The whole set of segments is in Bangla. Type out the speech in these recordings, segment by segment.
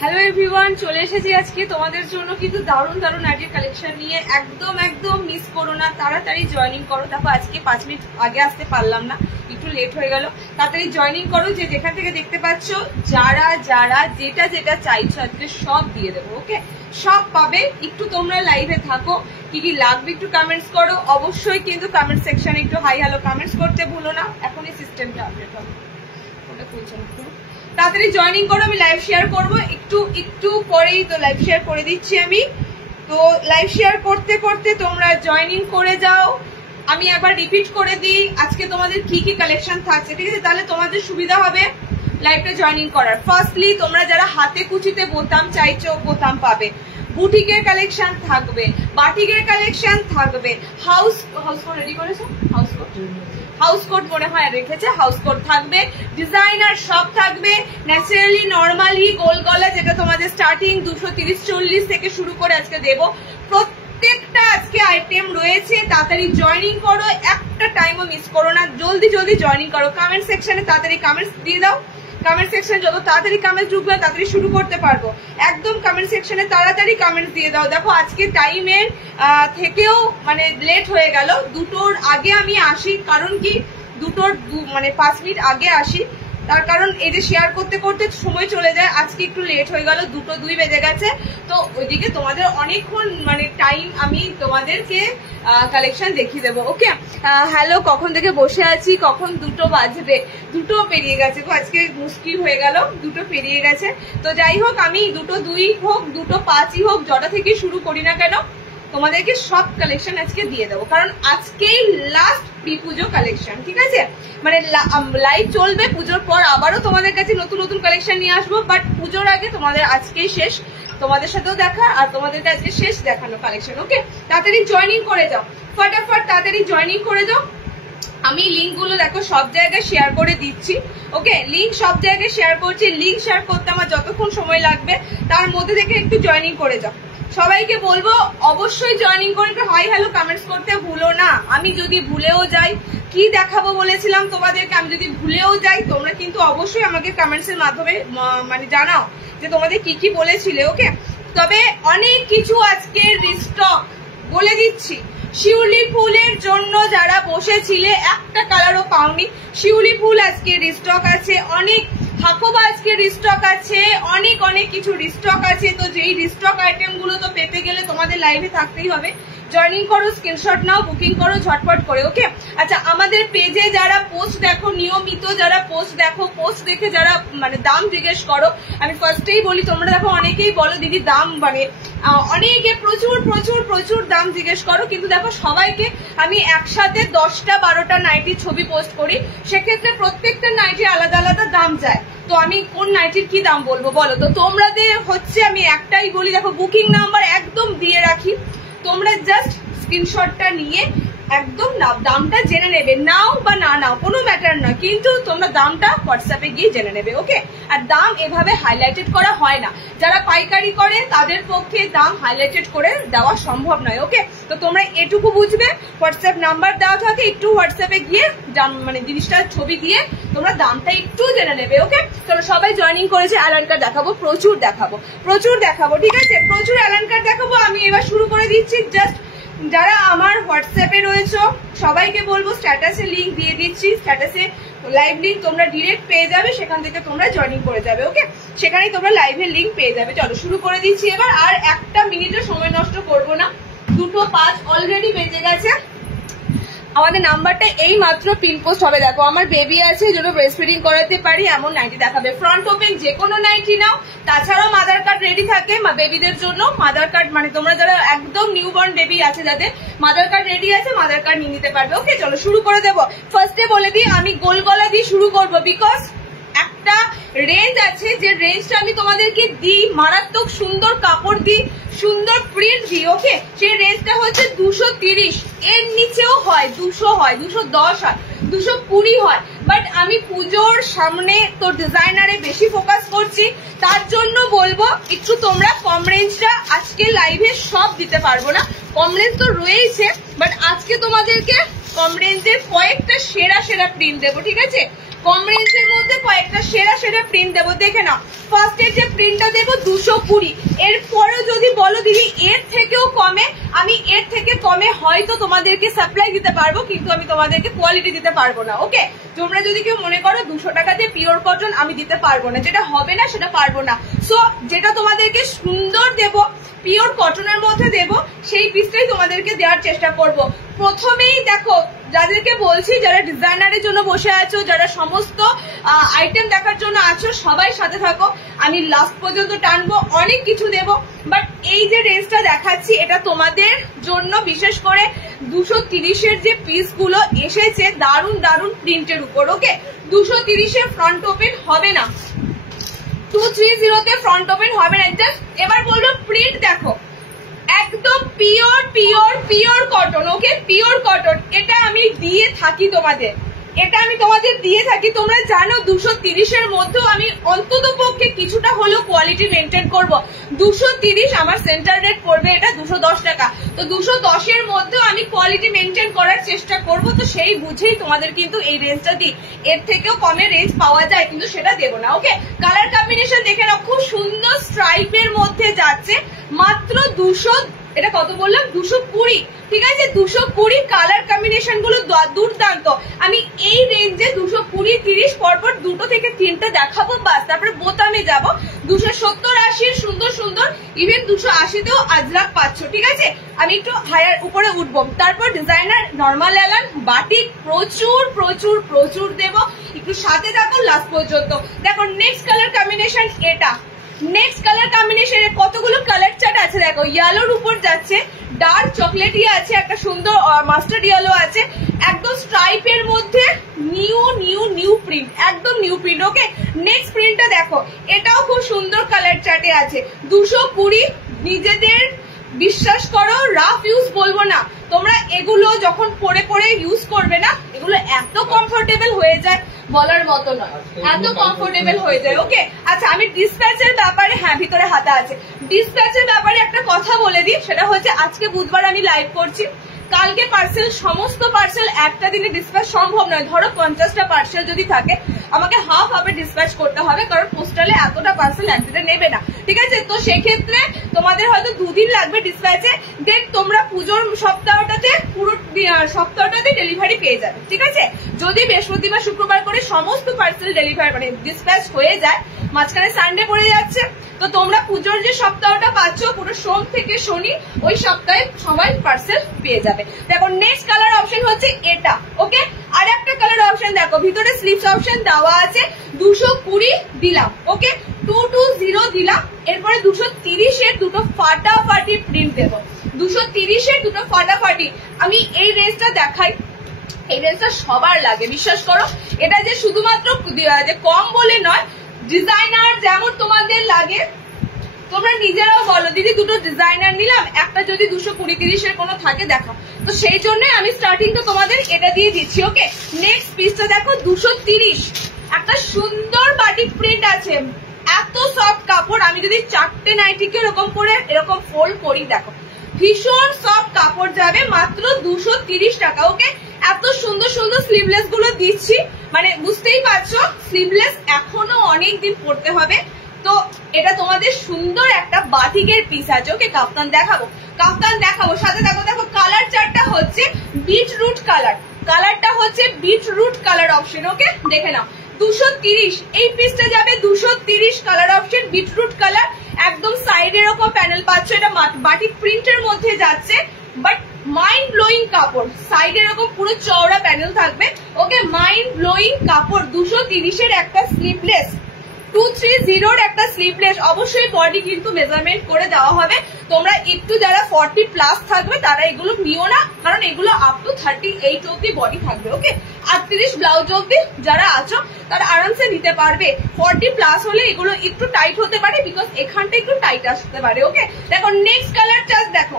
হ্যালো এভরিওয়ান, চলে এসেছি আজকে তোমাদের জন্য কিন্তু দারুণ দারুণ নাইটির কালেকশন নিয়ে। একদম মিস করো না, তাড়াতাড়ি জয়েনিং করো। দেখো আজকে 5 মিনিট আগে আসতে পারলাম না, একটু লেট হয়ে গেল। তাড়াতাড়ি জয়েনিং করো। যে যেখান থেকে দেখতে পাচ্ছ, যারা যারা যেটা যেটা চাইছো আজকে সব দিয়ে দেবো। ওকে, সব পাবে। একটু তোমরা লাইভে থাকো, কি কি লাগবে একটু কমেন্টস করো। অবশ্যই কিন্তু কমেন্ট সেকশনে একটু হাই হ্যালো কমেন্টস করতে ভুলো না। এখন এই সিস্টেমটা আপডেট হবে, ওটা খুলছে না। তাড়াতাড়ি জয়েনিং করো, আমি লাইভ শেয়ার করবো একটু পরেই। তো লাইভ শেয়ার করে দিচ্ছি আমি। তো লাইভ শেয়ার করতে করতে তোমরা জয়েনিং করে যাও। আমি একবার রিপিট করে দিই আজকে তোমাদের কি কি কালেকশন থাকছে, ঠিক আছে? তাহলে তোমাদের সুবিধা হবে লাইভটা জয়েনিং করার। ফার্স্টলি তোমরা যারা হাতে কুচিতে বোতাম চাইছো, বোতাম পাবে। বুটিকের কালেকশন থাকবে, বাটিকের কালেকশন থাকবে। হাউস কোট রেডি করেছো? হাউস কোট মনে হয় রেখেছে, হাউস কোট থাকবে। ডিজাইনার সব থাকবে। ন্যাচারালি নর্মালি গোল গলা, যেটা তোমাদের স্টার্টিং 230-40 থেকে শুরু করে আজকে দেবো। প্রত্যেকটা আজকে আইটেম রয়েছে। তাড়াতাড়ি জয়েনিং করো, একটা টাইমও মিস করো না। জলদি জয়েনিং করো। কমেন্ট সেকশনে তাড়াতাড়ি কমেন্টস দিয়ে দাও। কমেন্ট সেকশনে যত তাড়াতাড়ি কমেন্ট ঢুকবে তাড়াতাড়ি শুরু করতে পারবো। একদম কমেন্ট সেকশনে তাড়াতাড়ি কমেন্টস দিয়ে দাও। দেখো আজকে টাইমের থেকেও মানে লেট হয়ে গেল। 2টোর আগে আমি আসি, কারণ কি 2টোর 5 মিনিট আগে আসি। তার কারণ এই যে শেয়ার করতে করতে সময় চলে যায়। আজকে একটু লেট হয়ে গেল, 2:02 বেজে গেছে। তো ওইদিকে তোমাদের অনেকক্ষণ টাইম আমি তোমাদেরকে কালেকশন দেখিয়ে দেবো। ওকে, হ্যালো, কখন থেকে বসে আছি, কখন 2টো বাজবে? 2টো পেরিয়ে গেছে গো, আজকে মুশকিল হয়ে গেল, 2টো পেরিয়ে গেছে। তো যাই হোক, আমি 2:02 হোক 2:05 হোক, যটা থেকে শুরু করি না কেন তোমাদেরকে সব কালেকশন আজকে দিয়ে দেবো। কারণ আজকেই লাস্ট প্রি পুজো কালেকশন, ঠিক আছে? লাইভ চলবে, পুজোর পর আবারও তোমাদের কাছে নতুন কালেকশন নিয়ে আসবো। বাট পুজোর আগে তোমাদের আজকেই শেষ, তোমাদের সাথেও দেখা আর তোমাদেরকে আজকে শেষ দেখানো কালেকশন। ওকে, তাড়াতাড়ি জয়েনিং করে যাও, ফটাফট তাড়াতাড়ি জয়েনিং করে যাও। আমি লিঙ্ক গুলো দেখো সব জায়গায় শেয়ার করে দিচ্ছি। ওকে, লিঙ্ক সব জায়গায় শেয়ার করছি। লিঙ্ক শেয়ার করতে আমার যতক্ষণ সময় লাগবে তার মধ্যে থেকে একটু জয়েনিং করে যাও। সবাইকে বলবো অবশ্যই জয়েনিং করে একটু হাই হ্যালো কমেন্টস করতে ভুলো না। আমি যদি ভুলেও যাই, কি দেখাবো বলেছিলাম তোমাদেরকে, আমি যদি ভুলেও যাই তোমরা কিন্তু অবশ্যই আমাকে কমেন্টস এর মাধ্যমে জানাও যে তোমাদের কি কি বলেছিলে। ওকে, তবে অনেক কিছু আজকে রিস্টক বলে দিচ্ছি। শিউলি ফুলের জন্য যারা বসেছিলে একটা কালারও পাওনি, শিউলি ফুল আজকে রিস্টক আছে। অনেক হাকোবা আজকে রিস্টক আছে, অনেক কিছু রিস্টক আছে। তো যেই রিস্টক আইটেম গুলো তো পেতে গেলে তোমাদের লাইভে থাকতেই হবে। জয়েনিং করো, স্ক্রিনশট নাও, বুকিং করো ঝটপট করে। ওকে, আচ্ছা, আমাদের পেজে যারা পোস্ট দেখো, নিয়মিত যারা পোস্ট দেখো, পোস্ট দেখে যারা দাম জিজ্ঞেস করো, আমি ফার্স্টেই বলি, তোমরা দেখো অনেকেই বলো দিদি দাম অনেকে প্রচুর দাম জিজ্ঞেস করো। কিন্তু দেখো সবাইকে আমি একসাথে 10টা-12টা নাইটির ছবি পোস্ট করি, সেক্ষেত্রে প্রত্যেকটা নাইটির আলাদা আলাদা দাম যায়। তো আমি কোন নাইটির কি দাম বলবো বলো? তো তোমাদের হচ্ছে আমি একটাই বলি, দেখো বুকিং নাম্বার একদম দিয়ে রাখি, তোমরা জাস্ট স্ক্রিনশটটা নিয়ে একদম দামটা জেনে নেবে। নাও বা না নাও কোনো ম্যাটার নয়, কিন্তু তোমরা দামটা হোয়াটসঅ্যাপে গিয়ে জেনে নেবে। ওকে, আর দাম এভাবে হাইলাইটেড করা হয় না। যারা পাইকারি করে তাদের পক্ষে দাম হাইলাইটেড করে দেওয়া সম্ভব নয়। ওকে, তো তোমরা এটুকু বুঝবে, হোয়াটসঅ্যাপ নাম্বার দেওয়া থাকে, একটু হোয়াটসঅ্যাপে গিয়ে জিনিসটার ছবি দিয়ে তোমরা দামটা একটু জেনে নেবে। ওকে, চলো সবাই জয়েনিং করেছে। অ্যালান কার্ড দেখাবো, প্রচুর দেখাবো, ঠিক আছে? প্রচুর অ্যালান কার্ড দেখাবো। আমি এবার শুরু করে দিচ্ছি। জাস্ট যারা আমার হোয়াটসঅ্যাপে রয়েছে সবাইকে বলবো, স্ট্যাটাসে লিঙ্ক দিয়ে দিচ্ছি, স্ট্যাটাসে লাইভ লিঙ্ক তোমরা ডিরেক্ট পেয়ে যাবে, সেখান থেকে তোমরা জয়েনিং করে যাবে। ওকে, সেখানেই তোমরা লাইভের লিঙ্ক পেয়ে যাবে। চলো শুরু করে দিচ্ছি এবার। আর একটা মিনিটও সময় নষ্ট করবো না, 2:05 অলরেডি বেজে গেছে। আমাদের নাম্বারটা এই মাত্র পিন পোস্ট হবে। দেখো আমার বেবি আছে, এই জন্য ব্রেস্ট ফিডিং করাতে পারি এমন নাইটি দেখাবে। ফ্রন্ট ওপেন যে কোনো নাইটি নাও, তাছাড়াও মাদার কার্ড রেডি থাকে বেবিদের জন্য। মাদার কার্ড তোমরা যারা একদম নিউবর্ন বেবি আছে, যাদের মাদার কার্ড রেডি আছে, মাদার কার্ড নিয়ে নিতে পারবে। ওকে, চলো শুরু করে দেবো। ফার্স্টে বলে দিই আমি গোল গলা দিয়ে শুরু করবো, বিকজ একটা রেঞ্জ আছে যে রেঞ্জটা আমি তোমাদেরকে দিই, মারাত্মক সুন্দর কাপড় দিই, সুন্দর প্রিন্ট দিই। ওকে, সেই রেঞ্জটা হচ্ছে 230, এর নিচেও হয় 200 হয়, 210 হয়, 220 হয়। বাট আমি পুজোর সামনে তো ডিজাইনারে বেশি ফোকাস করছি, তার জন্য বলবো একটু তোমরা কম রেঞ্জটা আজকে লাইভে সব দিতে পারবো না, কম রেঞ্জ তো রয়েছে, বাট আজকে তোমাদেরকে কম রেঞ্জের কয়েকটা সেরা প্রিন্ট দেবো, ঠিক আছে? কম রেঞ্জের মধ্যে কয়েকটা সেরা সেরা প্রিন্ট দেবো, দেখে নাও। ফার্স্টের যে প্রিন্টটা দেবো 220, এরপরেও যদি বলো দিদি এর থেকেও কমে, আমি এর থেকে কমে হয়তো তোমাদেরকে সাপ্লাই দিতে পারবো, কিন্তু আমি তোমাদেরকে কোয়ালিটি দিতে পারবো না। ওকে, তোমরা যদি কেউ মনে করো 200 টাকা দিয়ে পিওর কটন আমি দিতে পারবো না, যেটা হবে না সেটা পারবো না। সো যেটা তোমাদেরকে সুন্দর দেবো, পিওর কটনের মধ্যে দেবো, সেই পিসটাই তোমাদেরকে দেওয়ার চেষ্টা করব। প্রথমেই দেখো, যাদেরকে বলছি, যারা ডিজাইনারের জন্য বসে আছো, যারা সমস্ত আইটেম দেখার জন্য আছো, সবাই সাথে থাকো, আমি লাস্ট পর্যন্ত টানবো, অনেক কিছু দেবো। বাট এই যে রেঞ্জটা দেখাচ্ছি এটা তোমাদের জন্য, বিশেষ করে 230-এর যে পিসগুলো এসেছে দারুণ দারুণ প্রিন্টের উপর। ওকে, 230-এ ফ্রন্ট ওপেন হবে না, 230-তে ফ্রন্ট ওপেন হবে না। জাস্ট এবার বলবো প্রিন্ট দেখো, একদম পিওর পিওর পিওর কটন। ওকে, পিওর কটন, এটা আমি দিয়ে থাকি তোমাদের, এটা আমি তোমাদের দিয়ে থাকি। তোমরা জানো 230-এর মধ্যেও আমি অন্তত পক্ষে কিছুটা হলেও কোয়ালিটি মেনটেন করব। 230 আমার সেন্টার রেট পড়বে এটা 210 টাকা, তো 210-এর মধ্যেও আমি কোয়ালিটি মেনটেন করার চেষ্টা করব। তো সেই বুঝেই তোমাদের কিন্তু এই রেঞ্জটা দিই, এর থেকেও কমে রেঞ্জ পাওয়া যায় কিন্তু সেটা দেবো না। ওকে, কালার কম্বিনেশন দেখে নাও, খুব সুন্দর স্ট্রাইপের মধ্যে যাচ্ছে, মাত্র 200, এটা কত বললাম 220, ঠিক আছে, 220। কালার কম্বিনেশন গুলো দুর্দান্ত। আমি এই রেঞ্জে 220, 30 পরপর 2 থেকে 3টা দেখাবো, বাস তারপরে বোতামে যাব। 270, 80 সুন্দর সুন্দর, ইভেন 280-তেও আজরাক পাচ্ছ, ঠিক আছে। আমি একটু হায়ার উপরে উঠবো, তারপর ডিজাইনার, নর্মাল এলান, বাটিক, প্রচুর প্রচুর প্রচুর দেবো, একটু সাথে থাকো লাস্ট পর্যন্ত। দেখো নেক্সট কালার কম্বিনেশন এটা, নেক্সট কালার কম্বিনেশনে কতগুলো কালার চার্ট আছে দেখো, ইয়েলোর উপর যাচ্ছে, ডার্ক চকলেটি আছে, একটা সুন্দর মাস্টার্ড ইয়েলো আছে, একদম স্ট্রাইপের মধ্যে নিউ নিউ নিউ প্রিন্ট, একদম নিউ প্রিন্ট। ওকে, নেক্সট প্রিন্টটা দেখো, এটাও খুব সুন্দর কালার চার্টে আছে, 220। নিজেদের বিশ্বাস করো, রাফ ইউজ বলবো না, তোমরা এগুলো যখন পরে পরে ইউজ করবে না, এগুলো এত কমফোর্টেবল হয়ে যায় বলার মতো নয়, এত কমফোর্টেবল হয়ে যায়। ওকে, আচ্ছা আমি ডিসপ্যাচের ব্যাপারে, হ্যাঁ ভিতরে হাতা আছে, ডিসপ্যাচের ব্যাপারে একটা কথা বলে দিই, সেটা হচ্ছে আজকে বুধবার আমি লাইভ করছি, কালকে পার্সেল, সমস্ত পার্সেল একটা দিনে ডিসপ্যাচ সম্ভব নয়। ধরো 50টা পার্সেল যদি থাকে, আমাকে হাফ হাফে ডিসপ্যাচ করতে হবে, কারণ পোস্টালে এতটা পার্সেল একদিনে নেবে না, ঠিক আছে। তো সেক্ষেত্রে তোমাদের হয়তো 2 দিন লাগবে ডিসপ্যাচে, দেন তোমরা পুজোর সপ্তাহটাতে, পুরো সপ্তাহটাতে ডেলিভারি পেয়ে যাবে, ঠিক আছে। যদি বৃহস্পতিবার শুক্রবার করে সমস্ত পার্সেল ডেলিভারি মানে ডিসপ্যাচ হয়ে যায়, মাঝখানে সানডে পড়ে যাচ্ছে, তো তোমরা পুজোর যে সপ্তাহটা পাচ্ছ পুরো সোম থেকে শনি, ওই সপ্তাহে সবাই পার্সেল পেয়ে যাবে। দেখো নেক্সট কালার অপশন হচ্ছে এটা। ওকে, আর একটা কালার অপশন দেখো, ভিতরে স্লিভস অপশন দেওয়া আছে, 220 দিলাম। ওকে, 220 দিলাম, এরপরে 230-এর দুটো ফাটাফাটি প্রিন্ট দেবো, 230-এর দুটো ফাটাফাটি। আমি এই রেঞ্জটা দেখাই, এই রেঞ্জটা সবার লাগে, বিশ্বাস করো, এটা যে শুধুমাত্র যে কম বলে নয়, ডিজাইনার যেমন তোমাদের লাগে, তোমরা নিজেরাও বলো দিদি দুটো ডিজাইনার নিলাম, একটা যদি 220-30-এর কোনো থাকে দেখো, তো সেই জন্য আমি স্টার্টিংটা তোমাদের এটা দিয়ে দিচ্ছি। ওকে, নেক্সট পিসটা দেখো, 230, একটা সুন্দর বাটিক প্রিন্ট আছে, এত সফট কাপড়। আমি যদি 4টে নাইটিকে এরকম করে এরকম ফোল্ড করি, দেখো ভীষণ সফট কাপড় যাবে, মাত্র 230 টাকা। ওকে, এত সুন্দর সুন্দর স্লিভলেস গুলো দিচ্ছি, মানে বুঝতেই পারছো স্লিভলেস এখনো অনেক দিন পরতে হবে। তো এটা তোমাদের সুন্দর একটা বাটিকের পিস আছে। ওকে, কাফতান দেখাবো, কাফতান দেখাবো, সাথে দেখো, দেখো কালার চার্টটা হচ্ছে বিটরুট কালার, কালারটা হচ্ছে বিটরুট কালার অপশন। ওকে, দেখে নাও, 230 এই পিসটা যাবে 230, কালার অপশন বিটরুট কালার, একদম সাইডে এরকম প্যানেল পাচ্ছ, এটা বাটিক প্রিন্টের মধ্যে যাচ্ছে, বাট মাইন্ড ব্লোয়িং কাপড়, সাইডে এরকম পুরো চওড়া প্যানেল থাকবে। ওকে, মাইন্ড ব্লোয়িং কাপড়, 230-এর একটা স্লিভলেস, 230-র একটা স্লিভলেস, অবশ্যই বডি কিন্তু মেজারমেন্ট করে দেওয়া হবে। তোমরা একটু যারা 40+ থাকবে তারা এগুলো নিও না, কারণ এগুলো আপ টু 38 অব্দি বডি থাকবে। ওকে, 38 ব্লাউজ অব্দি যারা আছো তারা আরামসে নিতে পারবে। 40+ হলে এগুলো একটু টাইট হতে পারে, বিকজ এখানটা একটু টাইট আসতে পারে। ওকে, দেখো নেক্সট কালার চার্ট, দেখো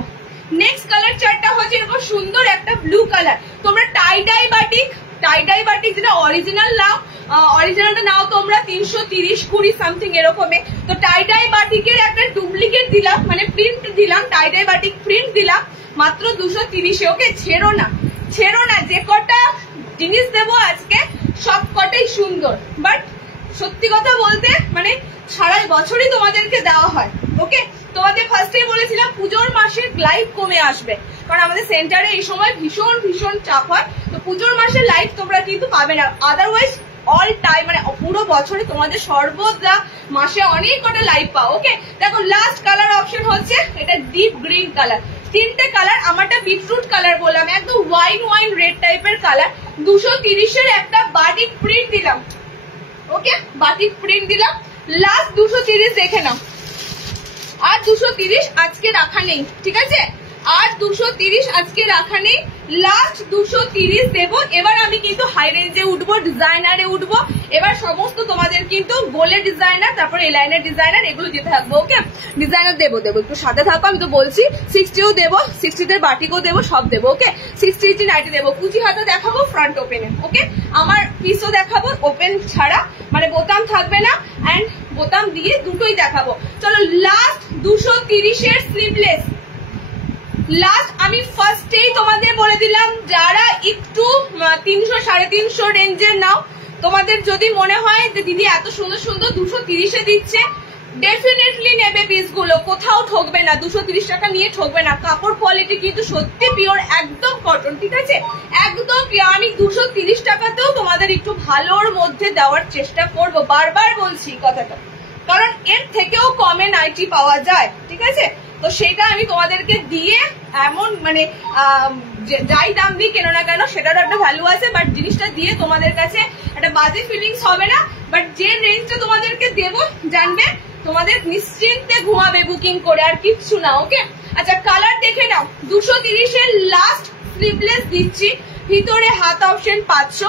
নেক্সট কালার চার্টটা হচ্ছে এরকম সুন্দর একটা ব্লু কালার। তোমরা টাই ডাই বাটিক, টাই ডাই বাটিক যেটা অরিজিনাল নাও, অরিজিনালটা নাও তোমরা 330, 20 সামথিং এরকমে। তো টাই ডাই বাটিকের একটা ডুপ্লিকেট দিলাম, মানে প্রিন্ট দিলাম, টাই ডাই বাটিক প্রিন্ট দিলাম মাত্র 230-এ। ওকে, ছেড়ো না, ছেড়ো না, যে কটা জিনিস দেবো আজকে সব কটাই সুন্দর, বাট সত্যি কথা বলতে মানে সারা বছরই তোমাদেরকে দেওয়া হয়। ওকে, তোমাদের ফার্স্টেই বলেছিলাম পুজোর মাসে লাইভ কমে আসবে, কারণ আমাদের সেন্টারে এই সময় ভীষণ ভীষণ চাপ হয়, তো পুজোর মাসে লাইভ তোমরা কিন্তু পাবে না। আদারওয়াইজ অল টাইম মানে পুরো বছরে তোমাদের সর্বদা মাসে অনেক কটা লাইভ পাও। ওকে, দেখো লাস্ট কালার অপশন হচ্ছে এটা ডিপ গ্রিন কালার। তিনটে কালার, আমারটা বিটরুট কালার বললাম, একদম ওয়াইন রেড টাইপের কালার। 230-এর একটা বাটিক প্রিন্ট দিলাম। ওকে, বাটিক প্রিন্ট দিলাম। লাস্ট 230 দেখে নাও। আর 230 আজকে রাখা নেই, ঠিক আছে? আর 230 আজকে রাখা নেই, লাস্ট 230 দেবো। এবার আমি কিন্তু হাই রেঞ্জে উঠবো, ডিজাইনারে উঠবো। এবার সমস্ত তোমাদের কিন্তু গোলের ডিজাইনার, তারপর এলাইনের ডিজাইনার, এগুলো দিতে থাকবো। ওকে, ডিজাইনার দেবো একটু সাথে থাকো, আমি তো বলছি। 60ও দেবো, 60 বাটিকও দেবো, সব দেবো। ওকে, 60 90 দেবো। কুচি হাতে দেখাবো ফ্রন্ট ওপেনে। ওকে, আমার পিসও দেখাবো ওপেন ছাড়া, মানে বোতাম থাকবে না, অ্যান্ড বোতাম দিয়ে দুটোই দেখাবো। চলো লাস্ট 230-এর স্লিভলেস। লাস্ট আমি ফার্স্টেই তোমাদের বলে দিলাম, যারা একটু 300 350 রেঞ্জের নাও, তোমাদের যদি মনে হয় যে দিদি এত সুন্দর সুন্দর 230-এ দিচ্ছে, ডেফিনেটলি নেবে পিসগুলো, কোথাও ঠকবে না। 230 টাকা নিয়ে ঠকবে না। কাপড় কোয়ালিটি কিন্তু সত্যি পিওর, একদম কটন, ঠিক আছে? একদম পিওর। আমি 230 টাকাতেও তোমাদের একটু ভালোর মধ্যে দেওয়ার চেষ্টা করব, বারবার বলছি কথাটা, কারণ এর থেকেও কমে নাইটি পাওয়া যায়, ঠিক আছে? তো সেটা আমি তোমাদেরকে দিয়ে এমন মানে যাই দাম দিয়ে কেন না কেন সেটারও একটা ভ্যালু আছে, বাট জিনিসটা দিয়ে তোমাদের কাছে একটা বাজে ফিলিংস হবে না। বাট যে রেঞ্জটা তোমাদেরকে দেবো জানবে, তোমাদের নিশ্চিন্তে ঘুমাবে বুকিং করে, আর কিচ্ছু না। ওকে, আচ্ছা কালার দেখে নাও। 230-এর লাস্ট স্লিভলেস দিচ্ছি, ভিতরে হাত অপশন 500।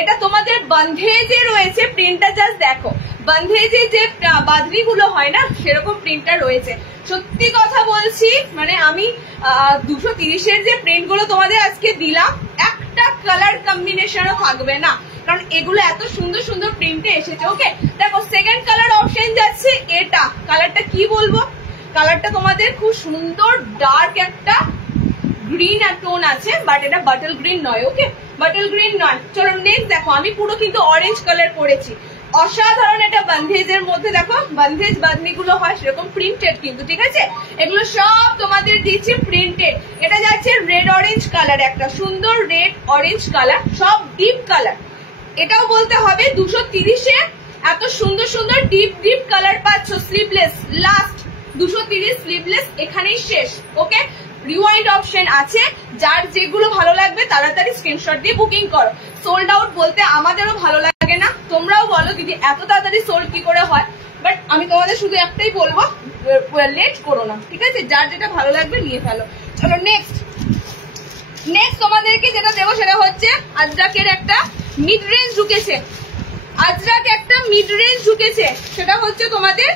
এটা তোমাদের বন্ধেজে রয়েছে, প্রিন্টটা জাস্ট দেখো। বন্ধেজে যে বাদরি গুলো হয় না, সেরকম প্রিন্টটা রয়েছে। সত্যি কথা বলছি, মানে আমি 230-এর যে প্রিন্ট গুলো তোমাদের আজকে দিলাম, একটা কালার কম্বিনেশনও থাকবে না, কারণ এগুলো এত সুন্দর সুন্দর প্রিন্টে এসেছে। ওকে, দেখো সেকেন্ড কালার অপশন যাচ্ছে এটা। কালারটা কি বলবো, কালারটা তোমাদের খুব সুন্দর ডার্ক একটা গ্রিন আর টোন আছে, বাট এটা বাটল গ্রিন নয়। ওকে, বাটল গ্রিন নয়। চলো নেক্সট দেখো, আমি পুরো কিন্তু অরেঞ্জ কালার করেছি। অসাধারণ এটা বন্ধেজের মধ্যে, দেখো বন্ধেজ বাদনি গুলো হয় সেরকম প্রিন্টেড কিন্তু, ঠিক আছে? এগুলো সব তোমাদের দিচ্ছি প্রিন্টেড। এটা যাচ্ছে রেড অরেঞ্জ কালার, একটা সুন্দর রেড অরেঞ্জ কালার, সব ডিপ কালার। এটাও বলতে হবে 230-এ এত সুন্দর সুন্দর ডিপ ডিপ কালার পাচ্ছ। স্লিভলেস লাস্ট 230 স্লিভলেস এখানেই শেষ। ওকে, রিওয়াইন্ড অপশন আছে, যার যেগুলো ভালো লাগবে তাড়াতাড়ি স্ক্রিনশট দিয়ে বুকিং করো। সোল্ড আউট বলতে আমাদেরও ভালো লাগে না, তোমরাও বলো দিদি এত তাড়াতাড়ি সোল্ড কি করে হয়, বাট আমি তোমাদের শুধু একটাই বলবো, লেট করো না, ঠিক আছে? যার যেটা ভালো লাগবে নিয়ে ফেলো। চলো নেক্সট তোমাদেরকে যেটা দেবো সেটা হচ্ছে আজরাকের একটা মিড রেঞ্জ ঢুকেছে। আজরাক একটা মিড রেঞ্জ ঢুকেছে, সেটা হচ্ছে তোমাদের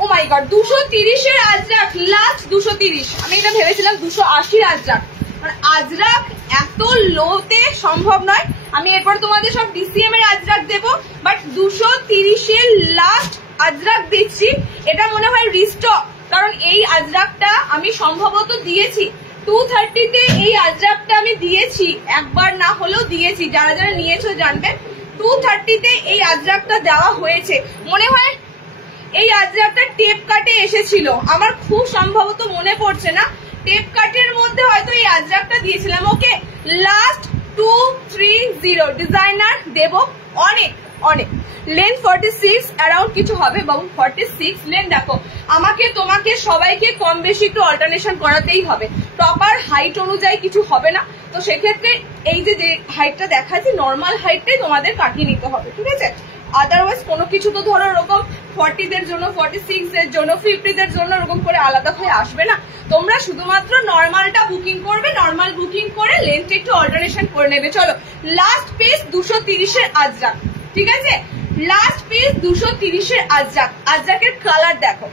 ও মাই গড 230-এর আজরাক, লাস্ট 230। আমি এটা ভেবেছিলাম 280-র আজরাক, মানে আজরাক এত লোতে সম্ভব নয়। আমি এরপর তোমাদের সব ডিসিএম এর আজরাক দেবো, বাট 230-এর লাস্ট আজরাক দিচ্ছি। এটা মনে হয় রিস্টক, কারণ এই আজরাকটা আমি সম্ভবত দিয়েছি 230-তে। এই আজরাকটা আমি দিয়েছি, একবার না হলেও দিয়েছি, যারা যারা নিয়েছো জানবে। 230-তে এই আজরাকটা দেওয়া হয়েছে, মনে হয় এই আজরাকটা টেপ কাটে এসেছিল, আমার খুব সম্ভবত মনে পড়ছে না, টেপ কাটের মধ্যে হয়তো এই আজরাকটা দিয়েছিলাম। ওকে, লাস্ট 230 ডিজাইনার দেবো। অনেক অনেক লেন্থ 46 অ্যারাউন্ড কিছু হবে বাবু, 46 লেন্থ। দেখো আমাকে তোমাকে সবাইকে কম বেশি একটু অল্টারনেশন করাতেই হবে, প্রপার হাইট অনুযায়ী কিছু হবে না। তো সেক্ষেত্রে এই যে হাইটটা দেখাচ্ছি, নর্মাল হাইটটাই তোমাদের কাটিয়ে নিতে হবে, ঠিক আছে? আদারওয়াইজ কোনো কিছু তো ধরো ওরকম 40-দের জন্য, 46-এর জন্য, 50-দের জন্য ওরকম করে আলাদা হয়ে আসবে না। তোমরা শুধুমাত্র নর্মালটা বুকিং করবে, নর্মাল বুকিং করে লেন্থটা একটু অল্টারেশন করে নেবে। চলো লাস্ট পিস 230-এর আজরাক, ঠিক আছে? লাস্ট পিস 230-এর আজরাক। আজরাকের কালার দেখো,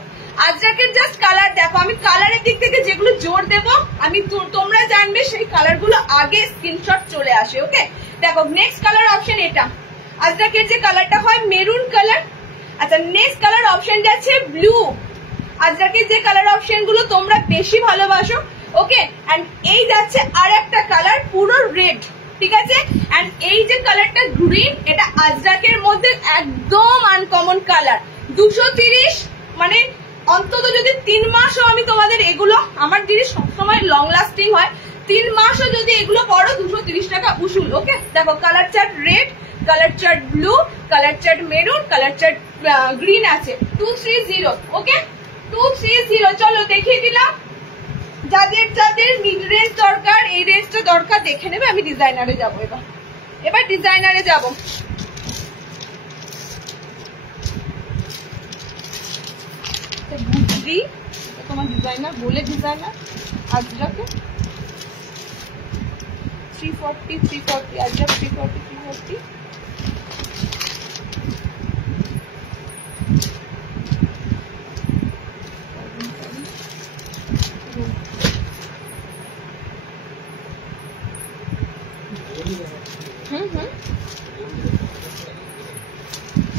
আজরাকের জাস্ট কালার দেখো। আমি কালারের দিক থেকে যেগুলো জোর দেবো আমি, তোমরা জানবে সেই কালার গুলো আগে স্ক্রিনশট চলে আসে। ওকে, দেখো নেক্সট কালার অপশন এটা। আজরাকের যে কালারটা হয় মেরুন কালার। আচ্ছা নেক্সট কালার অপশন যাচ্ছে ব্লু। আজরাকের যে কালার অপশন গুলো তোমরা বেশি ভালোবাসো। ওকে, এন্ড এই যাচ্ছে আর একটা কালার পুরো রেড, ঠিক আছে। এন্ড এই যে কালারটা গ্রিন, এটা আজরাকের মধ্যে একদম আনকমন কালার। 230, মানে অন্তত যদি 3 মাসও আমি তোমাদের এগুলো, আমার জিনিস সবসময় লং লাস্টিং হয়, 3 মাসও যদি এগুলো পড়ো 230 টাকা উসুল। ওকে, দেখো colour chart red, colour chart blue, colour chart maroon, colour chart green আছে। 230। ওকে 230। চলো দেখিয়ে দিলাম। যাদের যাদের মিড রেঞ্জ দরকার, এই রেঞ্জটা দরকার দেখে নেবে। আমি ডিজাইনারে যাবো এবার ডিজাইনারে যাবো। বুঝলি তোমার ডিজাইনার বলে, ডিজাইনার আজরাকে 340 আজরাক 340।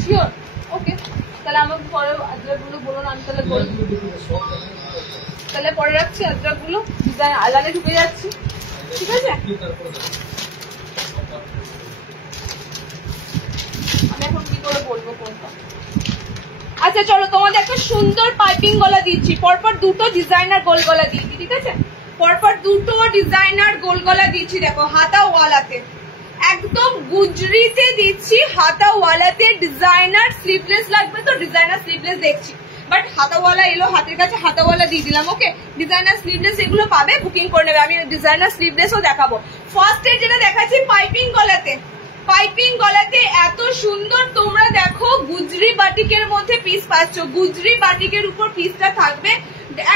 শিওর। ওকে, তাহলে আমাকে পরে আজরাকগুলো বলো না, আমি তাহলে পরে রাখছি আজরাকগুলো, ডিজাইন আলাদা ঢুকে যাচ্ছি, ঠিক আছে। আমি এখন কি করে বলবো কোনটা। আচ্ছা চলো, তোমাদের একটা সুন্দর পাইপিং গলা দিচ্ছি, পরপর দুটো ডিজাইনার গোল গলা দিচ্ছি, ঠিক আছে। পরপর দুটো ডিজাইনার গোল গলা দিচ্ছি। দেখো হাতা ওয়ালাতে, একদম গুজরিতে দিচ্ছি, হাতা ওয়ালাতে। ডিজাইনার স্লিভলেস লাগবে তো ডিজাইনার স্লিভলেস দেখছি, বাট হাতাওয়ালা এলো হাতের কাছে, হাতাওয়ালা দিয়ে দিলাম। ওকে, ডিজাইনার স্লিভলেস এগুলো পাবে, বুকিং করে নেবে। আমি ডিজাইনার স্লিভলেসও দেখাবো। ফার্স্টে যেটা দেখাচ্ছি পাইপিং গলাতে, পাইপিং গলাতে এত সুন্দর, তোমরা দেখো গুজরি বাটিকের মধ্যে পিস পাচ্ছ, গুজরি বাটিকের উপর পিসটা থাকবে,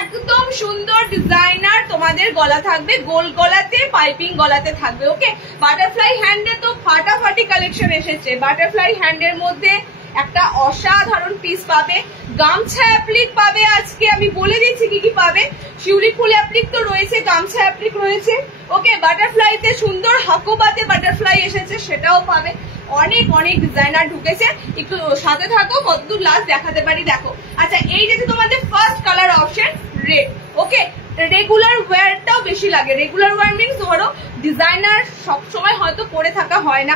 একদম সুন্দর ডিজাইনার তোমাদের গলা থাকবে, গোল গলাতে পাইপিং গলাতে থাকবে। ওকে, বাটারফ্লাই হ্যান্ডে তো ফাটাফাটি কালেকশন এসেছে। বাটারফ্লাই হ্যান্ডের মধ্যে একটা অসাধারণ পিস পাবে, গামছা অ্যাপ্লিক পাবে। আজকে আমি বলে দিচ্ছি কি কি পাবে। শিউলি ফুল অ্যাপ্লিক তো রয়েছে, গামছা অ্যাপ্লিক রয়েছে। ওকে, বাটারফ্লাইতে সুন্দর হাকোবাতে বাটারফ্লাই এসেছে, সেটাও পাবে। অনেক অনেক ডিজাইনার ঢুকেছে, একটু সাথে থাকো, কতদূর লাস্ট দেখাতে পারি দেখো। আচ্ছা, এই যে তোমাদের ফার্স্ট কালার অপশন রেড। ওকে, রেগুলার ওয়্যারটাও বেশি লাগে। রেগুলার ওয়্যার মিনস ধরো ডিজাইনার সবসময় হয়তো পরে থাকা হয় না,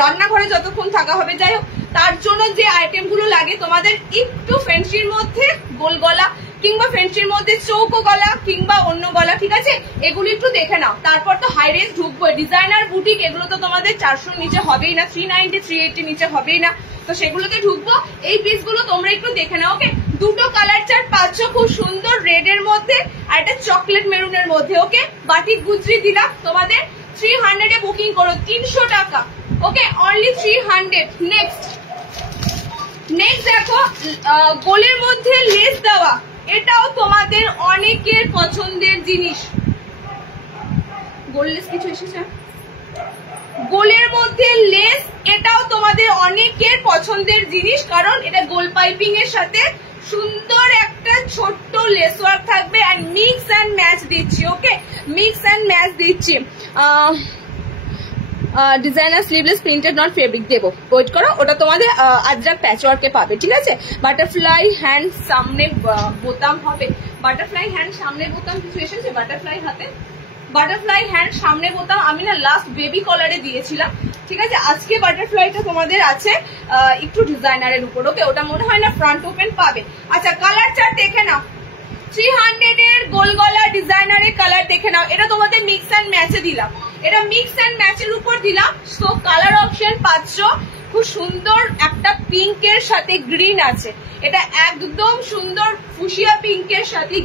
রান্নাঘরে যতক্ষণ থাকা হবে, যাই হোক, তার জন্য যে আইটেম গুলো লাগে তোমাদের একটু ফ্যান্সির মধ্যে গোল গলা, কিংবা ফ্যান্সির মধ্যে চৌকো গলা, কিংবা অন্য গলা, ঠিক আছে, এগুলো একটু দেখে নাও। তারপর তো হাই রেঞ্জ ঢুকবো। ডিজাইনার বুটিক এগুলো তো তোমাদের 400 নিচে হবেই না, 390 380 নিচে হবেই না, তো সেগুলোতে ঢুকবো। এই পিসগুলো তোমরা একটু দেখে নাও। ওকে, দুটো কালার চার্ট পাচ্ছ খুব সুন্দর, রেড এর মধ্যে আর একটা চকলেট মেরুনের মধ্যে। ওকে, বাটিক গুজরি দিলাম তোমাদের 300 এ বুকিং করো, 300 টাকা। ওকে, অনলি 300। নেক্সট দেখো গোলের মধ্যে লেস দেওয়া, এটাও তোমাদের অনেকের পছন্দের জিনিস। গোল লেস কিছু এসেছে, গোলের মধ্যে লেস, এটাও তোমাদের অনেকের পছন্দের জিনিস, কারণ এটা গোল পাইপিং এর সাথে সুন্দর একটা ছোট্ট লেস ওয়ার্ক থাকবে। আর মিক্স অ্যান্ড ম্যাচ দিচ্ছি। ওকে, মিক্স অ্যান্ড ম্যাচ দিচ্ছি। Designer sleeveless printed not fabric দেবো, ওয়েট করো, ওটা তোমাদের আজরাক প্যাচওয়ার্কে পাবে, ঠিক আছে। বাটারফ্লাই হ্যান্ড সামনে বোতাম হবে, বাটারফ্লাই হ্যান্ড সামনে বোতাম কিছু এসেছে, বাটারফ্লাই হাতে, বাটারফ্লাই হ্যান্ড সামনে বোতাম আমি না লাস্ট বেবি কলারে দিয়েছিলাম, ঠিক আছে। আজকে বাটারফ্লাইটা তোমাদের আছে একটু ডিজাইনারের উপর। ওকে, ওটা মনে হয় না ফ্রন্ট ওপেন পাবে। আচ্ছা, কালার চার্ট দেখে নাও, 300 এর গোল গলা ডিজাইনারের কালার দেখে নাও। এটা তোমাদের মিক্স অ্যান্ড ম্যাচে দিলাম, এটা মিক্স অ্যান্ড ম্যাচের উপর দিলাম। সো কালার অপশন পাচ্ছ খুব সুন্দর, একটা পিঙ্কের সাথে গ্রিন আছে, এটা একদম সুন্দর ফুসিয়া পিঙ্কের সাথে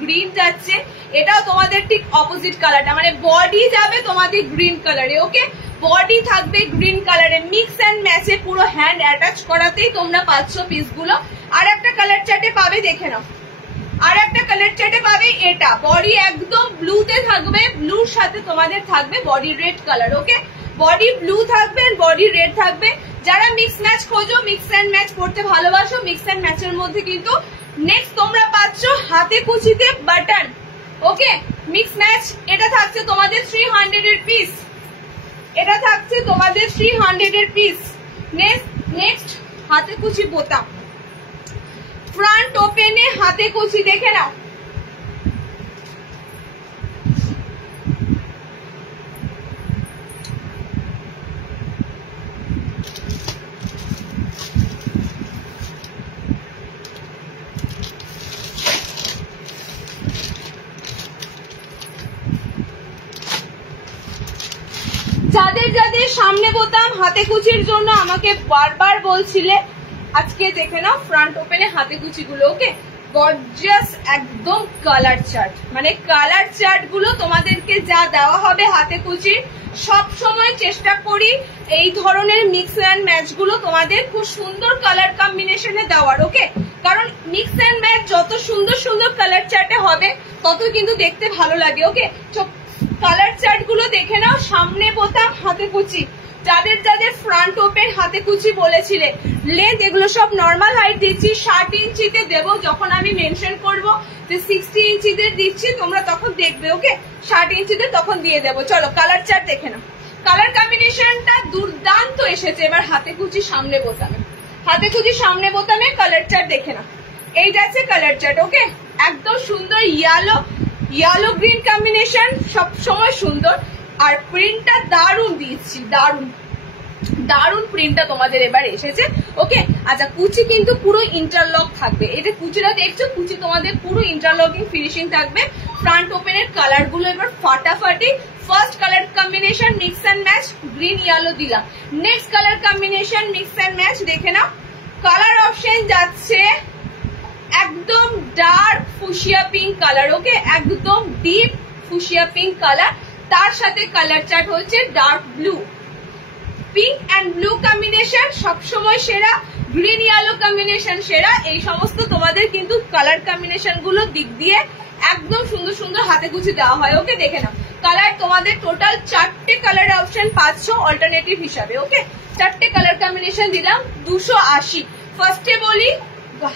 গ্রিন যাচ্ছে। এটাও তোমাদের ঠিক অপোজিট কালারটা, মানে বডি যাবে তোমাদের গ্রিন কালারে। ওকে, বডি থাকবে গ্রিন কালারে, মিক্স অ্যান্ড ম্যাচে পুরো হ্যান্ড অ্যাটাচ করাতেই তোমরা পাচ্ছ পিসগুলো। আর একটা কালার চার্টে পাবে, দেখে নাও, আর একটা কালার চার্টে পাবে। এটা বডি একদম ব্লুতে থাকবে, ব্লুর সাথে তোমাদের থাকবে বডি রেড কালার। ওকে, বডি ব্লু থাকবে আর বডি রেড থাকবে। যারা মিক্স ম্যাচ খোঁজো, মিক্স অ্যান্ড ম্যাচ পড়তে ভালোবাসো, মিক্স অ্যান্ড ম্যাচের মধ্যে কিন্তু নেক্সট তোমরা পাচ্ছ হাতে কুচিতে বাটন। ওকে, মিক্স ম্যাচ, এটা থাকছে তোমাদের 300 এর পিস, এটা থাকছে তোমাদের 300 এর পিস। নেক্সট হাতে কুচি বোতাম, ফ্রন্ট ওপেনে হাতে কুচি দেখে নাও। যাদের যাদের সামনে বোতাম হাতে কুচির জন্য আমাকে বারবার বলছিলে, আজকে দেখে নাও ফ্রন্ট ওপেনে হাতে কুচি গুলো। ওকে, গর্জিয়াস একদম কালার চার্ট, মানে কালার চার্ট গুলো তোমাদেরকে যা দেওয়া হবে হাতে কুচি, সব সময় চেষ্টা করি এই ধরনের মিক্স অ্যান্ড ম্যাচ গুলো তোমাদের খুব সুন্দর কালার কম্বিনেশনে দেওয়ার। ওকে, কারণ মিক্স অ্যান্ড ম্যাচ যত সুন্দর সুন্দর কালার চার্টে হবে তত কিন্তু দেখতে ভালো লাগে। ওকে, কালার চার্ট গুলো দেখে নাও। সামনে বোতাম হাতে কুচি, যাদের যাদের ফ্রন্ট ওপেন হাতে কুচি বলেছিলে, লেন্থ এগুলো সব নর্মাল হাইট দিচ্ছি, 60 ইঞ্চিতে দেবো। যখন আমি মেনশন করবো যে 60 ইঞ্চিতে দিচ্ছি তোমরা তখন দেখবে। ওকে, 60 ইঞ্চিতে তখন দিয়ে দেবো। চলো কালার চার্ট দেখে নাও। কালার কম্বিনেশনটা দুর্দান্ত এসেছে এবার হাতে কুচি সামনে বোতামে। হাতে কুচি সামনে বোতামে কালার চার্ট দেখে নাও। এই যাচ্ছে কালার চার্ট। ওকে, একদম সুন্দর ইয়ালো গ্রিন কম্বিনেশন, সব সময় সুন্দর। আর প্রিন্টটা দারুণ দিচ্ছি, দারুণ প্রিন্টটা তোমাদের এবার এসেছে। ওকে, আচ্ছা কুচি কিন্তু পুরো ইন্টারলক থাকবে। এটা কুচিটা দেখছো, কুচি তোমাদের পুরো ইন্টারলকিং ফিনিশিং থাকবে। ফ্রন্ট ওপেনের কালার গুলো এবার ফাটাফাটি। First colour combination mix and match, green yellow দিলাম। Next colour combination mix and match দেখে নাও। কালার অপশন যাচ্ছে একদম dark fuchsia pink colour. Okay, একদম ডিপ ফুশিয়া পিঙ্ক কালার, তার সাথে কালার চার্ট হচ্ছে dark blue. Pink and blue combination সবসময় সেরা, গ্রিন ইয়েলো কম্বিনেশন সেরা। এই সমস্ত তোমাদের কিন্তু কালার কম্বিনেশন গুলো দিক দিয়ে একদম সুন্দর সুন্দর হাতে কুচি দেওয়া হয়। ওকে, দেখে নাও কালার তোমাদের টোটাল 4টে কালার অপশন পাচ্ছ অল্টারনেটিভ হিসাবে। ওকে, 4টে কালার কম্বিনেশন দিলাম। 280। ফার্স্টে বলি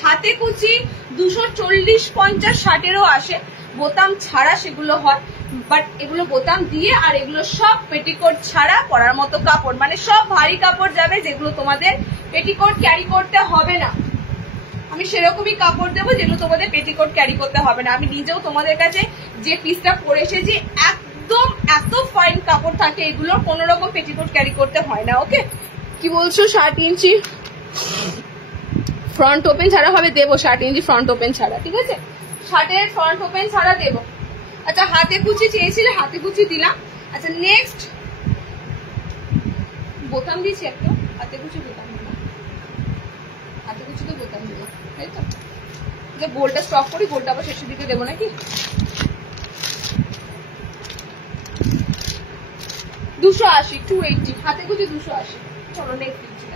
হাতে কুচি 240, 50, 60-এরও আসে, বোতাম ছাড়া সেগুলো হয়। বাট এগুলো বোতাম দিয়ে, আর এগুলো সব পেটিকোট ছাড়া পরার মতো কাপড়, মানে সব ভারী কাপড় যাবে যেগুলো তোমাদের পেটিকোট ক্যারি করতে হবে না। আমি সেরকমই কাপড় দেবো যেগুলো তোমাদের পেটিকোট ক্যারি করতে হবে না। আমি নিজেও তোমাদের কাছে যে পিসটা পরে এসেছি একদম এত ফাইন কাপড় থাকে, এগুলোর কোনো রকম পেটিকোট ক্যারি করতে হয় না। ওকে, কি বলছো? 60 ইঞ্চি ফ্রন্ট ওপেন ছাড়া হবে, দেবো 60 ইঞ্চি ফ্রন্ট ওপেন ছাড়া, ঠিক আছে? 60-এর ফ্রন্ট ওপেন ছাড়া দেবো। আচ্ছা, হাতে কুচি চেয়েছিলে, হাতে কুচি দিলাম। আচ্ছা, নেক্সট বোতাম দিয়েছি একটা, হাতে কুচি বোতাম দিলাম, হাতে কুচি তো বোতাম দিলাম, তাই তো? যে গোলটা স্টপ করি, গোলটা আবার শেষের দিকে দেবো নাকি? 280, 280 হাতে কুচি 280। চলো নেক্সট দিচ্ছি,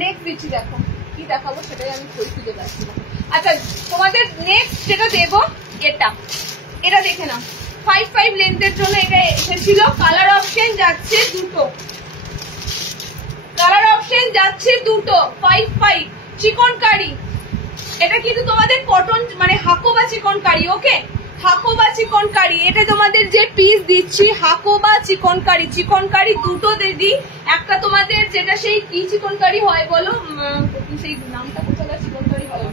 নেক্সট দিচ্ছি। দেখো কি দেখাবো সেটাই আমি খুঁজে পাচ্ছি না। আচ্ছা, তোমাদের নেক্সট যেটা দেবো এটা দেখে নাও। 5 লেন্থের জন্য এটা এসেছিল। কালার অপশন যাচ্ছে দুটো, কালার অপশন যাচ্ছে দুটো। 5 চিকনকারি, এটা কিন্তু তোমাদের কটন মানে হাকোবা চিকনকারি। ওকে, হাকোবা চিকনকারি, এটা তোমাদের যে পিস দিচ্ছি হাকোবা চিকনকারি। চিকনকারি দুটো দিদি, একটা তোমাদের যেটা সেই কি চিকনকারি হয় বলো, সেই নামটা কোথাকার চিকনকারি হয়?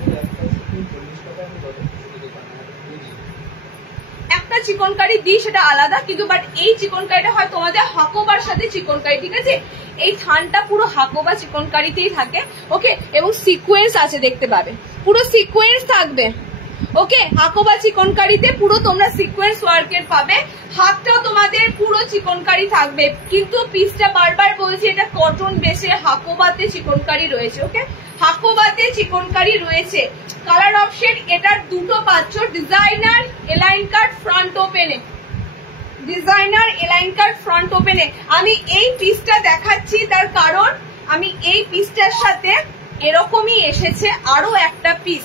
একটা চিকনকারি দিই সেটা আলাদা, কিন্তু বাট এই চিকনকারিটা হয় তোমাদের হাকোবার সাথে চিকনকারি, ঠিক আছে? এই থানটা পুরো হাকোবা চিকনকারিতেই থাকে। ওকে, এবং সিকোয়েন্স আছে, দেখতে পাবে পুরো সিকোয়েন্স থাকবে। ওকে, হাকোবা চিকনকারিতে পুরো তোমরা সিকোয়েন্স ওয়ার্কের পাবে। হাতটাও তোমাদের পুরো চিকনকারি থাকবে, কিন্তু পিসটা বারবার বলছি এটা কটন বেসে হাকোবাতে চিকনকারি রয়েছে। ওকে, হাকোবাতে চিকনকারি রয়েছে। কালার অপশন এটার দুটো পাচ্ছ। ডিজাইনার এলাইন কাট ফ্রন্ট ওপেনে, ডিজাইনার এলাইন কাট ফ্রন্ট ওপেনে। আমি এই পিসটা দেখাচ্ছি তার কারণ আমি এই পিসটার সাথে এরকমই এসেছে আরো একটা পিস,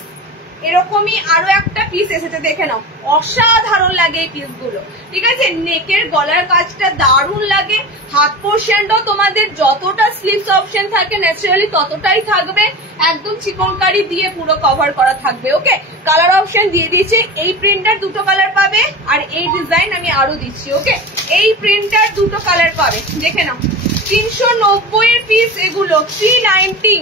এরকমই আরো একটা পিস এসেছে, দেখে নাও। অসাধারণ লাগে এই পিসগুলো, ঠিক আছে? নেকের গলার কাজটা দারুণ লাগে। হাত পোর্শনটাও তোমাদের যতটা স্লিভস অপশন থাকে ন্যাচারালি ততটাই থাকবে, একদম চিকনকারি দিয়ে পুরো কভার করা থাকবে। ওকে, কালার অপশন দিয়ে দিচ্ছি। এই প্রিন্টার দুটো কালার পাবে, আর এই ডিজাইন আমি আরো দিচ্ছি। ওকে, এই প্রিন্টার দুটো কালার পাবে, দেখে নাও। 390 এর পিস এগুলো, 390,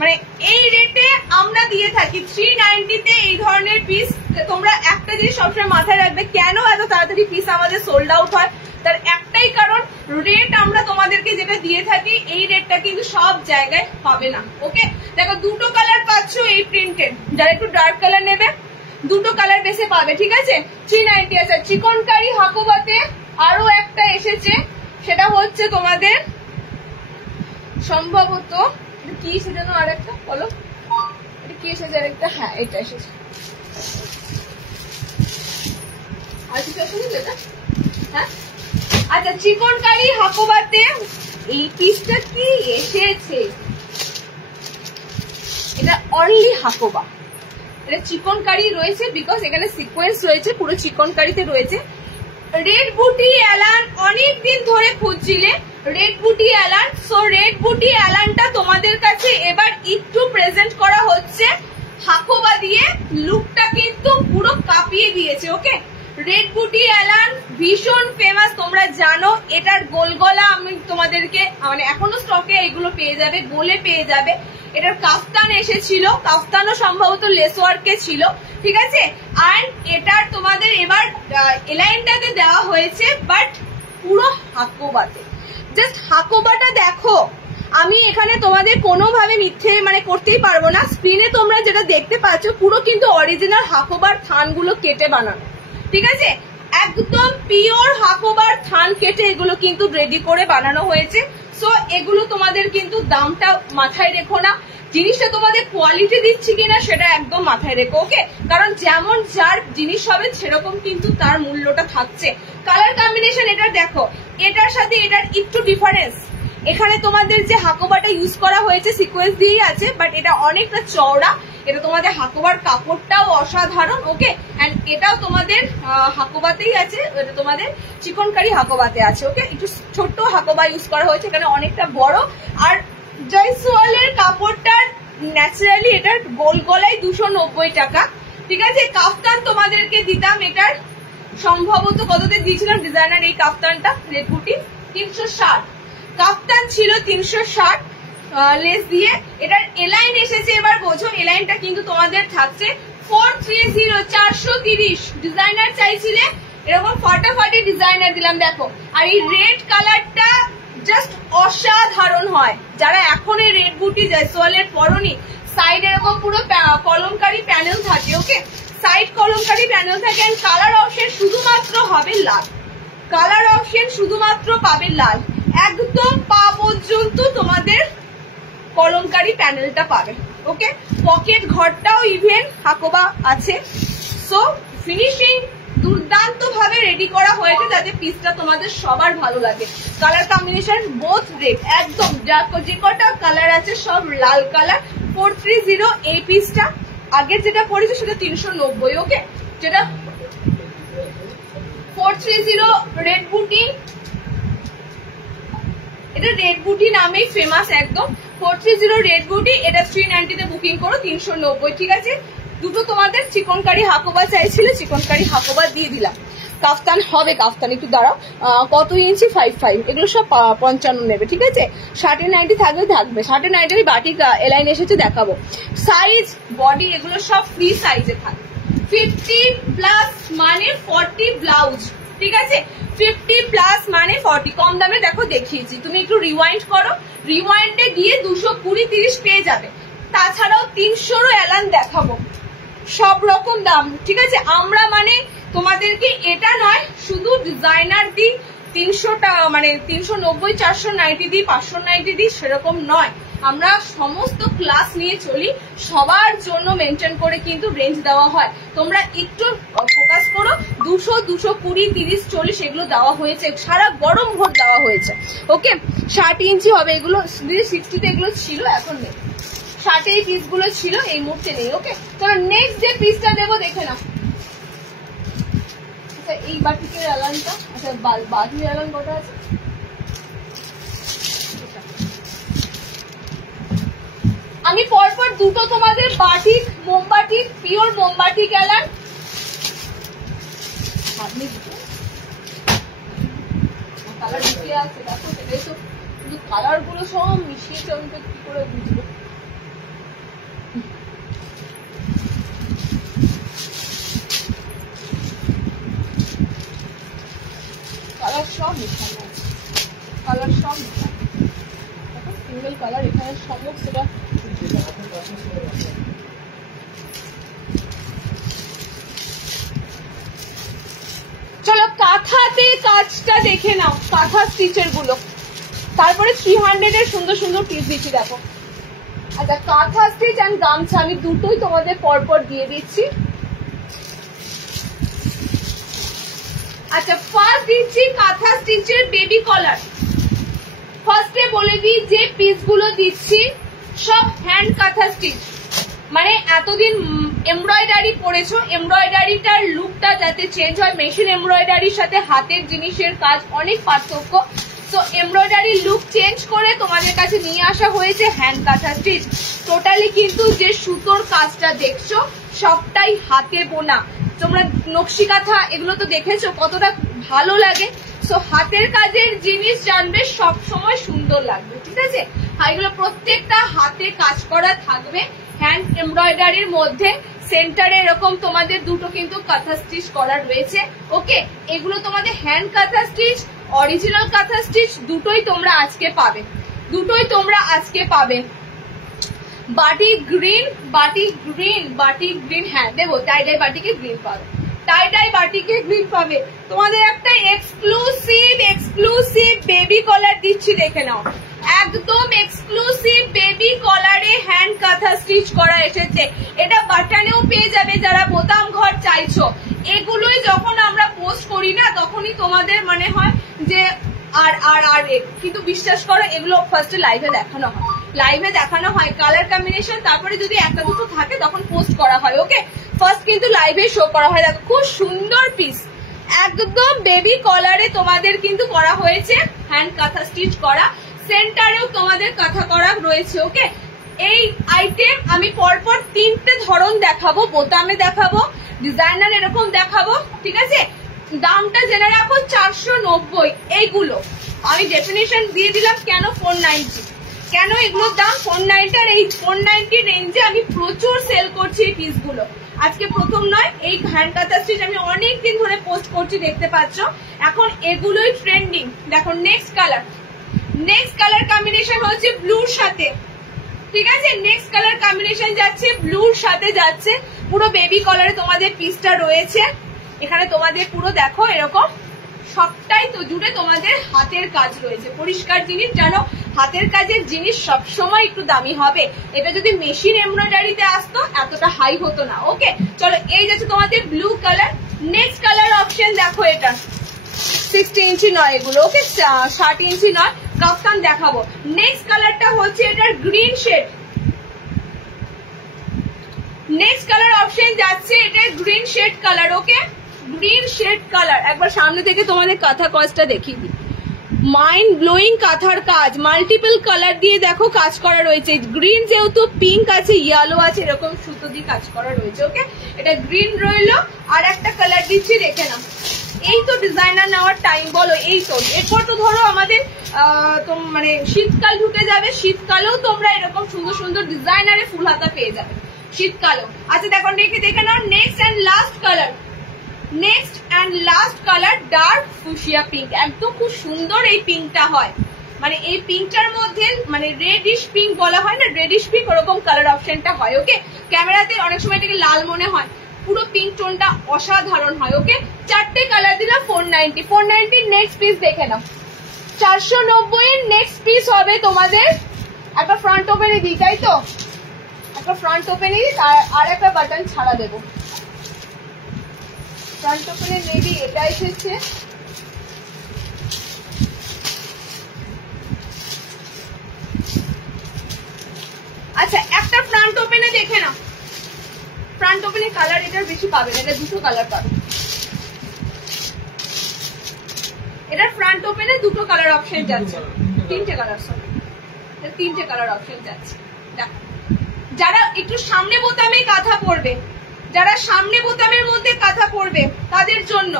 মানে এই রেটে আমরা দিয়ে থাকি 390-তে এই ধরনের পিস। তোমরা একটা জিনিস সবসময় মাথায় রাখবে, কেন এত তাড়াতাড়ি পিস আমাদের সোল্ড আউট হয়, তার একটাই কারণ, রেট আমরা তোমাদেরকে যেটা দিয়ে থাকি এই রেটটা কিন্তু সব জায়গায় পাবে না। ওকে, দেখো দুটো কালার পাচ্ছ এই প্রিন্টের, যারা একটু ডার্ক কালার নেবে দুটো কালার বেসে পাবে, ঠিক আছে? 390 আছে। চিকনকারি হাকোবাতে আরো একটা এসেছে, সেটা হচ্ছে তোমাদের সম্ভবত কি এসে যেন আরেকটা বলো, এটা কি এসেছে আরেকটা, হ্যাঁ এটা এসেছে, আর কিছু এসেছে এটা, হ্যাঁ আচ্ছা চিকনকারি হাকোবাতে এই পিসটা কি এসেছে, এটা অনলি হাকোবা, এটা চিকনকারি রয়েছে বিকজ এখানে সিকোয়েন্স রয়েছে, পুরো চিকনকারিতে রয়েছে। রেড বুটি অ্যালান অনেক দিন ধরে খুঁজছিলে, রেড বুটি অ্যালান, সো রেড বুটি অ্যালানটা তোমাদের কাছে এবার একটু প্রেজেন্ট করা হচ্ছে হাকোবা দিয়ে, লুকটা কিন্তু পুরো কাঁপিয়ে দিয়েছে। ওকে, রেড বুটি অ্যালান ভীষণ ফেমাস, তোমরা জানো। এটার গোল গলা আমি তোমাদেরকে মানে এখনো স্টকে এগুলো পেয়ে যাবে, গোলে পেয়ে যাবে। এটার কাফতান এসেছিল, কাফতানও সম্ভবত লেস ওয়ার্কে ছিল, ঠিক আছে। আর এটার তোমাদের এবার এলাইনটাতে দেওয়া হয়েছে, বাট পুরো হাকোবাতে। জাস্ট হাকোবাটা দেখো, আমি এখানে তোমাদের কোনোভাবে মিথ্যে মানে করতেই পারবো না। স্ক্রিনে তোমরা যেটা দেখতে পাচ্ছ পুরো কিন্তু অরিজিনাল হাকোবার থানগুলো কেটে বানানো, ঠিক আছে। একদম পিওর হাকোবার থান কেটে এগুলো কিন্তু রেডি করে বানানো হয়েছে। সো এগুলো তোমাদের কিন্তু দামটা মাথায় রেখো না, জিনিসটা তোমাদের কোয়ালিটি দিচ্ছি কিনা সেটা একদম মাথায় রেখো। ওকে, কারণ যেমন যার জিনিস হবে সেরকম কিন্তু তার মূল্যটা থাকছে। কালার কম্বিনেশন এটার দেখো, এটার সাথে এটার একটু ডিফারেন্স। এখানে তোমাদের যে হাকোবাটা ইউজ করা হয়েছে সিকোয়েন্স দিয়েই আছে, বাট এটা অনেকটা চওড়া। এটা তোমাদের হাকোবার কাপড়টাও অসাধারণ। ওকে, এন্ড এটাও তোমাদের হাকোবাতেই আছে, এটা তোমাদের চিকনকারি হাকোবাতে আছে। ওকে, একটু ছোট্ট হাকোবা ইউজ করা হয়েছে, এখানে অনেকটা বড়। আর জয়সওয়ালের কাপড়টার ন্যাচারালি এটার গোল গলায় 290 টাকা, ঠিক আছে। কাফতান তোমাদেরকে দিতাম, এটার সম্ভবত কততে দিয়েছিলাম ডিজাইনার এই কাফতানটা, রেড বুটি 360 কাফতান ছিল, 360 লেস দিয়ে। এটার এলাইন এসেছে, এবার বোঝো এলাইনটা কিন্তু তোমাদের থাকছে 430 430। ডিজাইনার চাইছিলে, এরকম ফাটাফাটি ডিজাইনার দিলাম দেখো। আর এই রেড কালারটা জাস্ট অসাধারণ হয়। যারা এখন এই রেড বুটি জয়সওয়ালের পরনি, সাইড এরকম পুরো কলমকারি প্যানেল থাকে। ওকে, সাইড কলমকারি প্যানেল থাকে। এন্ড কালার অপশন শুধুমাত্র হবে লাল, কালার অপশন শুধুমাত্র পাবে লাল, একদম পা পর্যন্ত তোমাদের কলমকারি প্যানেলটা পাবে। ওকে, পকেট ঘরটাও ইভেন হাকোবা আছে। সো ফিনিশিং দুর্দান্ত ভাবে রেডি করা হয়েছে যাতে পিসটা তোমাদের সবার ভালো লাগে। কালার কম্বিনেশন বোথ রেড, একদম যে কটা কালার আছে সব লাল কালার। 430 এই পিসটা, আগের যেটা পড়েছে সেটা 390। ওকে, যেটা 430 রেড বুটি, এটা রেড বুটি নামেই ফেমাস একদম। 430 রেড বুটি, এটা 390 তে বুকিং করো, 390, ঠিক আছে। দুটো তোমাদের চিকনকারি হাকোবা চাইছিল, চিকনকারি হাকোবা দিয়ে দিলাম। কাফতান হবে, কাফতান একটু দাঁড়াও, কত ইঞ্চি 55, এগুলো সব 55 নেবে, ঠিক আছে। 90 থাকবে থাকবে, 90 বাটিক এলাইন এসেছে দেখাবো। সাইজ বডি এগুলো সব ফ্রি সাইজে থাকে। 50+ মানে 40 ব্লাউজ, ঠিক আছে। 50+ মানে 40, কম দামে দেখো দেখিয়েছি। তুমি একটু রিওয়াইন্ড করো, রিওয়াইন্ডে গিয়ে 220-30 পেয়ে যাবে। তাছাড়াও 300 এলান দেখাবো, সব রকম দাম, ঠিক আছে। আমরা মানে তোমাদেরকে এটা নয় শুধু ডিজাইনার দিই 300 টাকা মানে 390 490 দিই 590 দিই, সেরকম নয়। আমরা সমস্ত ক্লাস নিয়ে চলি, সবার জন্য মেনটেন করে কিন্তু রেঞ্জ দেওয়া হয়। তোমরা একটু ফোকাস করো, 200 220 30 40 এগুলো দেওয়া হয়েছে, সারা গরম ভোট দেওয়া হয়েছে। ওকে, 60 ইঞ্চি হবে এগুলো, 60তে এগুলো ছিল, এখন নেই। 60 এই পিসগুলো ছিল, এই মুহূর্তে নেই। ওকে, চলো নেক্সট যে পিসটা দেবো দেখে না। আচ্ছা, এই বাটিকের অ্যালানটা, আচ্ছা বাটির অ্যালান কটা আছে? আমি পরপর দুটো তোমাদের বাটিক মোমবাটিক, পিওর মোমবাটিক অ্যালান আপনি কালার মিশিয়ে আছে দেখো, সেটাই তো, কিন্তু কালার গুলো সব মিশিয়েছে, আমি তো কি করে বুঝবো। কালার সব মিশানো আছে, কালার সব মিশানো, সিঙ্গেল কালার এখানে সমস্তটা। চলো কাঁথাতে কাজটা স্টিচটা দেখে নাও, কাঁথা স্টিচের গুলো। তারপরে 300 এর সুন্দর সুন্দর পিস দিচ্ছি দেখো। আচ্ছা, কাঁথা স্টিচ এন্ড গামছা আমি দুটোই তোমাদের পরপর দিয়ে দিচ্ছি। আচ্ছা, ফার্স্ট দিচ্ছি কাঁথা স্টিচের বেবি কলার। ফার্স্টে বলে দিই যে পিস গুলো দিচ্ছি সব হ্যান্ড কাঁথা স্টিচ, মানে এতদিন এমব্রয়ডারি পড়েছো, এমব্রয়ডারিটার লুকটা যাতে চেঞ্জ হয়। মেশিন এমব্রয়ডারির সাথে হাতের জিনিসের কাজ অনেক পার্থক্য, তো এমব্রয়ডারি লুক চেঞ্জ করে তোমাদের কাছে নিয়ে আসা হয়েছে হ্যান্ড কাঁথা স্টিচ। টোটালি কিন্তু যে সুতোর কাজটা দেখছো সবটাই হাতে বোনা। তোমরা নকশি কাঁথা এগুলো তো দেখেছো কতটা ভালো লাগে, সো হাতের কাজের জিনিস জানবে সব সময় সুন্দর লাগবে, ঠিক আছে। এগুলো প্রত্যেকটা হাতে কাজ করা থাকবে হ্যান্ড এমব্রয়ডারির মধ্যে। সেন্টারে এরকম তোমাদের দুটো কিন্তু কাঁথা স্টিচ করা রয়েছে, ওকে। এগুলো তোমাদের হ্যান্ড কাঁথা স্টিচ, অরিজিনাল কাঁথা স্টিচ দুটোই তোমরা আজকে পাবে, দুটোই তোমরা আজকে পাবে। Batik green, batik green, batik green, হ্যাঁ দেবো। টাই ডাই বাটিকে গ্রিন পাবে, টাই ডাই বাটিকে গ্রিন পাবে। তোমাদের একটা এক্সক্লুসিভ এক্সক্লুসিভ বেবি কলার দিচ্ছি, দেখে নাও। একদম এক্সক্লুসিভ বেবি কলারে হ্যান্ড কাঁথা স্টিচ করা এসেছে। এটা বাটনেও পেয়ে যাবে যারা বোতাম ঘর চাইছো। এগুলোই যখন আমরা পোস্ট করি না তখনই তোমাদের মনে হয় যে আর আর আর কিন্তু বিশ্বাস করো এগুলো ফার্স্টে লাইভে দেখানো হয়, লাইভে দেখানো হয় কালার কম্বিনেশন, তারপরে যদি একটা দুটো থাকে তখন পোস্ট করা হয়, ওকে। ফার্স্ট কিন্তু লাইভে শো করা হয়। দেখো খুব সুন্দর পিস, একদম বেবি কলারে তোমাদের কিন্তু করা হয়েছে হ্যান্ড কাঁথা স্টিচ করা। সেন্টারেও তোমাদের কাঁথা করা রয়েছে, ওকে। এই আইটেম আমি পরপর তিনটে ধরন দেখাবো, বোতামে দেখাবো, ডিজাইনার এরকম দেখাবো, ঠিক আছে। দামটা জেনে রাখো 490। এইগুলো আমি ডেফিনেশন দিয়ে দিলাম কেন 490, কেন এগুলোর দাম 490। আর এই 490 রেঞ্জে আমি প্রচুর সেল করছি এই পিসগুলো, আজকে প্রথম নয়। এই হ্যান্ড কাঁথা স্টিচ আমি অনেক দিন ধরে পোস্ট করছি, দেখতে পাচ্ছ। এখন এগুলোই ট্রেন্ডিং। দেখো next colour, next colour combination হচ্ছে ব্লুর সাথে, ঠিক আছে। নেক্সট কালার কম্বিনেশন যাচ্ছে ব্লুর সাথে, যাচ্ছে পুরো বেবি কলারে তোমাদের পিসটা রয়েছে। এখানে তোমাদের পুরো দেখো এরকম সবটাই তো জুড়ে তোমাদের হাতের কাজ রয়েছে, পরিষ্কার জিনিস। জানো হাতের কাজের জিনিস সবসময় একটু দামি হবে। এটা যদি মেশিন এমব্রয়ডারিতে আসতো এতটা হাই হতো না, ওকে। চলো এই যাচ্ছে তোমাদের blue colour. Next colour option দেখো, এটা 60 ইঞ্চি নয় এগুলো, ওকে, 60 ইঞ্চি নয়। কাফতান দেখাবো। নেক্সট কালারটা হচ্ছে এটার green shade. Next colour option যাচ্ছে এটা green shade colour, okay, green shade colour. একবার সামনে থেকে তোমাদের কাঁথা কাজটা দেখিয়ে দিই। মাইন্ড ব্লোয়িং কাঁথার কাজ, মাল্টিপল কালার দিয়ে দেখো কাজ করা রয়েছে। গ্রিন যেহেতু পিঙ্ক আছে, ইয়েলো আছে, এরকম সুতো দিয়ে কাজ করা রয়েছে, ওকে। এটা গ্রিন রইলো। আর একটা কালার দিচ্ছি, দেখে নাও। এই তো ডিজাইনার নেওয়ার টাইম বলো, এই তো। এরপর তো ধরো আমাদের মানে শীতকাল ঢুকে যাবে, শীতকালেও তোমরা এরকম সুন্দর সুন্দর ডিজাইনারে ফুল হাতা পেয়ে যাবে শীতকালেও। আচ্ছা দেখো দেখে নাও next and last colour, next and last colour dark fuchsia pink. একদম খুব সুন্দর এই পিঙ্কটা হয়, মানে এই পিঙ্কটার মধ্যে মানে রেডিশ পিঙ্ক বলা হয় না, রেডিশ পিঙ্ক, ওরকম কালার অপশনটা হয়, ওকে। ক্যামেরাতে অনেক সময় এটাকে লাল মনে হয়, পুরো পিঙ্ক টোনটা অসাধারণ হয়, ওকে। চারটে কালার দিলাম 490। 490 নেক্সট পিস দেখে নাও। 490 এর নেক্সট পিস হবে তোমাদের একটা ফ্রন্ট ওপেনে দিই, তাই তো। একটা ফ্রন্ট ওপেনে দিই আর একটা বাটন ছাড়া দেবো। ফ্রন্ট ওপেনে মেবি এটা এসেছে, আচ্ছা একটা ফ্রন্ট ওপেনে দেখে নাও। ফ্রন্ট ওপেনে কালার এটার বেশি পাবে, এটা দুটো কালার পাবে। এটার ফ্রন্ট ওপেনে দুটো কালার অপশন যাচ্ছে, তিনটে কালার, সরি তিনটে কালার অপশন যাচ্ছে। দেখো যারা একটু সামনে বোতামে কাঁথা পরবে, যারা সামনে বোতামের মধ্যে কাঁথা পরবে তাদের জন্য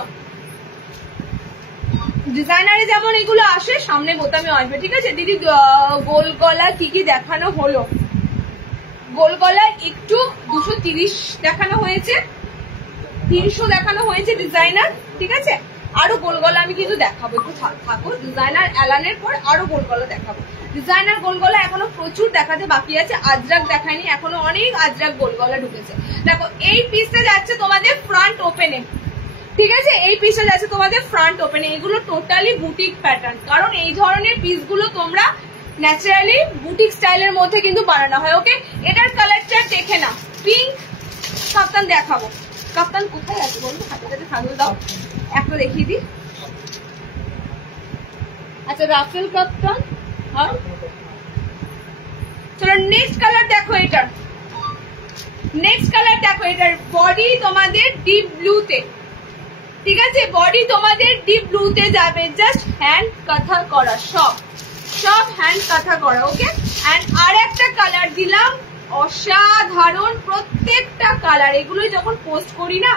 ডিজাইনারে যেমন এগুলো আসে সামনে বোতামে আসবে, ঠিক আছে। দিদি গোল গলা কি কি দেখানো হলো? গোল গলা একটু 230 দেখানো হয়েছে, 300 দেখানো হয়েছে ডিজাইনার, ঠিক আছে। আরো গোল গলা আমি কিন্তু দেখাবো, একটু থাকো। ডিজাইনার এলানের পর আরো গোল গলা দেখাবো। ডিজাইনার গোল গলা এখনো প্রচুর দেখাতে বাকি আছে, আজরাক দেখায়নি, এখনো অনেক আজরাক গোল গলা ঢুকেছে। দেখো এই পিসটা যাচ্ছে তোমাদের ফ্রন্ট ওপেনে, ঠিক আছে, এই পিসটা যাচ্ছে তোমাদের ফ্রন্ট ওপেনে। এগুলো টোটালি বুটিক প্যাটার্ন, কারণ এই ধরনের পিসগুলো তোমরা ন্যাচারালি বুটিক স্টাইলের মধ্যে কিন্তু বানানো হয়। ওকে, এটার কালারটা দেখে না, পিঙ্ক। কাপ্তান দেখাবো, কাপ্তান কোথায় আছে বলবো, হাতে হাতে থাকলে দাও, একটা দেখিয়ে দিই। আচ্ছা, রাফেল কাপ্তান। আর চলো নেক্সট কালার দেখো, এটার নেক্সট কালার দেখো। এটার বডি তোমাদের ডিপ ব্লুতে, ঠিক আছে, বডি তোমাদের ডিপ ব্লুতে যাবে, জাস্ট হ্যান্ড কাঁথা করা, সব হ্যান্ড কাঁথা করা। ওকে, এন্ড আর একটা কালার দিলাম, অসাধারণ প্রত্যেকটা কালার। এগুলো যখন পোস্ট করি না,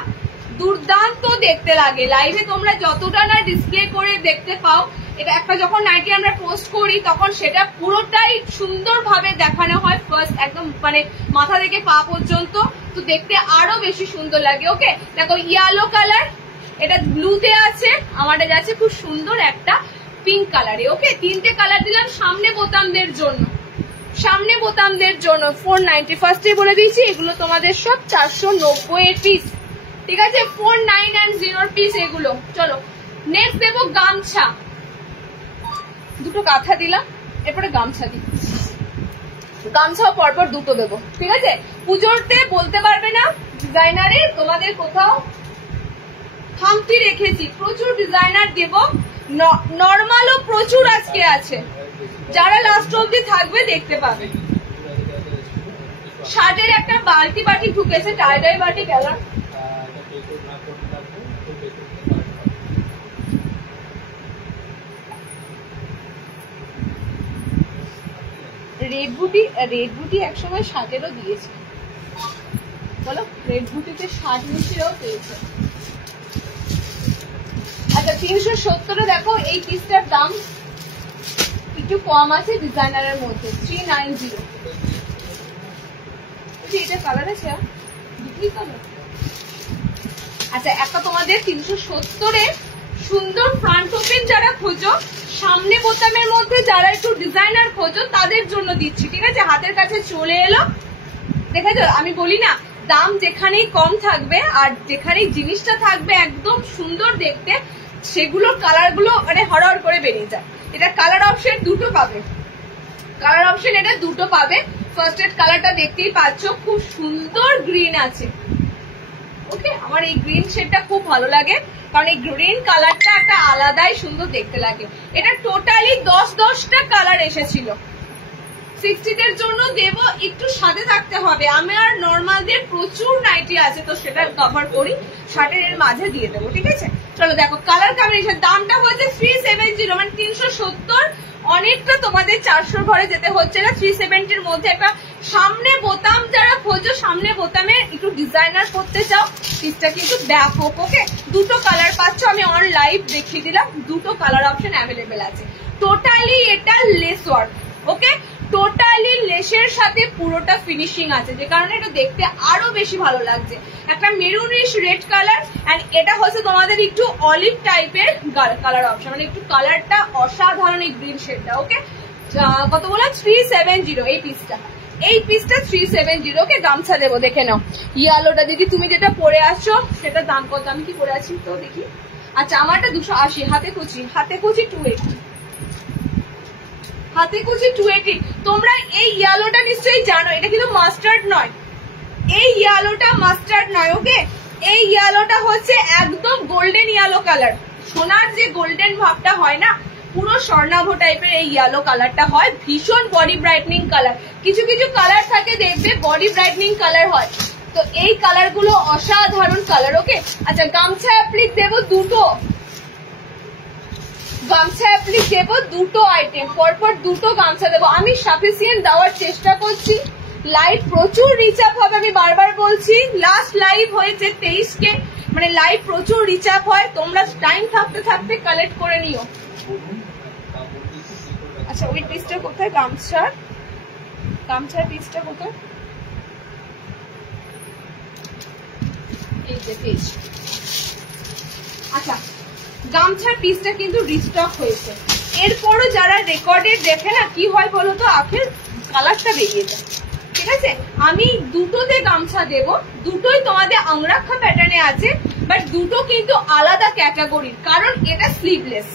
দুর্দান্ত দেখতে লাগে। লাইভে তোমরা যতটা না ডিসপ্লে করে দেখতে পাও, এটা একটা যখন নাইটি আমরা পোস্ট করি তখন সেটা পুরোটাই সুন্দরভাবে দেখানো হয়, ফার্স্ট একদম মানে মাথা থেকে পা পর্যন্ত, তো দেখতে আরো বেশি সুন্দর লাগে। ওকে, দেখো ইয়েলো কালার, এটা ব্লুতে আছে, আমাদের যাচ্ছে খুব সুন্দর একটা পিঙ্ক কালারে। ওকে, তিনটে কালার দিলাম সামনে বোতামদের জন্য, সামনে বোতামদের জন্য 490। ফার্স্টে বলে দিয়েছি এগুলো তোমাদের সব 490 এর পিস, ঠিক আছে, 49 and 0 পিস এগুলো। চলো নেক্সট দেবো গামছা, দুটো কাঁথা দিলাম, এরপরে গামছা দিই, গামছা পরপর দুটো দেবো, ঠিক আছে। পুজোতে বলতে পারবে না ডিজাইনারে তোমাদের কোথাও খামতি রেখেছি, প্রচুর ডিজাইনার দেবো, নর্মালও প্রচুর আজকে আছে, যারা লাস্ট অব্দি থাকবে দেখতে পাবে। শার্টের একটা বালতি বাটি ঢুকেছে, টাইডাই বাটি গেল, রেড বুটি একসময় শার্টেরও দিয়েছে, বলো রেড বুটিতে শার্ট মিশিয়েও পেয়েছে। আচ্ছা 370 দেখো, এই পিসটার দাম একটু কম আছে ডিজাইনারের মধ্যে, 390। এটা কালার আছে, দুটোই কালার। আচ্ছা, একটা তোমাদের 370 সুন্দর ফ্রন্ট ওপেন যারা খোঁজো, সামনে বোতামের মধ্যে যারা একটু ডিজাইনার খোঁজো, তাদের জন্য দিচ্ছি, ঠিক আছে। হাতের কাছে চলে এলো, দেখেছো, আমি বলি না দাম যেখানেই কম থাকবে আর যেখানেই জিনিসটা থাকবে একদম সুন্দর দেখতে, সেগুলোর কালার গুলো মানে হরহর করে বেরিয়ে যায়। এটা কালার অপশন দুটো পাবে, কালার অপশন এটা দুটো পাবে। ফার্স্ট এড কালারটা দেখতেই পাচ্ছ, খুব সুন্দর গ্রিন আছে। ওকে, আমার এই গ্রিন শেডটা খুব ভালো লাগে, কারণ এই গ্রিন কালারটা একটা আলাদাই সুন্দর দেখতে লাগে। এটা টোটালি 10-10টা কালার এসেছিল। 60 এর জন্য দেব, একটু সাথে থাকতে হবে। আমার নর্মালদের প্রচুর নাইটি আছে, তো সেটা কভার করি, শার্টের এর মাঝে দিয়ে দেবো, ঠিক আছে। চলো দেখো কালার কম্বিনেশন, দামটা হচ্ছে 370, মানে 370, অনেকটা তোমাদের 400 ঘরে যেতে হচ্ছে না। 370 এর মধ্যে একটা সামনে বোতাম যারা খোঁজো, সামনে বোতামে একটু ডিজাইনার করতে চাও, পিসটা কিন্তু ব্যাপক। ওকে, দুটো কালার পাচ্ছ, আমি অন লাইভ দেখিয়ে দিলাম, দুটো কালার অপশন অ্যাভেলেবেল আছে। টোটালি এটা লেস ওয়ার্ক, ওকে, টোটালি লেসের সাথে পুরোটা ফিনিশিং আছে, যে কারণে এটা দেখতে আরো বেশি ভালো লাগছে। একটা মেরুনিশ রেড কালার, এন্ড এটা হচ্ছে তোমাদের একটু অলিভ টাইপের কালার অপশন, মানে একটু কালারটা অসাধারণ এই গ্রিন শেডটা। ওকে, কত বললাম 370 এই পিসটা, এই পিসটা 370। ওকে, গামছা দেবো, দেখে নাও ইয়েলোটা। দিদি তুমি যেটা পরে আসছো সেটার দাম কত, আমি কি পরে আছি তো দেখি। আচ্ছা, আমারটা 280, হাতে কুচি 280, হাতে কুচি 280। তোমরা এই ইয়েলোটা নিশ্চয়ই জানো, এটা কিন্তু মাস্টার্ড নয়, এই ইয়েলোটা মাস্টার্ড নয়। ওকে, এই ইয়েলোটা হচ্ছে একদম গোল্ডেন ইয়েলো কালার, সোনার যে গোল্ডেন ভাবটা হয় না, পুরো স্বর্ণাভ টাইপের এই ইয়েলো কালারটা হয়, ভীষণ বডি ব্রাইটনিং কালার। কিছু কিছু কালার থাকে দেখবে বডি ব্রাইটনিং কালার হয়, তো এই কালার গুলো অসাধারণ কালার। ওকে, আচ্ছা গামছা অ্যাপ্লিক দেবো দুটো, গামছা অ্যাপ্লিক দেবো দুটো আইটেম, পরপর দুটো গামছা দেবো। আমি সাফিসিয়েন্ট দেওয়ার চেষ্টা করছি, লাইভ প্রচুর রিচ আপ হবে, আমি বারবার বলছি। লাস্ট লাইভ হয়েছে 23কে, মানে লাইভ প্রচুর রিচ আপ হয়, তোমরা টাইম থাকতে থাকতে কালেক্ট করে নিও। আচ্ছা, ওই পিসটা কোথায়, গামছার পিসটা কোথায়, এই যে পিস। আচ্ছা, গামছার পিসটা কিন্তু রিস্টক হয়েছে। এরপরও যারা রেকর্ডেড দেখে না, কি হয় বলতো, আখের কালারটা বেরিয়ে যায়, ঠিক আছে। আমি দুটোতে গামছা দেব, দুটোই তোমাদের আংরাক্ষা প্যাটার্নে আছে, বাট দুটো কিন্তু আলাদা ক্যাটাগরির, কারণ এটা স্লিভলেস।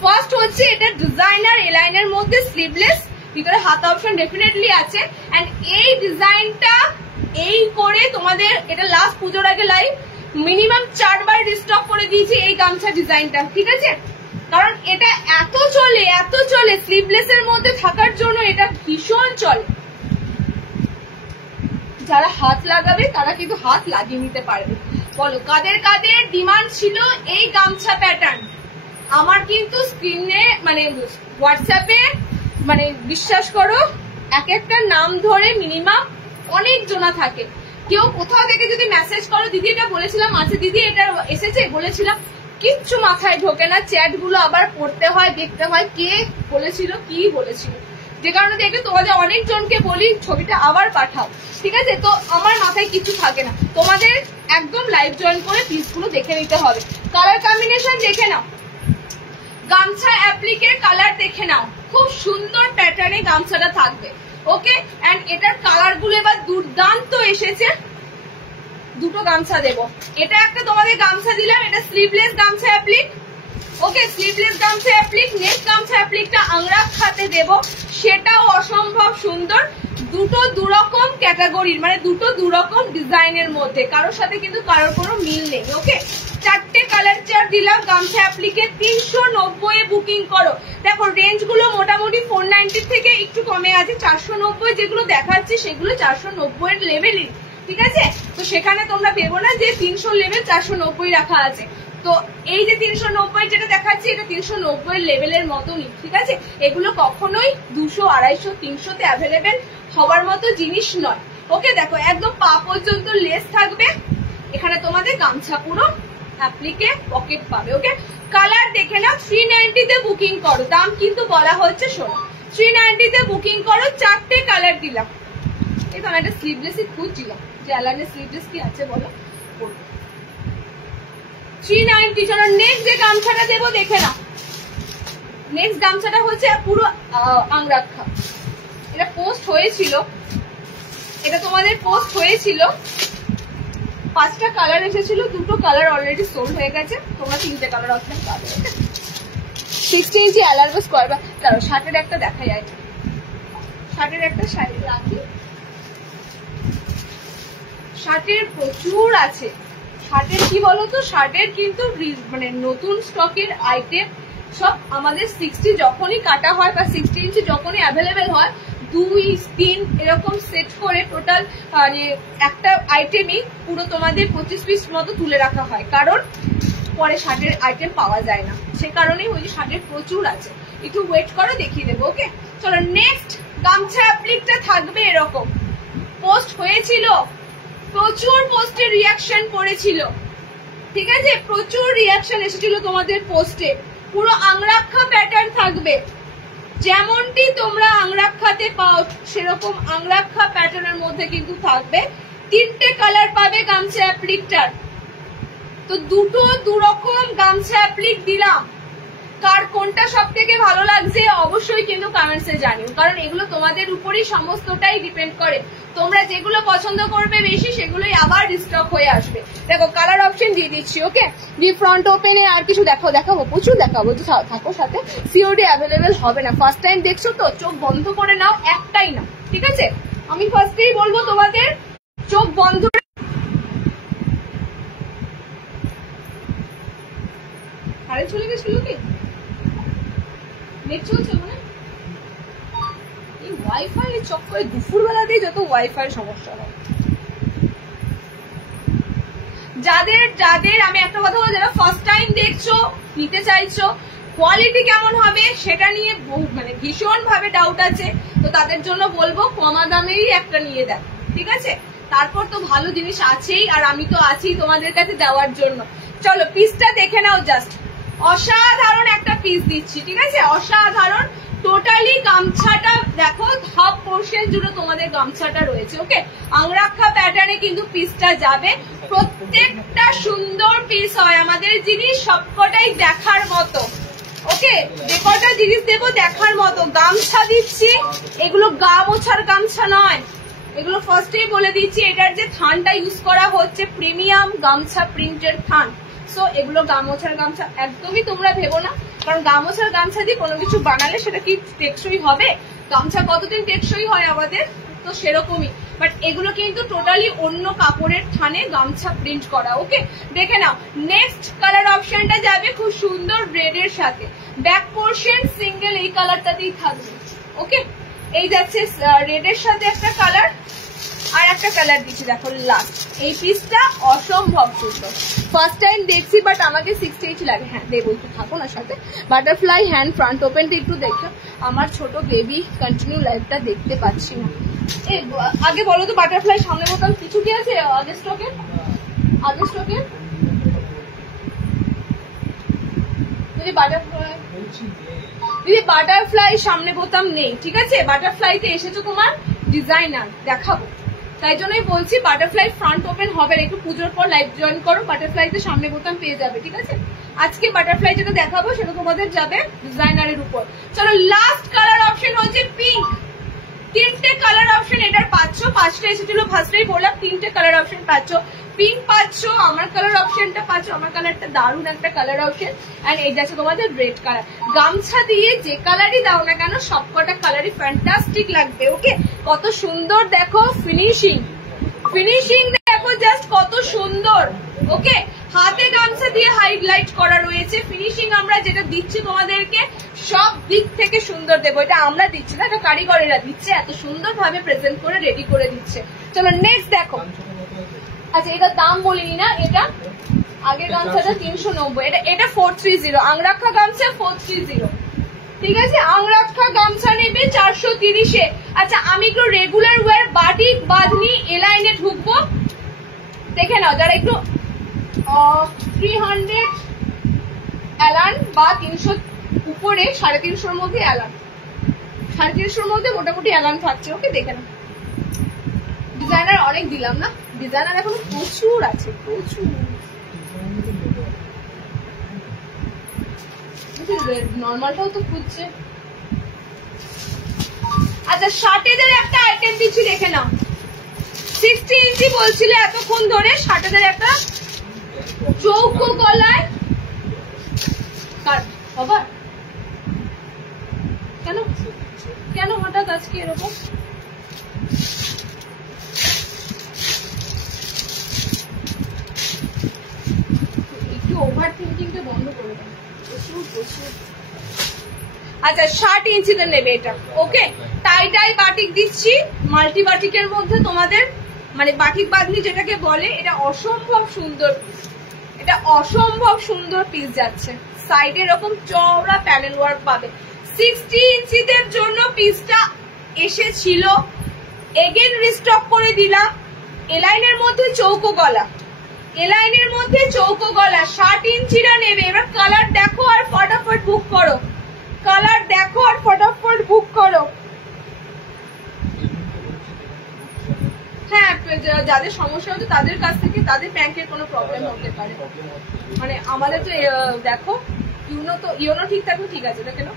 ফার্স্ট হচ্ছে এটা ডিজাইনার এলাইনের মধ্যে স্লিভলেস, ভিতরে হাত অপশন ডেফিনেটলি আছে। এন্ড এই ডিজাইনটা এই করে তোমাদের এটা লাস্ট পুজোর আগে লাইভ মিনিমাম 4 বার রিস্টক করে দিয়েছি এই গামছা ডিজাইনটা, ঠিক আছে? কারণ এটা এত চলে স্লিভলেস এর মধ্যে থাকার জন্য এটা ভীষণ চলে। যারা হাত লাগাবে তারা কিন্তু হাত লাগিয়ে নিতে পারবে। বলো কাদের কাদের ডিমান্ড ছিল এই গামছা প্যাটার্ন? আমার কিন্তু স্ক্রিনে মানে হোয়াটসঅ্যাপে মানে বিশ্বাস করো এক একটা নাম ধরে মিনিমাম অনেক জনা থাকে। কেউ কোথাও থেকে যদি মেসেজ করো দিদি এটা বলেছিলাম, আচ্ছা দিদি এটা এসেছে বলেছিলাম, কিচ্ছু মাথায় ঢোকে না। চ্যাট গুলো আবার পড়তে হয়, দেখতে হয় কে বলেছিল কি বলেছিল, যে কারণে দেখে তোমাদের অনেকজনকে বলি ছবিটা আবার পাঠাও, ঠিক আছে? তো আমার মাথায় কিছু থাকে না, তোমাদের একদম লাইভ জয়েন করে পিসগুলো দেখে নিতে হবে। কালার কম্বিনেশন দেখে নাও, গামছা অ্যাপ্লিকের কালার দেখে নাও, খুব সুন্দর প্যাটার্নে গামছাটা থাকবে। ওকে, এন্ড এটার কালার গুলো এবার দুর্দান্ত এসেছে। দুটো গামছা দেব, এটা একটা তোমাদের গামছা দিলাম, এটা স্লিভলেস গামছা অ্যাপ্লিক। ওকে, স্লিভলেস গামছা অ্যাপ্লিক। নেক্সট গামছা অ্যাপ্লিকটা আংরাক খাতে দেব, সেটাও অসম্ভব সুন্দর। দুটো দুরকম ক্যাটাগরির, মানে দুটো দুরকম ডিজাইনের মধ্যে, কারোর সাথে কিন্তু কারোর কোনো মিল নেই। ওকে, 4টে কালার চার্ট দিলাম গামছা অ্যাপ্লিকে। 390 এ বুকিং করো। দেখো রেঞ্জ গুলো মোটামুটি 490 থেকে একটু কমে আছে, 490 যেগুলো দেখাচ্ছি সেগুলো 490 এর লেভেলই, ঠিক আছে? তো সেখানে তোমরা ভেবো না যে 300 লেভেল 490 রাখা আছে। তো এই যে 390 যেটা দেখাচ্ছি এটা 390 লেভেলের মতনই, ঠিক আছে? এগুলো কখনোই 200, 250, 300 তে অ্যাভেলেবেল হওয়ার মতো জিনিস নয়। ওকে, দেখো একদম পা পর্যন্ত লেস থাকবে, এখানে তোমাদের গামছা পুরো অ্যাপ্লিকে পকেট পাবে। ওকে, কালার দেখে নাও। 390 তে বুকিং করো, দাম কিন্তু বলা হচ্ছে শোনো 390 তে বুকিং করো। 4টে কালার দিলাম। এই তো আমি একটা স্লিভলেসই খুঁজছিলাম যে অ্যালানের স্লিভলেস কি আছে বলো। 390। চলো নেক্সট যে গামছাটা দেবো দেখে নাও। নেক্সট গামছাটা হচ্ছে পুরো আংরাক্ষা। এটা পোস্ট হয়েছিল, এটা তোমাদের পোস্ট হয়েছিল, 5টা কালার এসেছিল, 2টো কালার অলরেডি সোল্ড হয়ে গেছে। তোমরা 3টে কালার অপশন পাবে। 60 ইঞ্চি অ্যালার্গো স্কোয়ার বা কারো শার্টের একটা দেখা যায়, শার্টের একটা শাড়ি রাখি। শার্টের প্রচুর আছে। শার্টের কি বলতো, শার্টের কিন্তু মানে নতুন স্টকের আইটেম সব আমাদের 60 যখনই কাটা হয় বা 60 ইঞ্চি যখনই অ্যাভেলেবেল হয় 2, 3 এরকম সেট করে টোটাল মানে একটা আইটেমই পুরো তোমাদের 25 পিস মতো তুলে রাখা হয়, কারণ পরে শার্টের আইটেম পাওয়া যায় না। সে কারণেই ওই যে শার্টের প্রচুর আছে। একটু ওয়েট করো, দেখিয়ে দেবো। ওকে, চলো নেক্সট গামছা অ্যাপ্লিকটা থাকবে এরকম। পোস্ট হয়েছিল, প্রচুর পোস্টে রিয়াকশন পড়েছিল, ঠিক আছে? প্রচুর রিয়াকশন এসেছিল তোমাদের পোস্টে। পুরো আংরাক্ষা প্যাটার্ন থাকবে, যেমনটি তোমরা আংরাক্ষাতে পাও সেরকম আংরাক্ষা প্যাটার্নের মধ্যে কিন্তু থাকবে। 3টে কালার পাবে গামছা অ্যাপ্লিকটার। তো দুটো দুরকম গামছা অ্যাপ্লিক দিলাম। কার কোনটা সব থেকে ভালো লাগছে অবশ্যই কিন্তু কমেন্টসে জানিও, কারণ এগুলো তোমাদের উপরই সমস্তটাই ডিপেন্ড করে। তোমরা যেগুলো পছন্দ করবে বেশি সেগুলোই আবার রিস্টক হয়ে আসবে। দেখো কালার অপশন দিয়ে দিচ্ছি। ওকে, দি ফ্রন্ট ওপেনে আর কিছু দেখাবো, প্রচুর দেখাবো, তো থাকো সাথে। সিওডি অ্যাভেলেবেল হবে না, ফার্স্ট টাইম দেখছো তো চোখ বন্ধ করে নাও, একটাই না, ঠিক আছে? আমি ফার্স্টেই বলবো তোমাদের চোখ বন্ধ। আরে চলে গেছিল কি নেট চলছে মানে এই ওয়াইফাই চক্করে দুপুর বেলাতেই যত ওয়াইফাই সমস্যা হয়। যাদের আমি একটা কথা বলবো, যারা ফার্স্ট টাইম দেখছো নিতে চাইছো, কোয়ালিটি কেমন হবে সেটা নিয়ে মানে ভীষণ ভাবে ডাউট আছে, তো তাদের জন্য বলবো কমা দামেরই একটা নিয়ে দেখ, ঠিক আছে? তারপর তো ভালো জিনিস আছেই, আর আমি তো আছি তোমাদের কাছে দেওয়ার জন্য। চলো পিসটা দেখে নাও, জাস্ট অসাধারণ একটা পিস দিচ্ছি, ঠিক আছে? অসাধারণ। টোটালি গামছাটা দেখো, হাফ পোর্শন জুড়ে তোমাদের গামছাটা রয়েছে। ওকে, আংরাক্ষা প্যাটার্নে কিন্তু পিসটা যাবে। প্রত্যেকটা সুন্দর পিস হয়, আমাদের জিনিস সবকটাই দেখার মতো। ওকে, যে কটা জিনিস দেবো দেখার মতো। গামছা দিচ্ছি, এগুলো গা মোছার গামছা নয়, এগুলো ফার্স্টেই বলে দিচ্ছি, এটার যে থানটা ইউজ করা হচ্ছে প্রিমিয়াম গামছা প্রিন্টের থান। সো এগুলো গামছার গামছা একদমই তোমরা ভেবো না, কারণ গামছার গামছা দিয়ে কোনো কিছু বানালে সেটা কি টেকসই হবে? গামছা কতদিন টেকসই হয় আমাদের, তো সেরকমই। বাট এগুলো কিন্তু টোটালি অন্য কাপড়ের থানে গামছা প্রিন্ট করা। ওকে, দেখে নাও। নেক্সট কালার অপশনটা যাবে খুব সুন্দর রেড এর সাথে, ব্যাক পোর্শন সিঙ্গেল এই কালারটাতেই থাকবে। ওকে, এই যাচ্ছে রেড এর সাথে একটা কালার, আর একটা কালার দিচ্ছি দেখো লাস্ট। এই পিসটা অসম্ভব সুন্দর, ফার্স্ট টাইম দেখছি বাট আমাকে 68 লাগে। হ্যাঁ দেবো, একটু থাকো না সাথে। বাটারফ্লাই হ্যান্ড ফ্রন্ট ওপেনটা একটু দেখো, আমার ছোট বেবি কন্টিনিউ লাইভটা দেখতে পাচ্ছি না। আগে বলো তো বাটারফ্লাই সামনে বোতাম কিছু কি আছে আগে স্টকে? বাটারফ্লাই সামনে বোতাম নেই, ঠিক আছে? বাটারফ্লাইতে এসেছো তোমার ডিজাইনার দেখাবো, তাই জন্যই বলছি বাটারফ্লাই ফ্রন্ট ওপেন হবে। একটু পুজোর পর লাইভ জয়েন করো, বাটারফ্লাইতে সামনে বোতাম পেয়ে যাবে, ঠিক আছে? আজকে বাটারফ্লাই যেটা দেখাবো সেটা তোমাদের যাবে ডিজাইনারের উপর। চলো লাস্ট কালার অপশন হচ্ছে পিঙ্ক। তিনটে কালার অপশন এটার পাচ্ছ, পাঁচটা এসেছিল ফার্স্টেই বললাম, তিনটে কালার অপশন পাচ্ছ। পিঙ্ক পাচ্ছ, আমার কালার অপশনটা পাচ্ছ, আমার কালারটা দারুণ একটা কালার অপশন। এন্ড এই যাচ্ছে তোমাদের রেড কালার। গামছা দিয়ে যে কালারই দাও না কেন সবকটা কালারই ফ্যান্টাস্টিক লাগবে। ওকে, কত সুন্দর দেখো ফিনিশিং দেখো জাস্ট কত সুন্দর। ওকে, হাতে গামছা দিয়ে হাইলাইট করা রয়েছে। ফিনিশিং আমরা যেটা দিচ্ছি তোমাদেরকে সব দিক থেকে সুন্দর দেবো, এটা আমরা দিচ্ছি না, এটা কারিগরেরা দিচ্ছে, এত সুন্দর ভাবে প্রেজেন্ট করে রেডি করে দিচ্ছে। চলো নেক্সট দেখো। আচ্ছা, এটার দাম বলিনি না, এটা আগের গামছাটা 390, এটা 430, আংরাক্ষা গামছা 430, ঠিক আছে? আংরাক্ষা গামছা নেবে 430-এ। আচ্ছা, আমি একটু রেগুলার ওয়্যার বাটিক বাঁধনি এলাইনে ঢুকবো, দেখে নাও যারা একটু 300 অ্যালান বা 300 উপরে, 350-এর মধ্যে অ্যালান, 350-এর মধ্যে মোটামুটি অ্যালান থাকছে। ওকে, দেখে নাও। ডিজাইনার অনেক দিলাম না, ডিজাইনার এখন প্রচুর আছে, প্রচুর। নর্মালটাও তো খুঁজছে। আচ্ছা, শার্টেদের একটা আইটেম দিচ্ছি, দেখে নাও। 60 ইঞ্চি বলছিলে এতক্ষণ ধরে, শার্টেদের একটা চৌকো গলায় কেন হঠাৎ আজকে এরকম? একটু ওভার থিঙ্কিংটা বন্ধ করে দাও, প্রচুর। আচ্ছা, 60 ইঞ্চিতে নেবে এটা। ওকে, টাই বাটিক দিচ্ছি, মাল্টি বাটিকের মধ্যে তোমাদের মানে বাটিক বাঁধনি যেটাকে বলে, এটা অসম্ভব সুন্দর, এটা অসম্ভব সুন্দর পিস যাচ্ছে। সাইডে এরকম চওড়া প্যানেল ওয়ার্ক পাবে। 60 ইঞ্চিদের জন্য পিসটা এসেছিল, এগেন রিস্টক করে দিলাম। এলাইনের মধ্যে চৌকো গলা, 60 ইঞ্চিরা নেবে। এবার কালার দেখো আর ফটাফট বুক করো, হ্যাঁ, যাদের সমস্যা হচ্ছে তাদের কাছ থেকে, তাদের ব্যাংকের কোনো প্রবলেম হতে পারে, মানে আমাদের তো দেখো ইউনো ঠিক থাকবে, ঠিক আছে দেখে নাও।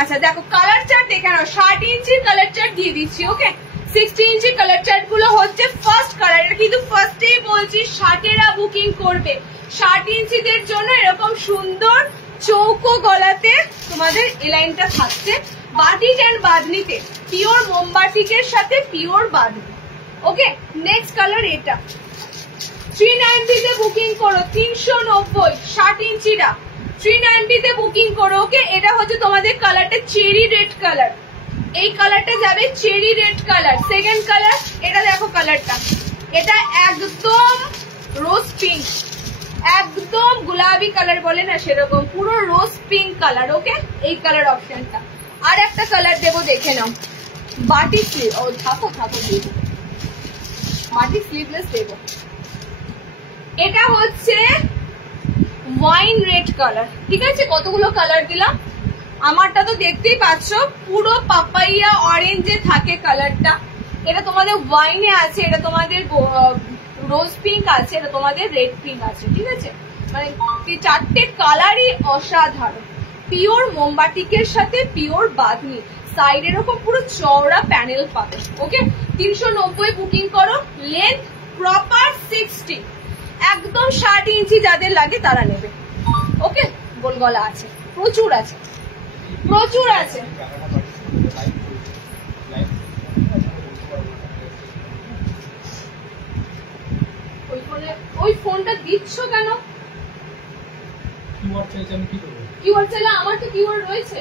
আচ্ছা দেখো, কালার চার্ট দেখে নাও, 60 ইঞ্চির কালার চার্ট দিয়ে দিচ্ছি। ওকে, 60 ইঞ্চি কালার চার্ট গুলো হচ্ছে ফার্স্ট কালার, এটা কিন্তু ফার্স্টেই বলছি শার্টেরা বুকিং করবে। 60 ইঞ্চিদের জন্য এরকম সুন্দর চৌকো গলাতে তোমাদের এলাইনটা থাকছে, বাটিক এন্ড বাঁধনিতে, পিওর মোমবাটিকের সাথে পিওর বাঁধনি। ওকে, নেক্সট কালার এটা 390-তে বুকিং করো, 390, 60 ইঞ্চিরা 390-তে বুকিং করো। ওকে, এটা হচ্ছে তোমাদের কালারটা চেরি রেড কালার, এই কালারটা যাবে cherry red colour. Second colour এটা দেখো, কালারটা এটা একদম রোজ পিঙ্ক, একদম গোলাপি কালার বলে না সেরকম, পুরো রোজ পিঙ্ক কালার। ওকে, এই কালার অপশনটা। আর একটা কালার দেবো, দেখে নাও, বাটিক স্লিভ, ও থাকো দেবো, বাটিক স্লিভলেস দেবো। এটা হচ্ছে ওয়াইন রেড কালার, ঠিক আছে? কতগুলো কালার দিলাম, আমারটা তো দেখতেই পাচ্ছ, পুরো পাপাইয়া অরেঞ্জে থাকে কালারটা। এটা তোমাদের ওয়াইনে আছে, এটা তোমাদের রোজ পিঙ্ক আছে, এটা তোমাদের রেড পিঙ্ক আছে, ঠিক আছে? মানে চারটে কালারই অসাধারণ। পিওর মোমবাটিকের সাথে পিওর বাঁধনি, সাইড এরকম পুরো চওড়া প্যানেল পাবে। ওকে, 390 বুকিং করো। লেন্থ প্রপার 60, একদম 60 ইঞ্চি যাদের লাগে তারা নেবে। ওকে, গোল গলা আছে, প্রচুর আছে, প্রচুর আছে। ওই ফোনটা দিচ্ছ কেন? কিওয়ার্ড চাইলে আমার তো কিওয়ার্ড রয়েছে।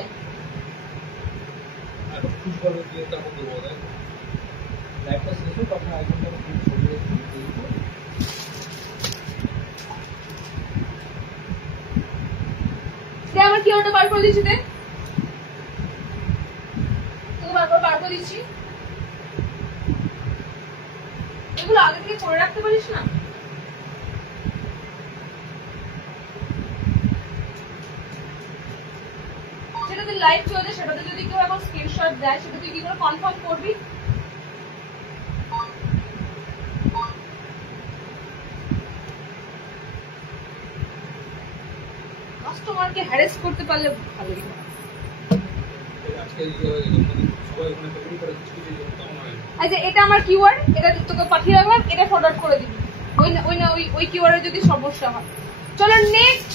আমার কিওয়ার্ডটা বার করে দিচ্ছি, বার করে দিচ্ছি। এগুলো আগে থেকে করে রাখতে পারিস না? সেটাতে লাইভ চলছে, সেটাতে যদি কেউ এখন স্ক্রিনশট দেয় সেটা তুই কি করে কনফার্ম করবি? কাস্টমারকে হ্যারাস করতে পারলে ভালোই হয়। আচ্ছা, এটা আমার কিওয়ার্ড, এটা তোকে পাঠিয়ে রাখলাম, এটা ফরওয়ার্ড করে দিবি। ওই কিওয়ার্ডে যদি সমস্যা হয়। চলো নেক্সট।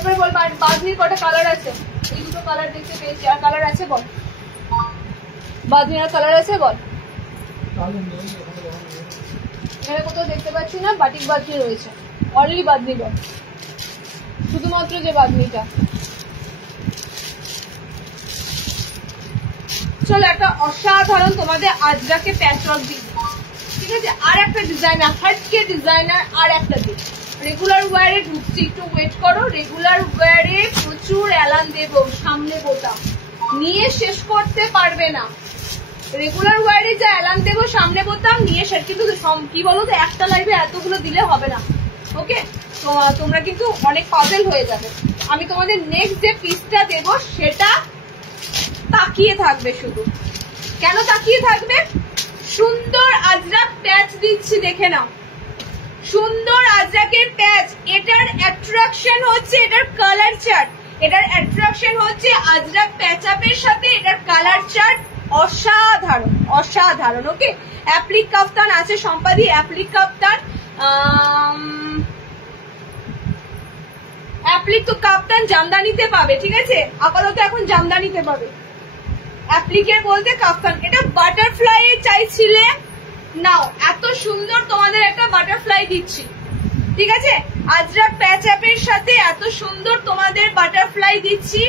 এবার বল বাঁধনির কটা কালার আছে? এই দুটো কালার দেখতে পেয়েছি, আর কালার আছে বল? বাঁধনির কালার আছে বল? এখানে কোথাও দেখতে পাচ্ছি না। বাটিক বাঁধনি রয়েছে, অনলি বাঁধনি বল, শুধুমাত্র যে বাঁধনিটা। চলো একটা অসাধারণ তোমাদের আজরাকে প্যাচওয়ার্ক দিই, ঠিক আছে? আর একটা ডিজাইনার, হাটকে ডিজাইনার, আর একটা দিই। রেগুলার ওয়ারে ঢুকছি, একটু ওয়েট করো। রেগুলার ওয়ারে প্রচুর এলান দেবো, সামনে বোতাম নিয়ে শেষ করতে পারবে না। রেগুলার ওয়ারে যা এলান দেবো সামনে বোতাম নিয়ে শেষ, কিন্তু কি বলো তো, একটা লাইভে এতগুলো দিলে হবে না। ওকে, তোমরা কিন্তু অনেক পাজল হয়ে যাবে। আমি তোমাদের নেক্সট যে পিসটা দেবো সেটা তাকিয়ে থাকবে শুধু। কেন তাকিয়ে থাকবে? সুন্দর আজরাক প্যাচ দিচ্ছি, দেখে নাও। সুন্দর আজরাকের প্যাচ, এটার অ্যাট্রাকশন হচ্ছে এটার কালার চার্ট, এটার অ্যাট্রাকশন হচ্ছে আজরাক প্যাচআপের সাথে এটার কালার চার্ট। অসাধারণ, অসাধারণ। ওকে, অ্যাপ্লিক কাফতান আছে সম্পাদি, অ্যাপ্লিক কাফতান, অ্যাপ্লিক তো কাফতান জামদানিতে পাবে, ঠিক আছে? আপাতত এখন জামদানিতে পাবে। অ্যাপ্লিকের বলতে কাফতান। এটা বাটারফ্লাই চাইছিলে, নাও এত সুন্দর তোমাদের একটা বাটারফ্লাই দিচ্ছি, ঠিক আছে? আজরাক প্যাচআপের সাথে এত সুন্দর তোমাদের বাটারফ্লাই দিচ্ছি।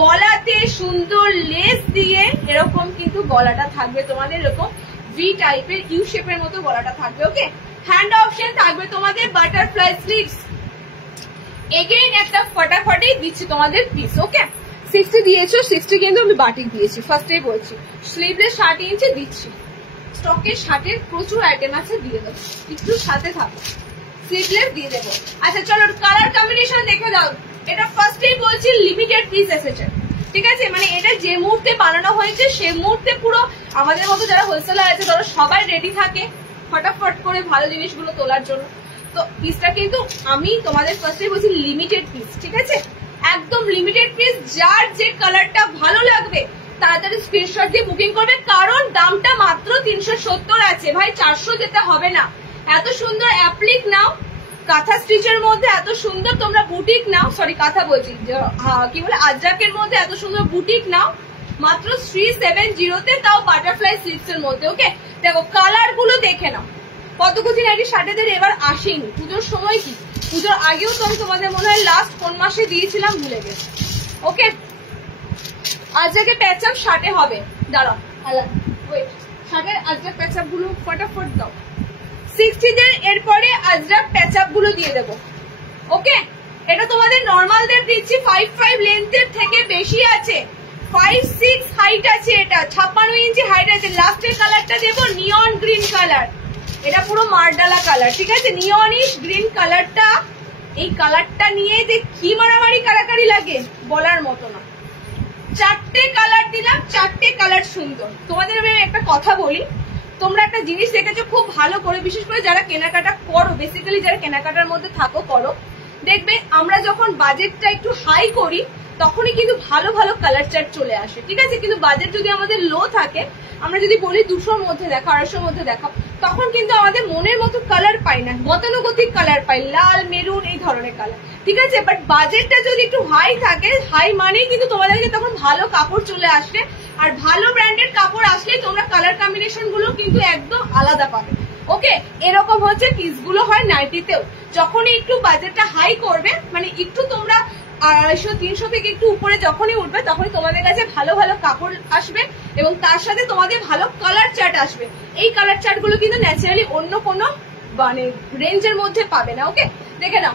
গলাতে সুন্দর লেস দিয়ে এরকম কিন্তু গলাটা থাকবে তোমাদের, এরকম ভি টাইপের ইউ শেপের মতো গলাটা থাকবে। ওকে, হ্যান্ড অপশন থাকবে তোমাদের বাটারফ্লাই স্লিভস। এগেইন একটা ফটাফটি দিচ্ছি তোমাদের পিস। ওকে, 60 দিয়েছো, 60 কিন্তু আমি বাটিক দিয়েছি, ফার্স্টেই বলছি। স্লিভলেস 60 ইঞ্চি দিচ্ছি। স্টকে 60-এর প্রচুর আইটেম আছে, দিয়ে দেবো, একটু সাথে থাকো। স্লিভলেস দিয়ে দেবো। আচ্ছা চলো কালার কম্বিনেশন দেখে দাও। এটা ফার্স্টেই বলছি লিমিটেড পিস এসেছে, ঠিক আছে? মানে এটা যে মুহূর্তে বানানো হয়েছে সে মুহূর্তে পুরো আমাদের মতো যারা হোলসেলার আছে তারা সবাই রেডি থাকে ফটাফট করে ভালো জিনিসগুলো তোলার জন্য। তো পিসটা কিন্তু আমি তোমাদের ফার্স্টেই বলছি লিমিটেড পিস, ঠিক আছে? একদম লিমিটেড পিস। যার যে কালারটা ভালো লাগবে তাড়াতাড়ি স্ক্রিনশট দিয়ে বুকিং করবে, কারণ দামটা মাত্র 370 আছে ভাই, 400 যেতে হবে না। এত সুন্দর অ্যাপ্লিক নাও, কাঁথা স্টিচের মধ্যে এত সুন্দর তোমরা বুটিক নাও, সরি কাঁথা বলছি, কি বলে আজরাকের মধ্যে এত সুন্দর বুটিক নাও মাত্র 370-তে, তাও বাটারফ্লাই স্লিভস এর মধ্যে। ওকে, দেখো কালার গুলো দেখে নাও। কত কুচি নাইটি শার্টেদের এবার আসেনি, পুজোর সময় কি, পুজোর আগেও তো আমি তোমাদের মনে হয় লাস্ট কোন মাসে দিয়েছিলাম ভুলে গেছি। ওকে, আজরাকে প্যাচআপ শার্টে হবে, দাঁড়াও ওয়েট, শার্টের আজরাক প্যাচআপ গুলো ফটাফট দাও। 60-দের এরপরে আজরাক প্যাচআপ গুলো দিয়ে দেবো। ওকে, এটা তোমাদের নর্মালদের দিচ্ছি 5'5" লেন্থের থেকে বেশি আছে, 5'6" হাইট আছে, এটা 56 ইঞ্চি হাইট আছে। লাস্টের কালারটা দেবো নিয়ন গ্রিন কালার, এটা পুরো মারডালা কালার, ঠিক আছে? নিয়নিশ গ্রিন কালারটা, এই কালারটা নিয়ে যে কি মারামারি কারাকারি লাগে বলার মতো না। 4টে কালার দিলাম, 4টে কালার সুন্দর। তোমাদের আমি একটা কথা বলি, তোমরা একটা জিনিস দেখেছো খুব ভালো করে, বিশেষ করে যারা কেনাকাটা করো, বেসিক্যালি যারা কেনাকাটার মধ্যে থাকো করো, দেখবে আমরা যখন বাজেটটা একটু হাই করি তখনই কিন্তু ভালো ভালো কালার চার্ট চলে আসে, ঠিক আছে। কিন্তু বাজেট যদি আমাদের লো থাকে, আমরা যদি বলি 200-র মধ্যে দেখো, 250-র মধ্যে দেখো, তখন কিন্তু আমাদের মনের মতো কালার পাই না, গতানুগতিক কালার পাই, লাল মেরুন এই ধরনের কালার, ঠিক আছে। বাট বাজেটটা যদি একটু হাই থাকে, হাই মানেই কিন্তু তোমাদেরকে তখন ভালো কাপড় চলে আসবে, আর ভালো ব্র্যান্ডেড কাপড় আসলেই তোমরা কালার কম্বিনেশন গুলো কিন্তু একদম আলাদা পাবে। ওকে, এরকম হচ্ছে পিসগুলো হয় নাইটিতেও। যখনই একটু বাজেটটা হাই করবে, মানে একটু তোমরা 250-300 থেকে একটু উপরে যখনই উঠবে, তখনই তোমাদের কাছে ভালো ভালো কাপড় আসবে এবং তার সাথে তোমাদের ভালো কালার চার্ট আসবে। এই কালার চার্ট গুলো কিন্তু ন্যাচারালি অন্য কোনো মানে রেঞ্জের মধ্যে পাবে না। ওকে, দেখে নাও,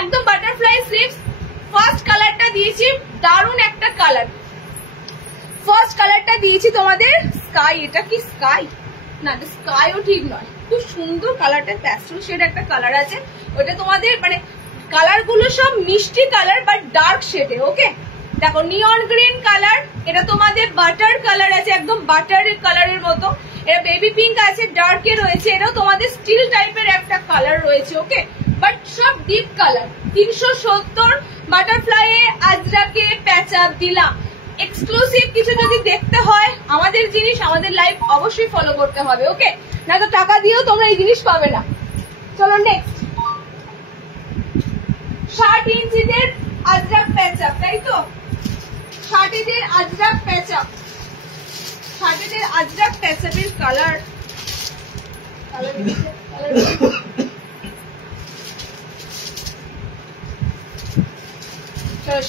একদম বাটারফ্লাই স্লিভস। ফার্স্ট কালারটা দিয়েছি দারুণ একটা কালার, ফার্স্ট কালারটা দিয়েছি তোমাদের স্কাই। এটা কি স্কাই? না, স্কাইও ঠিক নয়, খুব সুন্দর কালারটা, প্যাস্টেল শেড একটা কালার আছে। ওটা তোমাদের মানে কালার গুলো সব মিষ্টি কালার বাট ডার্ক শেডে। ওকে, দেখো নিয়ন গ্রিন কালার, এটা তোমাদের বাটার কালার আছে, একদম বাটার কালারের মতো। এটা বেবি পিঙ্ক আছে, ডার্কে রয়েছে, এটাও তোমাদের স্টিল টাইপের একটা কালার রয়েছে। ওকে, বাট সব ডিপ কালার। 370 বাটারফ্লাই আজরাকে প্যাচ আপ দিলাম। এক্সক্লুসিভ কিছু যদি দেখতে হয়, আমাদের জিনিস, আমাদের লাইফ অবশ্যই ফলো করতে হবে। ওকে, না তো টাকা দিয়েও তোমরা এই জিনিস পাবে না। চলো নেক্সট, 60 ইঞ্চিদের আজরাক প্যাচ আপ, তাই তো? 60 ইঞ্চির আজরাক প্যাচ আপ, 60 ইঞ্চির আজরাক প্যাচ আপের কালার,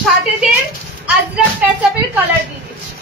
60 ইঞ্চির আজরাক প্যাচ আপের কালার দিয়ে দিচ্ছি।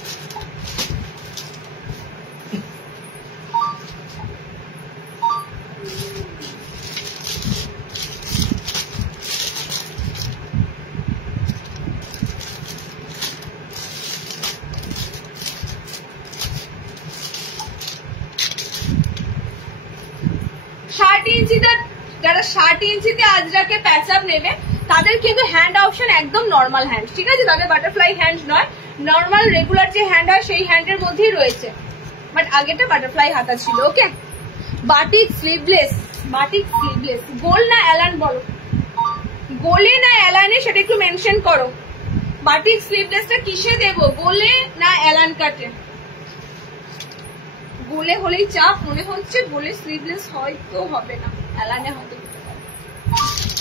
যারা 60 ইঞ্চিতে আজরাকে প্যাচ আপ নেবে তাদের কিন্তু হ্যান্ড অপশন একদম নর্মাল হ্যান্ড, ঠিক আছে। তাদের বাটারফ্লাই হ্যান্ড নয়, নর্মাল রেগুলার যে হ্যান্ড হয় সেই হ্যান্ডের মধ্যেই রয়েছে, বাট আগেটা বাটারফ্লাই হাতা ছিল। ওকে, বাটিক স্লিভলেস, বাটিক স্লিভলেস। গোল না অ্যালান বলো, গোলে না অ্যালানে সেটা একটু মেনশন করো। বাটিক স্লিভলেসটা কিসে দেবো, গোলে না অ্যালান কাটে? গোলে হলেই চাপ মনে হচ্ছে, গোলে স্লিভলেস হয়তো হবে না, অ্যালানে হয়তো দিতে পারে।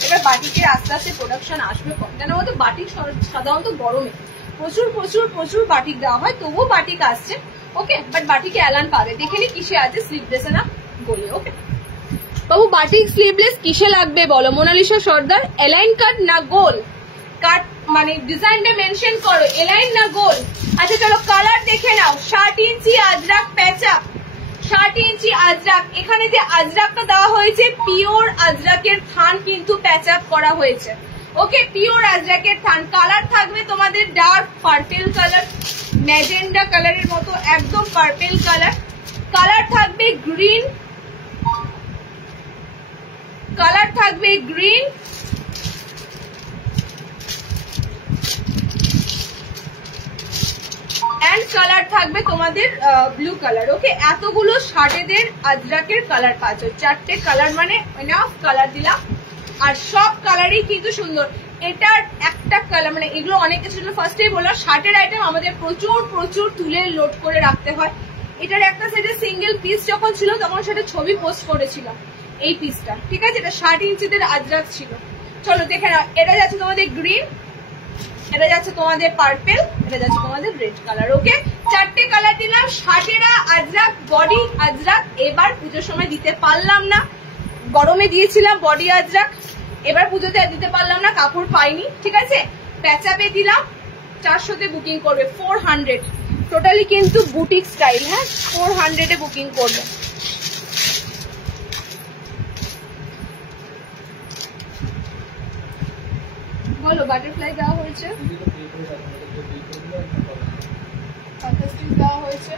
এবার বাটিকের আস্তে আস্তে প্রোডাকশন আসবে কম, কেন বলতো বাটিক সাধারণত গরমে প্রচুর প্রচুর প্রচুর বাটিক দেওয়া হয়, তবুও বাটিক আসছে। ওকে, বাট বাটিকে অ্যালান পাবে, দেখে নি কিসে আছে, স্লিভলেসে না গোলে। ওকে বাবু, বাটিক স্লিভলেস কিসে লাগবে বলো? মোনালিসা সর্দার, এলাইন কাট না গোল কাট, মানে ডিজাইনটা মেনশন করো, এলাইন না গোল। আচ্ছা চলো কালার দেখে নাও। 60 ইঞ্চি আজরাক প্যাচ আপ, 60 ইঞ্চি আজরাক। এখানে যে আজরাকটা দেওয়া হয়েছে পিওর আজরাকের থান কিন্তু প্যাচ আপ করা হয়েছে। ওকে, পিওর আজরাকের থান। কালার থাকবে তোমাদের ডার্ক পার্পেল কালার, ম্যাজেন্ডা কালারের মতো একদম পার্পেল কালার। কালার থাকবে গ্রিন, কালার থাকবে গ্রিন, এন্ড কালার থাকবে তোমাদের ব্লু কালার। ওকে, এতগুলো 60 আজরাকের কালার পাচ্ছ, 4টে কালার মানে এনাফ কালার দিলাম, আর সব কালারই কিন্তু সুন্দর। এটার একটা কালার মানে এগুলো অনেক কিছু ফার্স্টেই বললাম, 60 আইটেম আমাদের প্রচুর প্রচুর তুলে লোড করে রাখতে হয়। এটার একটা সাইডে সিঙ্গেল পিস যখন ছিল তখন সেটা ছবি পোস্ট করেছিলাম, এই পিসটা, ঠিক আছে। এটা 60 ইঞ্চিদের আজরাক ছিল। চলো দেখে নাও, এটা যাচ্ছে তোমাদের গ্রিন, এটা যাচ্ছে তোমাদের পার্পেল, এটা যাচ্ছে তোমাদের রেড কালার। ওকে, 4টে কালার দিলাম। 60 আজরাক, বডি আজরাক। এবার পুজোর সময় দিতে পারলাম না, গরমে দিয়েছিলাম বডি আজরাক, এবার পুজোতে দিতে পারলাম না, কাপড় পাইনি, ঠিক আছে। প্যাচাপে দিলাম, 400-তে বুকিং করবে, 400 টোটালি কিন্তু বুটিক স্টাইল। হ্যাঁ, 400-এ বুকিং করবে। বলো, বাটারফ্লাই দেওয়া হয়েছে, দেওয়া হয়েছে,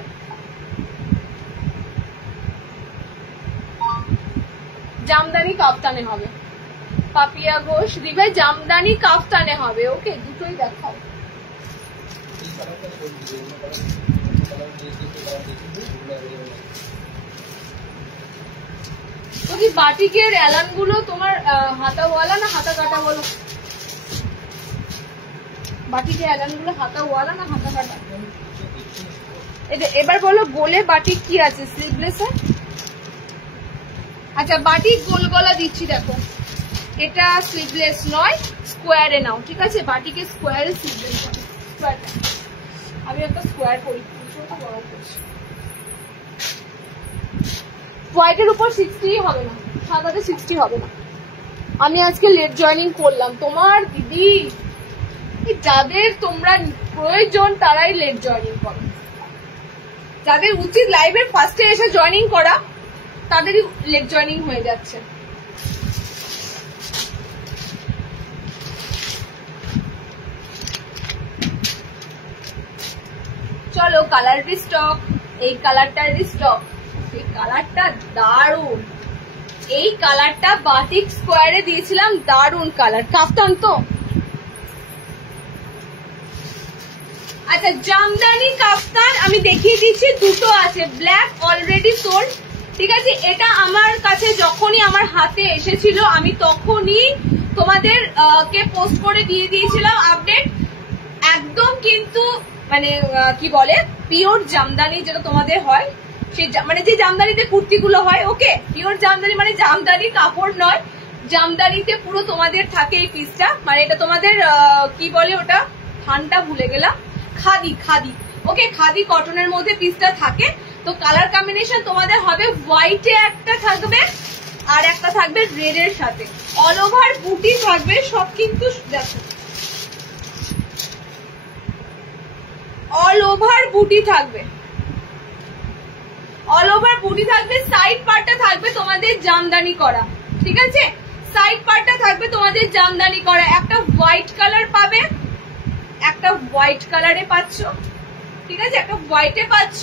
জামদানি কাফতানে হবে। পাপিয়া ঘোষ দিবে জামদানি কাফতানে হবে। ওকে, দুটোই দেখাও। বাটিকের অ্যালান গুলো তোমার হাতাওয়ালা না হাতা কাটা বলো? বাটিকে অ্যালান গুলো হাতা ওয়ালা না হাতা কাটা? এবার বলো গোলে বাটিক কি আছে স্লিভলেসে? আচ্ছা বাটিক গোল গলা দিচ্ছি, দেখো এটা স্লিভলেস নয়, স্কোয়ারে নাও, ঠিক আছে? বাটিকে স্কোয়ারে স্লিভলেস হবে। আমি একটা স্কোয়ার করি, হোয়াইটের উপর 60 হবে না, সাদাতে 60 হবে না। আমি আজকে লেট জয়েনিং করলাম। তোমার দিদি যাদের তোমরা প্রয়োজন তারাই লেট জয়েনিং করো, যাদের উচিত লাইভের ফার্স্টে এসে জয়েনিং করা তাদেরই লেট জয়েনিং হয়ে যাচ্ছে। চলো কালার স্টক, এই কালারটার স্টক, এই কালারটা দারুন, এই কালারটা বাটিক স্কোয়ারে দিয়েছিলাম, দারুন কালার, কাফতান তো। আচ্ছা জামদানি কাফতান আমি দেখিয়ে দিচ্ছি, দুটো আছে, ব্ল্যাক অলরেডি সোল্ড, ঠিক আছে? এটা আমার কাছে যখনই আমার হাতে এসেছিল আমি তখনই তোমাদের কে পোস্ট করে দিয়ে দিয়েছিলাম আপডেট। একদম কিন্তু মানে কি বলে পিওর জামদানি যেটা তোমাদের হয়, সেই মানে যে জামদানিতে কুর্তিগুলো হয়, ওকে পিওর জামদানি মানে জামদানি কাপড় নয়, জামদানিতে পুরো তোমাদের থাকে এই পিসটা, মানে এটা তোমাদের কি বলে ওটা থানটা ভুলে গেলাম, খাদি, খাদি, ওকে খাদি কটনের মধ্যে পিসটা থাকে। তো কালার কম্বিনেশন তোমাদের হবে হোয়াইটে একটা থাকবে আর একটা থাকবে রেড এর সাথে, অল ওভার বুটি থাকবে সব, কিন্তু দেখো অল ওভার বুটি থাকবে, অল ওভার বুটি থাকবে। সাইড পার্টটা থাকবে তোমাদের জামদানি করা, ঠিক আছে? সাইড পার্টটা থাকবে তোমাদের জামদানি করা। একটা হোয়াইট কালার পাবে, একটা হোয়াইট কালারে পাচ্ছ, ঠিক আছে? একটা হোয়াইটে পাচ্ছ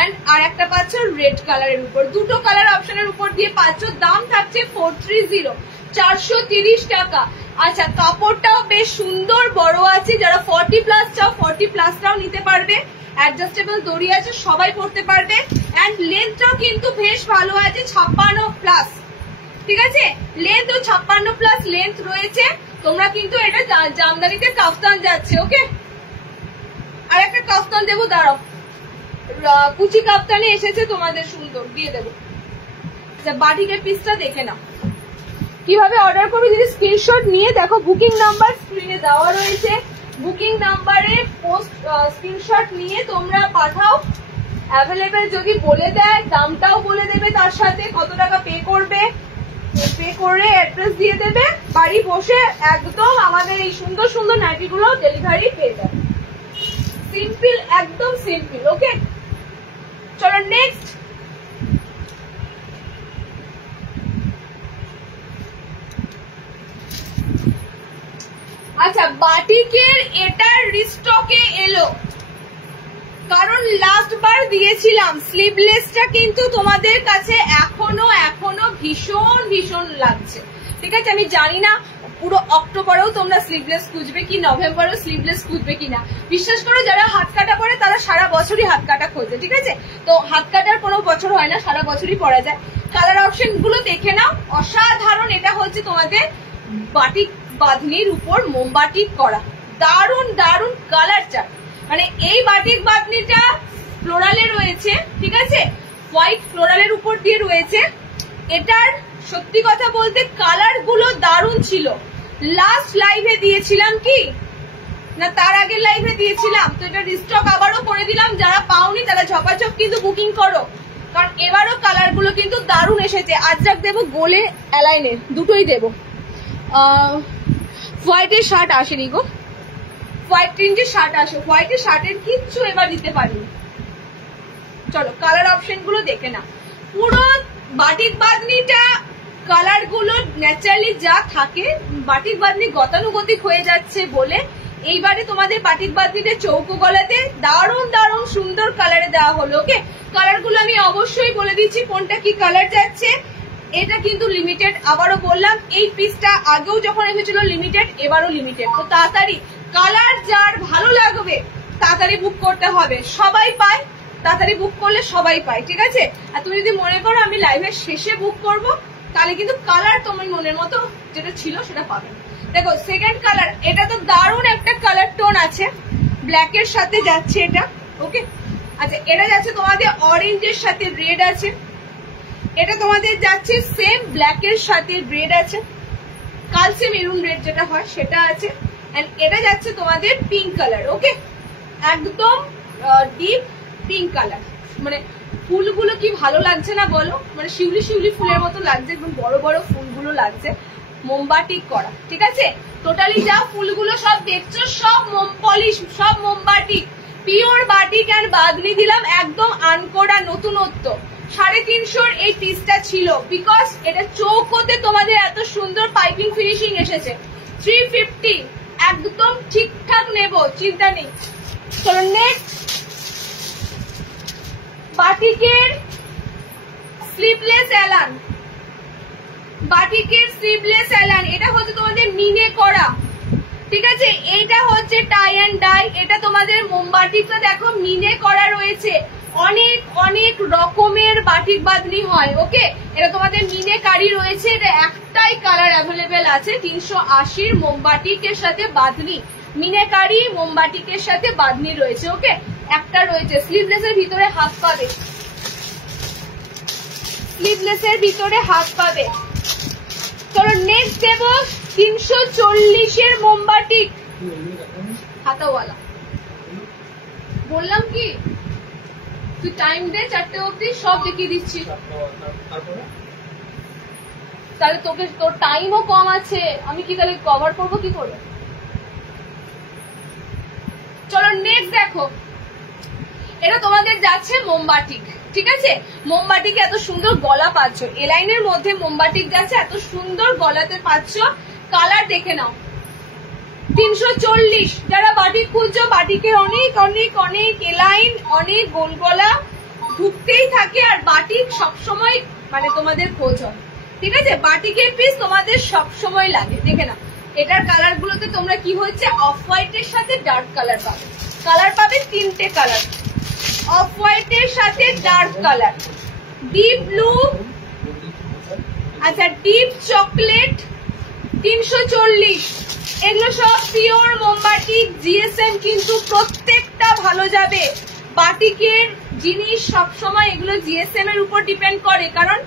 এন্ড আর একটা পাচ্ছ রেড কালারের উপর, দুটো কালার অপশনের উপর দিয়ে পাচ্ছ। দাম থাকছে 430, 430 টাকা। আচ্ছা কাপড়টাও বেশ সুন্দর বড় আছে, যারা 40 প্লাস চাও 40 প্লাসটাও নিতে পারবে, অ্যাডজাস্টেবল দড়ি আছে, সবাই পরতে পারবে। এন্ড লেন্থটাও কিন্তু বেশ ভালো আছে, 56 প্লাস, ঠিক আছে? লেন্থ ও 56 প্লাস লেন্থ রয়েছে। তোমরা কিন্তু এটা জামদানিতে কাফতান যাচ্ছে, ওকে? আর একটা কাফতান দেবো, দাঁড়াও, কুচি কাফতানে এসেছে তোমাদের, সুন্দর দিয়ে দেবো। আচ্ছা বাটিকের পিসটা দেখে নাও কিভাবে অর্ডার করবে, যদি স্ক্রিনশট নিয়ে দেখো, বুকিং নাম্বার স্ক্রিনে দেওয়া রয়েছে, বুকিং নাম্বারে পোস্ট স্ক্রিনশট নিয়ে তোমরা পাঠাও। অ্যাভেলেবেল যদি বলে দেয় দামটাও বলে দেবে, তার সাথে কত টাকা পে করবে, পে করে অ্যাড্রেস দিয়ে দেবে, বাড়ি বসে একদম আমাদের এই সুন্দর সুন্দর নাইটিগুলো ডেলিভারি পেয়ে যাবে। সিম্পল, একদম সিম্পল, ওকে? চলো নেক্সট। আচ্ছা বাটিকের এটার রিস্টকে এলো, কারণ লাস্ট বার দিয়েছিলাম স্লিভলেসটা, কিন্তু তোমাদের কাছে এখনো ভীষণ ভীষণ লাগছে, ঠিক আছে? আমি জানি না পুরো অক্টোবরেও তোমরা স্লিভলেস খুঁজবে কি, নভেম্বরেও স্লিভলেস খুঁজবে কিনা। বিশ্বাস করো যারা হাত কাটা পরে তারা সারা বছরই হাত কাটা খোঁজে, ঠিক আছে? তো হাত কাটার কোনো বছর হয় না, সারা বছরই পরা যায়। কালার অপশন গুলো দেখে নাও, অসাধারণ। এটা হচ্ছে তোমাদের বাটিক বাঁধনির উপর মোমবাটিক করা, দারুন দারুন কালার চার্ট। মানে এই বাটিক বাঁধনিটা ফ্লোরালে রয়েছে, ঠিক আছে? হোয়াইট ফ্লোরালের উপর দিয়ে রয়েছে। এটার সত্যি কথা বলতে কালার গুলো দারুন ছিল। লাস্ট লাইভে দিয়েছিলাম কি না, তার আগের লাইভে দিয়েছিলাম, তো এটা রিস্টক আবারও করে দিলাম। যারা পাওনি তারা ঝপাঝপ কিন্তু বুকিং করো, কারণ এবারও কালার গুলো কিন্তু দারুন এসেছে। আজরাক দেবো, গোলে অ্যালাইনের দুটোই দেবো। হোয়াইটের শার্ট আসেনি গো, হোয়াইট প্রিন্টের শার্ট আসে, হোয়াইটের শার্টের কিচ্ছু এবার দিতে পারিনি। চলো কালার অপশন গুলো দেখে না। পুরো বাটিক বাঁধনিটা কালার গুলো ন্যাচারালি যা থাকে, বাটিক বাঁধনি গতানুগতিক হয়ে যাচ্ছে বলে এইবারে তোমাদের বাটিক বাঁধনিটা চৌকো গলাতে দারুণ দারুণ সুন্দর কালারে দেওয়া হলো, ওকে? কালার গুলো আমি অবশ্যই বলে দিচ্ছি কোনটা কি কালার যাচ্ছে। এটা কিন্তু লিমিটেড, আবারও বললাম, এই পিসটা আগেও যখন এসেছিল লিমিটেড, এবারও লিমিটেড। তো তাড়াতাড়ি কালার যার ভালো লাগবে তাড়াতাড়ি বুক করতে হবে, সবাই পায়, তাড়াতাড়ি বুক করলে সবাই পায়, ঠিক আছে? আর তুমি যদি মনে করো আমি লাইভের শেষে বুক করব, তাহলে কিন্তু কালার তোমার মনের মতো যেটা ছিল সেটা পাবে। দেখো সেকেন্ড কালার, এটা তো দারুণ একটা কালার টোন আছে, ব্ল্যাক এর সাথে যাচ্ছে এটা। ওকে, আচ্ছা এটা যাচ্ছে তোমাদের অরেঞ্জের সাথে রেড আছে, এটা তোমাদের যাচ্ছে সেম ব্ল্যাক এর সাথে রেড আছে, কালচে মেরুন রেড যেটা হয় সেটা আছে, এন্ড এটা যাচ্ছে তোমাদের পিঙ্ক কালার। ওকে, একদম ডিপ পিঙ্ক কালার। মানে ফুলগুলো কি ভালো লাগছে না বলো, মানে শিউলি শিউলি ফুলের মতো লাগছে, একদম বড় বড় ফুলগুলো লাগছে, মোমবাটিক করা। ঠিক আছে, টোটালি যা ফুলগুলো সব দেখছো সব মোম পলিশ, সব মোমবাটিক, পিওর বাটিক অ্যান্ড বাদনি দিলাম, একদম আনকোড়া নতুনত্ব। 350 এই পিসটা ছিল, বিকজ এটা চৌকোতে তোমাদের এত সুন্দর পাইপিং ফিনিশিং এসেছে। 350 একদম ঠিকঠাক নেব, চিন্তা নেই। চলো নেক্সট, বাটিকের স্লিভলেস এলান, বাটিকের স্লিভলেস এলান, এটা হচ্ছে তোমাদের মিনে করা। ঠিক আছে, এইটা হচ্ছে টাই অ্যান্ড ডাই, এটা তোমাদের মোমবাটিকটা দেখো মিনে করা রয়েছে, অনেক অনেক রকমের বাটিক বাদনি হয়। ওকে, এটা তোমাদের মিনে কারি রয়েছে, এটা একটাই কালার অ্যাভেলেবেল আছে 380 মোমবাটিকের সাথে বাদনি, মিনে কারি মোমবাটিকের সাথে বাদনি রয়েছে। ওকে, একটা রয়েছে, স্লিভলেসের ভিতরে হাত পাবে, স্লিভলেসের ভিতরে হাত পাবে। চলো নেক্সট দেব 340 মোমবাটিক হাতাওয়ালা। বললাম কি তুই টাইম দে, 4টে অবধি সব দেখিয়ে দিচ্ছি, তাহলে তোকে তোর টাইমও কম আছে, আমি কি তাহলে কভার করবো কি করে। চলো নেক্সট দেখো, এটা তোমাদের যাচ্ছে মোমবাটিক। ঠিক আছে, মোমবাটিকে এত সুন্দর গলা পাচ্ছ, এলাইনের মধ্যে মোমবাটিক যাচ্ছে, এত সুন্দর গলাতে পাচ্ছ। কালার দেখে নাও, 340। যারা বাটিক খুঁজছো, বাটিকের অনেক অনেক অনেক এলাইন, অনেক গোল গলা ঢুকতেই থাকে, আর বাটিক সবসময় মানে তোমাদের খোঁজ হয়। ঠিক আছে, বাটিকের পিস তোমাদের সবসময় লাগে। দেখে নাও, এটার কালার গুলোতে তোমরা কি হচ্ছে অফ হোয়াইটের সাথে ডার্ক কালার পাবে, কালার পাবে 3টে কালার, অফ হোয়াইটের সাথে ডার্ক কালার, ডিপ ব্লু, আচ্ছা ডিপ চকলেট। 340, এগুলো সব পিওর মোমবাটিক জিএসএম, কিন্তু প্রত্যেকটা ভালো যাবে। বাটিকের জিনিস সবসময় এগুলো জিএসএম এর উপর ডিপেন্ড করে, কারণ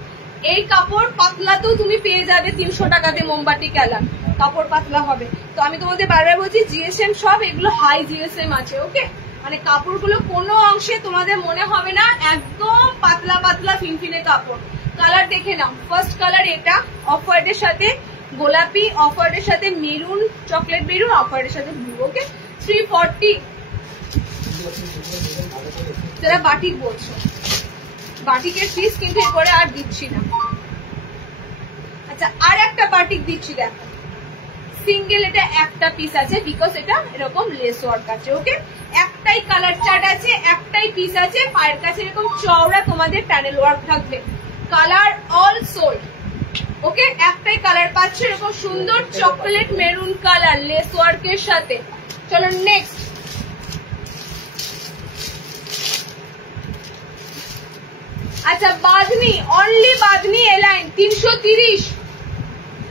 এই কাপড় পাতলাতেও তুমি পেয়ে যাবে 300 টাকাতে মোমবাটিক এলান, কাপড় পাতলা হবে। তো আমি তোমাদের বারবার বলছি জিএসএম সব এগুলো হাই জিএসএম আছে। ওকে, মানে কাপড়গুলো কোনো অংশে তোমাদের মনে হবে না একদম পাতলা পাতলা ফিনফিনে কাপড়। কালার দেখে নাও, ফার্স্ট কালার এটা অফ হোয়াইটের সাথে গোলাপি, অফ হোয়াইটের সাথে মেরুন, চকলেট মেরুন, অফ হোয়াইটের সাথে ব্লু। ওকে, 340। যারা বাটিক বলছো, বাটিকের পিস কিন্তু এরপরে আর দিচ্ছি না। আচ্ছা আর একটা বাটিক দিচ্ছি, দেখো সিঙ্গেল, এটা একটা পিস আছে, বিকজ এটা এরকম লেস ওয়ার্ক আছে। ওকে, একটাই কালার চার্ট আছে, একটাই পিস আছে, পায়ের কাছে এরকম চওড়া তোমাদের প্যানেল ওয়ার্ক থাকবে, কালার অল সোল্ড। ওকে, একটাই কালার পাচ্ছ, এরকম সুন্দর চকলেট মেরুন কালার লেস ওয়ার্কের সাথে। চলো নেক্সট, আচ্ছা বাদনি, অনলি বাদনি এলাইন 330,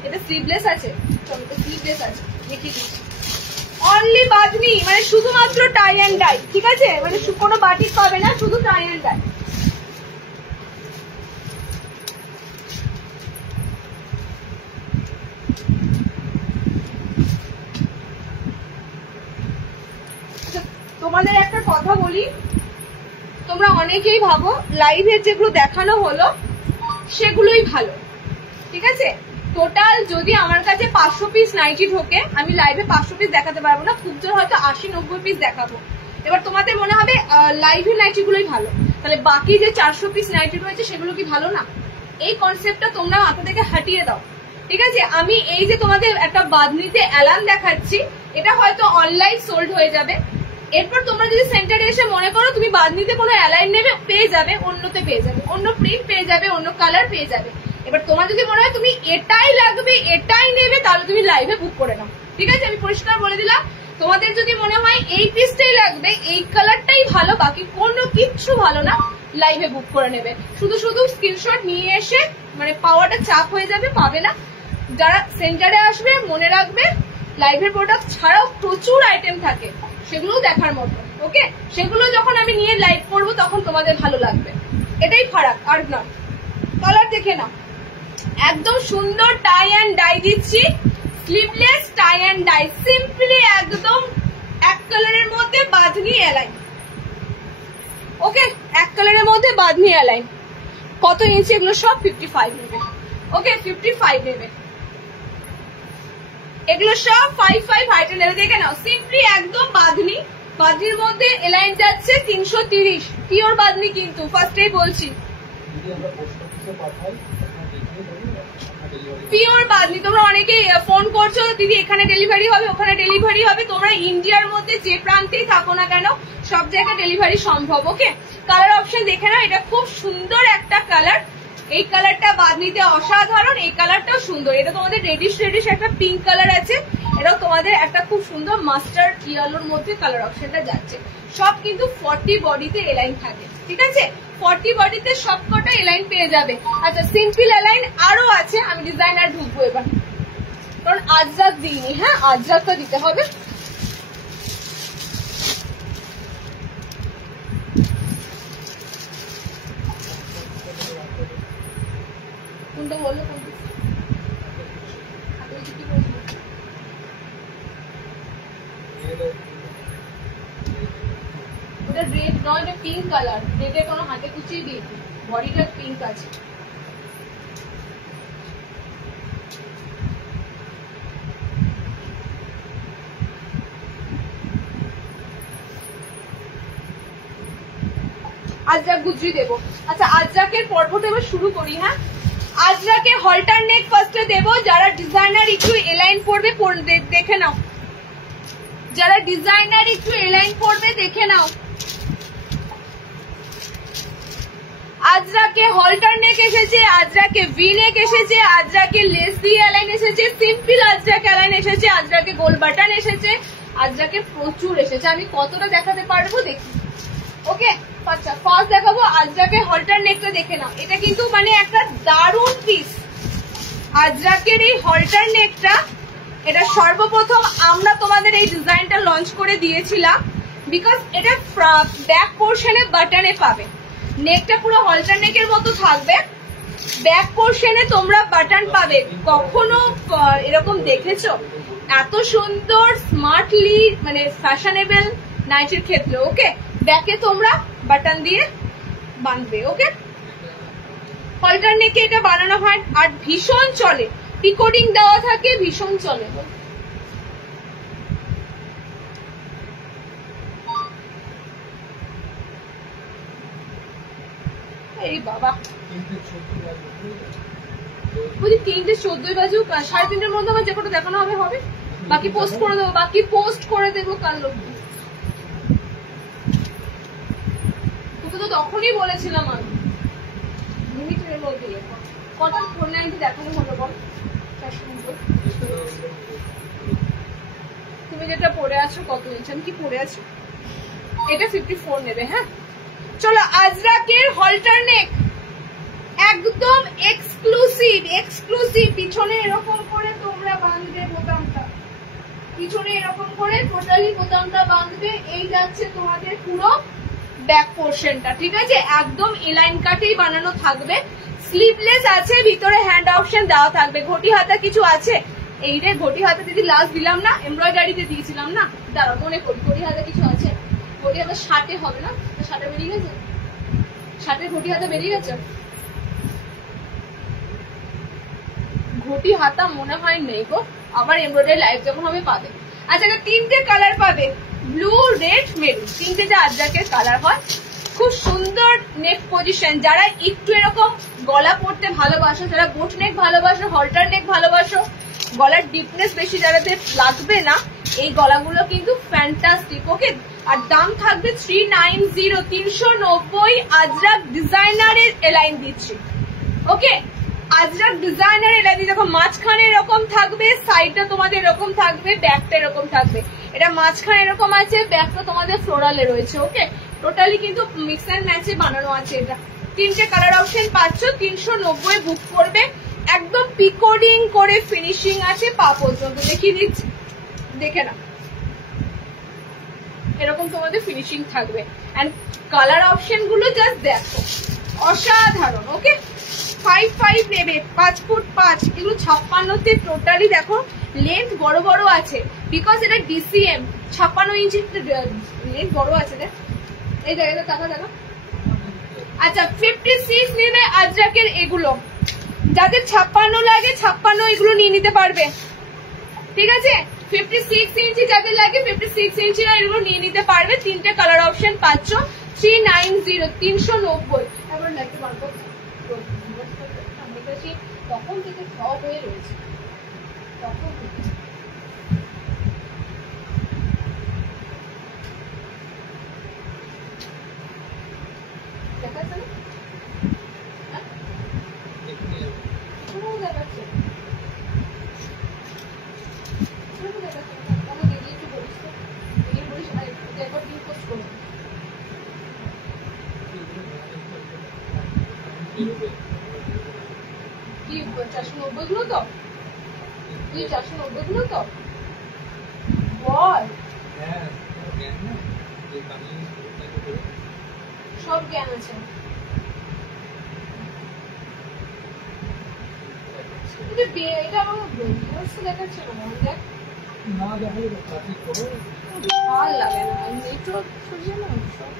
এটা স্লিভলেস আছে, চলো তো স্লিভলেস আছে দেখিয়ে দিচ্ছি। অনলি বাদনি মানে শুধুমাত্র টাই অ্যান্ড ডাই। ঠিক আছে, মানে কোনো বাটিক পাবে না, শুধু টাই অ্যান্ড ডাই। তোমাদের একটা কথা বলি, তোমরা অনেকেই ভাবো লাইভে যেগুলো দেখানো হলো সেগুলোই ভালো। ঠিক আছে, টোটাল যদি আমার কাছে 500 পিস নাইটি ঢোকে, আমি লাইভে 500 পিস দেখাতে পারবো না, খুব জোর হয়তো 80-90 পিস দেখাবো। এবার তোমাদের মনে হবে লাইভে নাইটি গুলোই ভালো, তাহলে বাকি যে 400 পিস নাইটি রয়েছে সেগুলো কি ভালো না? এই কনসেপ্টটা তোমরা মাথা থেকে হাটিয়ে দাও। ঠিক আছে, আমি এই যে তোমাদের একটা বাদনিতে অ্যালার্ম দেখাচ্ছি, এটা হয়তো অনলাইন সোল্ড হয়ে যাবে, এরপর তোমরা যদি সেন্টারে এসে মনে করো তুমি বাদনিতে কোনো অ্যালাইন নেবে, পেয়ে যাবে, অন্যতে পেয়ে যাবে, অন্য প্রিন্ট পেয়ে যাবে, অন্য কালার পেয়ে যাবে। এবার তোমার যদি মনে হয় তুমি এটাই লাগবে, এটাই নেবে, তাহলে তুমি লাইভে বুক করে নাও। ঠিক আছে, আমি পরিষ্কার বলে দিলাম। তোমাদের যদি মনে হয় এই পিসটাই লাগবে, এই কালারটাই ভালো, বাকি কোনো কিচ্ছু ভালো না, লাইভে বুক করে নেবে। শুধু শুধু স্ক্রিনশট নিয়ে এসে মানে পাওয়াটা চাপ হয়ে যাবে, পাবে না। যারা সেন্টারে আসবে মনে রাখবে লাইভের প্রোডাক্ট ছাড়াও প্রচুর আইটেম থাকে, সেগুলো দেখার মতো। ওকে, সেগুলো যখন আমি নিয়ে লাইভ করবো তখন তোমাদের ভালো লাগবে, এটাই ফারাক আর না। কালার দেখে না, একদম সুন্দর টাই অ্যান্ড ডাই দিচ্ছি, sleeveless tie and dye, simply একদম এক কালারের মধ্যে বাঁধনি এলাইন। ওকে, এক কালারের মধ্যে বাঁধনি এলাইন। কত ইঞ্চি এগুলো? সব 55 নেবে। ওকে, 55 নেবে, এগুলো সব 55 হাইটে নেবে। দেখে নাও, সিম্পলি একদম বাঁধনি, বাঁধনির মধ্যে এলাইন যাচ্ছে 330, পিওর বাঁধনি কিন্তু, ফার্স্টেই বলছি পিওর বাঁধনি। তোমরা অনেকেই ফোন করছো দিদি এখানে ডেলিভারি হবে ওখানে ডেলিভারি হবে, তোমরা ইন্ডিয়ার মধ্যে যে প্রান্তেই থাকো না কেন সব জায়গায় ডেলিভারি সম্ভব। ওকে, কালার অপশন দেখে নাও, এটা খুব সুন্দর একটা কালার, এই কালারটা বাঁধনিতে অসাধারণ, এই কালারটাও সুন্দর। এটা তোমাদের রেডিশ রেডিশ একটা পিঙ্ক কালার আছে, এটাও তোমাদের একটা খুব সুন্দর মাস্টার্ড ইয়েলোর মধ্যে কালার অপশনটা যাচ্ছে। সব কিন্তু 40 বডিতে এলাইন থাকে, ঠিক আছে? 40 বডিতে সবকটা এলাইন পেয়ে যাবে। আচ্ছা, সিম্পল এলাইন আরো আছে, আমি ডিজাইনার ঢুকবো এবার, কারণ আজরাক দিইনি। হ্যাঁ, আজরাকটা দিতে হবে। কোনটা বললো? ওটা রেড নয়, এটা পিঙ্ক কালার, রেডে কোনো হাতে কুচিয়ে দিয়েছি, বডিটা পিঙ্ক আছে। আজরাক গুজরি দেবো। আচ্ছা, আজরাকের পর্বটা এবার শুরু করি। হ্যাঁ, আজরাকে হলটার নেক ফার্স্টে দেবো। যারা ডিজাইনার একটু এলাইন পড়বে দেখে নাও, যারা ডিজাইনার একটু এলাইন পড়বে দেখে নাও। আজরাকে হলটার নেক এসেছে, আজরাকে ভি নেক এসেছে, আজরাকে লেস দিয়ে এলাইন এসেছে, সিম্পল আজরাকে এলাইন এসেছে, আজরাকে গোল বাটন এসেছে, আজরাকে প্রচুর এসেছে। আমি কতটা দেখাতে পারবো দেখি। ওকে, আচ্ছা ফার্স্ট দেখাবো আজরাকে হলটার নেকটা দেখে নাও। এটা কিন্তু মানে একটা দারুণ পিস, আজরাকের এই হলটার নেকটা। এটা সর্বপ্রথম আমরা তোমাদের এই ডিজাইনটা লঞ্চ করে দিয়েছিলাম, বিকজ এটা ব্যাক পোর্শনে বাটনে পাবে। নেকটা পুরো হলটার নেকের মতো থাকবে, ব্যাক পোর্শনে তোমরা বাটন পাবে। কখনো এরকম দেখেছো এত সুন্দর স্মার্টলি, মানে ফ্যাশনেবল নাইটের ক্ষেত্রে? ওকে, ব্যাকে তোমরা বাটন দিয়ে বাঁধবে। ওকে, হলটার নেকে এটা বানানো হয় আর ভীষণ চলে, পিকোডিং দেওয়া থাকে, ভীষণ চলে। এই বাবা, বুঝি 3:14 বাজুক, 3:30টার মধ্যে আমার যে কটা দেখানো হবে হবে, বাকি পোস্ট করে দেবো, বাকি পোস্ট করে দেবো কাল অবধি। তোকে তো তখনই বলেছিলাম আমি লিমিটের মধ্যে কটা 490 দেখানো হলো বল। তুমি যেটা পরে আছো কত ইঞ্চ? আমি কি পরে আছি? এটা 54 নেবে। হ্যাঁ, চলো আজরাকের হলটার নেক একদম এক্সক্লুসিভ, এক্সক্লুসিভ। পিছনে এরকম করে তোমরা বাঁধবে বোতামটা, পিছনে এরকম করে টোটালি বোতামটা বাঁধবে। এই যাচ্ছে তোমাদের পুরো ব্যাক পোর্শনটা, ঠিক আছে? একদম এলাইন কাটেই বানানো থাকবে, স্লিভলেস আছে, ভিতরে হ্যান্ড অপশন দেওয়া থাকবে। ঘটি হাতা কিছু আছে? এই রে ঘটি হাতা দিদি লাস্ট দিলাম না, এমব্রয়ডারিতে দিয়েছিলাম না, দাঁড়াও মনে করি। ঘটি হাতা কিছু আছে? ঘটি হাতা 60-এ হবে না? 60-এ বেরিয়ে গেছে, 60-এর ঘটি হাতা বেরিয়ে গেছে। ঘটি হাতা মনে হয় নেই গো, আবার এমব্রয়ডারি লাইভ যখন হবে পাবে। আচ্ছা, 3টে কালার পাবে, ব্লু, রেড, মেরুন, 3টে যে আজরাকের কালার হয়। খুব সুন্দর নেক পজিশন। যারা একটু এরকম গলা পড়তে ভালোবাসো, যারা বোট নেক ভালোবাসো, হলটার নেক ভালোবাসো, গলার ডিপনেস বেশি যাদের লাগবে না, এই গলাগুলো কিন্তু ফ্যান্টাস্টিক। ওকে, আর দাম থাকবে 390, 390। আজরাক ডিজাইনারের এলাইন দিচ্ছি। ওকে, আজরাক ডিজাইনার এলাইন দিচ্ছি। দেখো মাঝখানে এরকম থাকবে, সাইডটা তোমাদের এরকম থাকবে, ব্যাকটা এরকম থাকবে। এটা মাঝখানে এরকম আছে, ব্যাকটা তোমাদের ফ্লোরালে রয়েছে। ওকে, টোটালি কিন্তু মিক্স অ্যান্ড ম্যাচে বানানো আছে এটা। তিনটে কালার অপশন পাচ্ছ, 390 বুক করবে। একদম পিকোডিং করে ফিনিশিং আছে পা পর্যন্ত, দেখিয়ে দিচ্ছি, দেখে না, এরকম তোমাদের ফিনিশিং থাকবে। এন্ড কালার অপশন গুলো জাস্ট দেখো, অসাধারণ। ওকে, 5.5 নেবে, 5 ফুট 5, এগুলো 56তে টোটালি দেখো লেন্থ বড় বড় আছে, বিকজ এটা ডিসিএম 56 ইঞ্চি লেন্থ বড় আছে। দেখ এই জায়গাটা টাকা দেখো। আচ্ছা 56 নেবে আজরাকের, এগুলো যাদের 56 লাগে 56 এগুলো নিয়ে নিতে পারবে, ঠিক আছে। 56 ইঞ্চি যাদের লাগে 56 ইঞ্চি এগুলো নিয়ে নিতে পারবে। তিনটে কালার অপশন পাচ্ছ, 390, 390। এবার লাগতে পারবো তখন থেকে সব হয়ে রয়েছে, তখন দেখাচ্ছে না, দেখাচ্ছে কি 490 গুলো তো, তুই 490 গুলো তো বল, সব জ্ঞান আছে। এটা আমার দেখাচ্ছে না, দেখ ভাল লাগে না, একটু সরিয়ে না সব।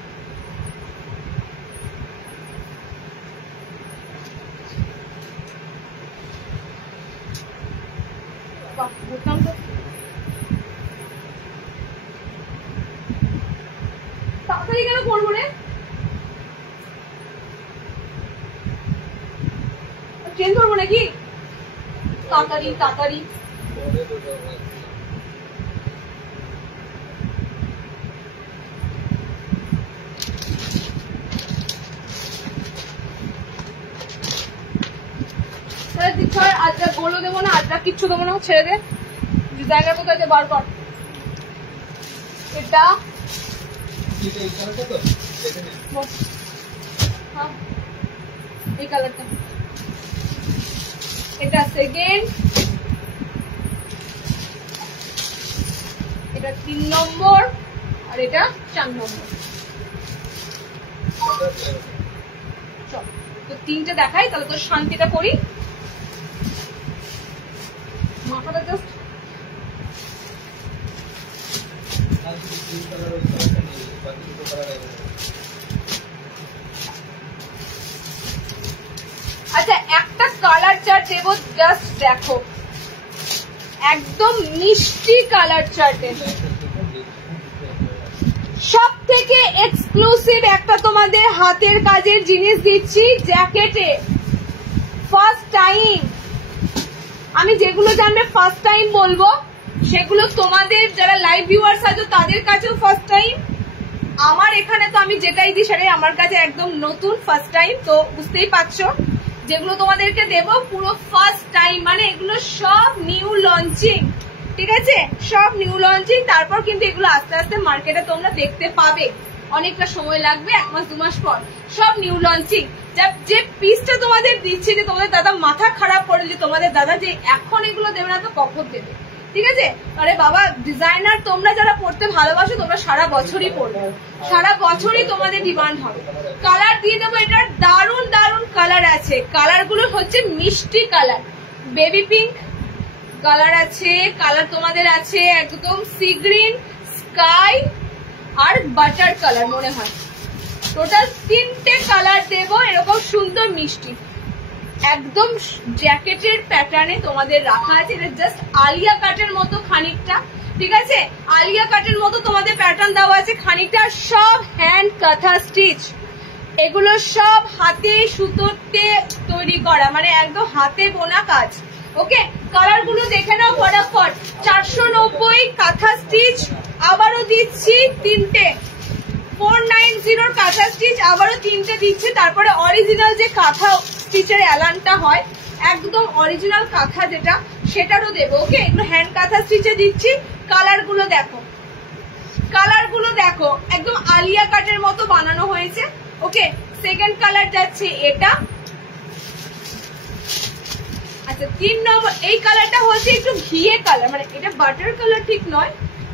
তাড়াতাড়ি কেন করবো রে, ট্রেন ধরবো নাকি? তাড়াতাড়ি তাড়াতাড়ি। আজরা গোলও দেবো না, আজরা কিচ্ছু দেবো না, ছেড়ে দে। ডিজাইনার কোথায় যে বার কর। এটা এই কালারটা, এটা সেকেন্ড, এটা 3 নম্বর, আর এটা 4 নম্বর। চল তো তিনটে দেখাই, তাহলে তোর শান্তিটা করি। মাথাটা জাস্ট আচ্ছা একটা কালার চার্ট দেবো, জাস্ট দেখো, একদম মিষ্টি কালার চার্টে সব থেকে এক্সক্লুসিভ একটা তোমাদের হাতের কাজের জিনিস দিচ্ছি জ্যাকেটে। ফার্স্ট টাইম আমি যেগুলো জানবে ফার্স্ট টাইম বলবো, সেগুলো তোমাদের যারা লাইভ ভিউয়ার্স আছো তাদের কাছেও ফার্স্ট টাইম। আমার এখানে তো আমি যেটাই দিই সেটাই আমার কাছে একদম নতুন, ফার্স্ট টাইম। তো বুঝতেই পারছো যেগুলো তোমাদেরকে দেবো পুরো ফার্স্ট টাইম, মানে এগুলো সব নিউ লঞ্চিং, ঠিক আছে, সব নিউ লঞ্চিং। তারপর কিন্তু এগুলো আস্তে আস্তে মার্কেটে তোমরা দেখতে পাবে, অনেকটা সময় লাগবে, 1 মাস 2 মাস পর। সব নিউ লঞ্চিং। যে পিসটা তোমাদের দিচ্ছে, যে তোমাদের দাদা মাথা খারাপ করে যে তোমাদের দাদা যে এখন এগুলো দেবে না তো কখন দেবে, ঠিক আছে। আরে বাবা ডিজাইনার তোমরা যারা পড়তে ভালোবাসো তোমরা সারা বছরই পড়বে, সারা বছরই তোমাদের ডিমান্ড হবে। কালার দিয়ে দেবো, এটার দারুণ দারুণ কালার আছে। কালার গুলো হচ্ছে মিষ্টি কালার, বেবি পিঙ্ক কালার আছে, কালার তোমাদের আছে একদম সি গ্রিন, স্কাই আর বাটার কালার মনে হয়। টোটাল 3টে কালার দেবো, এরকম সুন্দর মিষ্টি একদম জ্যাকেটের প্যাটার্নে তোমাদের রাখা আছে। এটা জাস্ট আলিয়া কাটের মতো খানিকটা, ঠিক আছে, আলিয়া কাটের মতো তোমাদের প্যাটার্ন দেওয়া আছে খানিকটা। সব হ্যান্ড কাঁথা স্টিচ, এগুলো সব হাতে সুতোতে তৈরি করা, মানে একদম হাতে বোনা কাজ। ওকে, কালার গুলো দেখে নাও ফটাফট। 490 কাঁথা স্টিচ, আবারও দিচ্ছি 3টে। 490 কাঁথা স্টিচ আবারও 3টে দিচ্ছে। তারপরে অরিজিনাল যে কাঁথা স্টিচের অ্যালানটা হয়, একদম অরিজিনাল কাঁথা যেটা, সেটারও দেবো। ওকে, এগুলো হ্যান্ড কাঁথা স্টিচে দিচ্ছি। কালার গুলো দেখো, কালার গুলো দেখো, একদম আলিয়া কাটের মতো বানানো হয়েছে। ওকে, সেকেন্ড কালার যাচ্ছে এটা। আচ্ছা 3 নম্বর এই কালারটা হচ্ছে একটু ঘিয়ে কালার, মানে এটা বাটার কালার ঠিক নয়,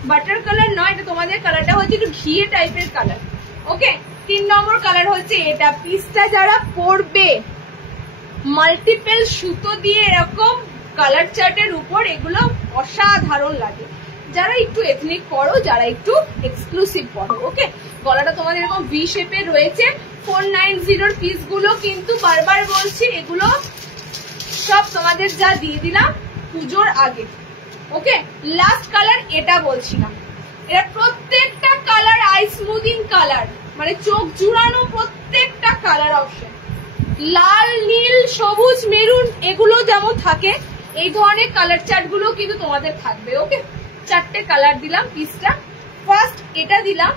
বাটার কালার নয়, এটা তোমাদের কালারটা হচ্ছে একটু ঘিয়ে টাইপের কালার। ওকে, 3 নম্বর কালার হচ্ছে এটা। পিসটা যারা পরবে মাল্টিপল সুতো দিয়ে এরকম কালার চার্টের উপর, এগুলো অসাধারণ লাগে যারা একটু এথনিক পরো, যারা একটু এক্সক্লুসিভ পরো। ওকে, গলাটা তোমাদের এরকম ভি শেপে রয়েছে। 490 পিস গুলো কিন্তু বারবার বলছি এগুলো সব তোমাদের যা দিয়ে দিলাম পুজোর আগে। ওকে, লাস্ট কালার এটা বলছিলাম, এটা প্রত্যেকটা কালার আই স্মুদিং কালার, মানে চোখ জুড়ানো প্রত্যেকটা কালার অপশন। লাল, নীল, সবুজ, মেরুন এগুলো যেমন থাকে এই ধরনের কালার চার্ট গুলো কিন্তু তোমাদের থাকবে। ওকে, 4টে কালার দিলাম পিসটা। ফার্স্ট এটা দিলাম,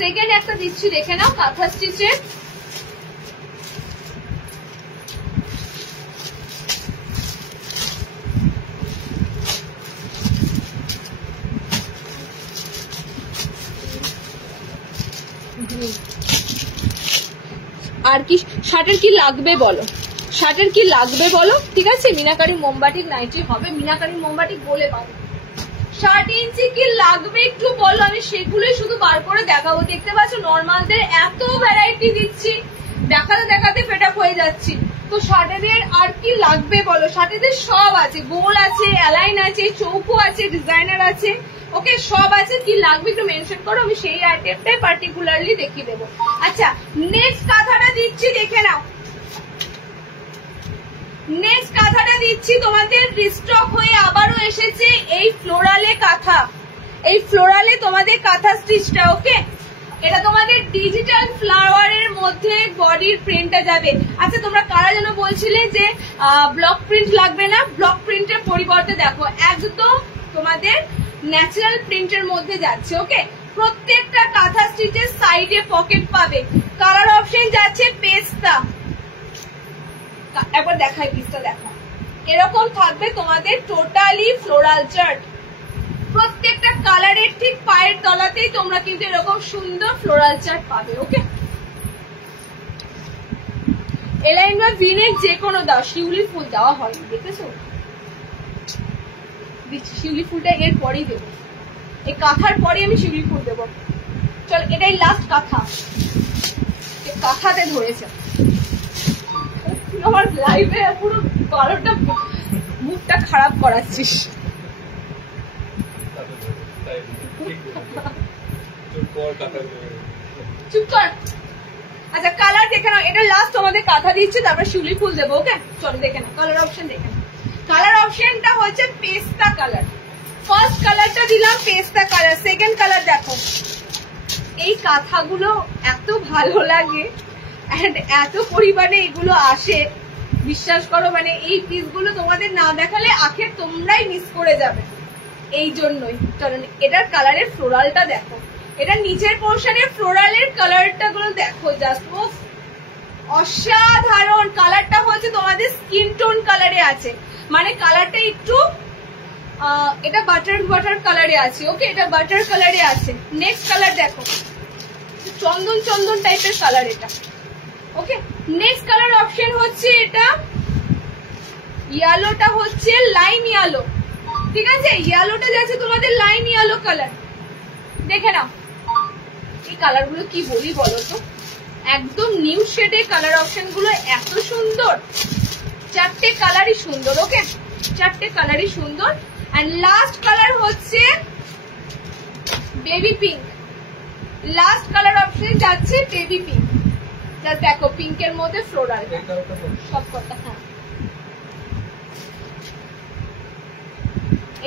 সেকেন্ড একটা দিচ্ছি, দেখে নাও কাঁথা স্টিচের। আর কি শার্টের কি লাগবে বলো, শার্টের কি লাগবে বলো, ঠিক আছে? মিনাকারি মোমবাটিক নাইটি হবে, মিনাকারি মোমবাটিক বলে পাবো। 60 ইঞ্চি কি লাগবে একটু বলো, আমি সেগুলোই শুধু বার করে দেখাবো। দেখতে পাচ্ছ নর্মালদের এত ভ্যারাইটি দিচ্ছি, দেখাতে দেখাতে ফেড আপ হয়ে যাচ্ছি। তো শার্টেদের আর কি লাগবে বলো, শার্টেদের সব আছে, গোল আছে, অ্যালাইন আছে, চৌকো আছে, ডিজাইনার আছে। ওকে, সব আছে, কি লাগবে একটু মেনশন করো, আমি সেই আইটেমটাই পার্টিকুলারলি দেখিয়ে দেবো। আচ্ছা নেক্সট কাঁথাটা দিচ্ছি, দেখে নাও। নেক্সট কাঁথাটা দিচ্ছি তোমাদের রিস্টক হয়ে আবারও এসেছে এই ফ্লোরালে কাঁথা, এই ফ্লোরালে তোমাদের কাঁথা স্টিচটা। ওকে, এটা তোমাদের ডিজিটাল ফ্লাওয়ারের মধ্যে বডির প্রিন্টটা যাবে। আচ্ছা তোমরা কারা যেন বলছিলে যে ব্লক প্রিন্ট লাগবে না, ব্লক প্রিন্টের পরিবর্তে দেখো একদম তোমাদের ন্যাচারাল প্রিন্টের মধ্যে যাচ্ছে। ওকে, প্রত্যেকটা কাঁথা স্টিচের সাইডে পকেট পাবে। কালার অপশন যাচ্ছে পেস্তা, একবার দেখাই পিসটা, দেখো এরকম থাকবে তোমাদের টোটালি ফ্লোরাল চার্ট। প্রত্যেকটা কালারের ঠিক পায়ের তলাতেই তোমরা কিন্তু এরকম সুন্দর ফ্লোরাল চার্ট পাবে। ওকে, এলাইন বা ভিনেক যে কোনো দাও, শিউলি ফুল দেওয়া হয়নি দেখেছো, শিউলি ফুলটা এর পরেই দেবো, এই কাঁথার পরে আমি শিউলি ফুল দেবো। চল এটাই লাস্ট কাঁথা, কাঁথাতে ধরেছে আমার লাইভে পুরো কালোটা মুখটা খারাপ করাচ্ছিস। চুপ কর। আচ্ছা কালার দেখে নাও, এটা লাস্ট আমাদের কাঁথা দিচ্ছে, তারপর শিউলি ফুল দেবো। ওকে চলো দেখে নাও কালার অপশন, দেখে নাও কালার অপশনটা হচ্ছে পেস্তা কালার। ফার্স্ট কালারটা দিলাম পেস্তা কালার, সেকেন্ড কালার দেখো। এই কাঁথাগুলো এত ভালো লাগে এন্ড এত পরিমাণে এগুলো আসে, বিশ্বাস করো, মানে এই পিসগুলো তোমাদের না দেখালে আখের তোমরাই মিস করে যাবে। এই জন্যই চলো এটার কালারের ফ্লোরালটা দেখো, এটা নিচের পোর্শনের ফ্লোরালের কালারটা গুলো দেখো, জাস্ট অসাধারণ। কালারটা হচ্ছে তোমাদের স্কিন টোন কালারে আছে, মানে কালারটা একটু এটা বাটার কালারে আছে। ওকে, এটা বাটার কালারে আছে। নেক্সট কালার দেখো, চন্দন চন্দন টাইপের কালার এটা। ওকে, নেক্সট কালার অপশন হচ্ছে এটা ইয়েলোটা হচ্ছে লাইম ইয়েলো, ঠিক আছে? ইয়েলোটা যাচ্ছে তোমাদের লাইম ইয়েলো কালার, দেখে নাও। এই কালার গুলো কি বলি বলো তো, একদম নিউ শেডের কালার অপশন গুলো এত সুন্দর, 4টে কালারই সুন্দর। ওকে, 4টে কালারই সুন্দর। এন্ড লাস্ট কালার হচ্ছে baby pink, last colour option যাচ্ছে বেবি পিঙ্ক। জাস্ট দেখো পিঙ্কের মধ্যে ফ্লোরাল সব কথা। হ্যাঁ,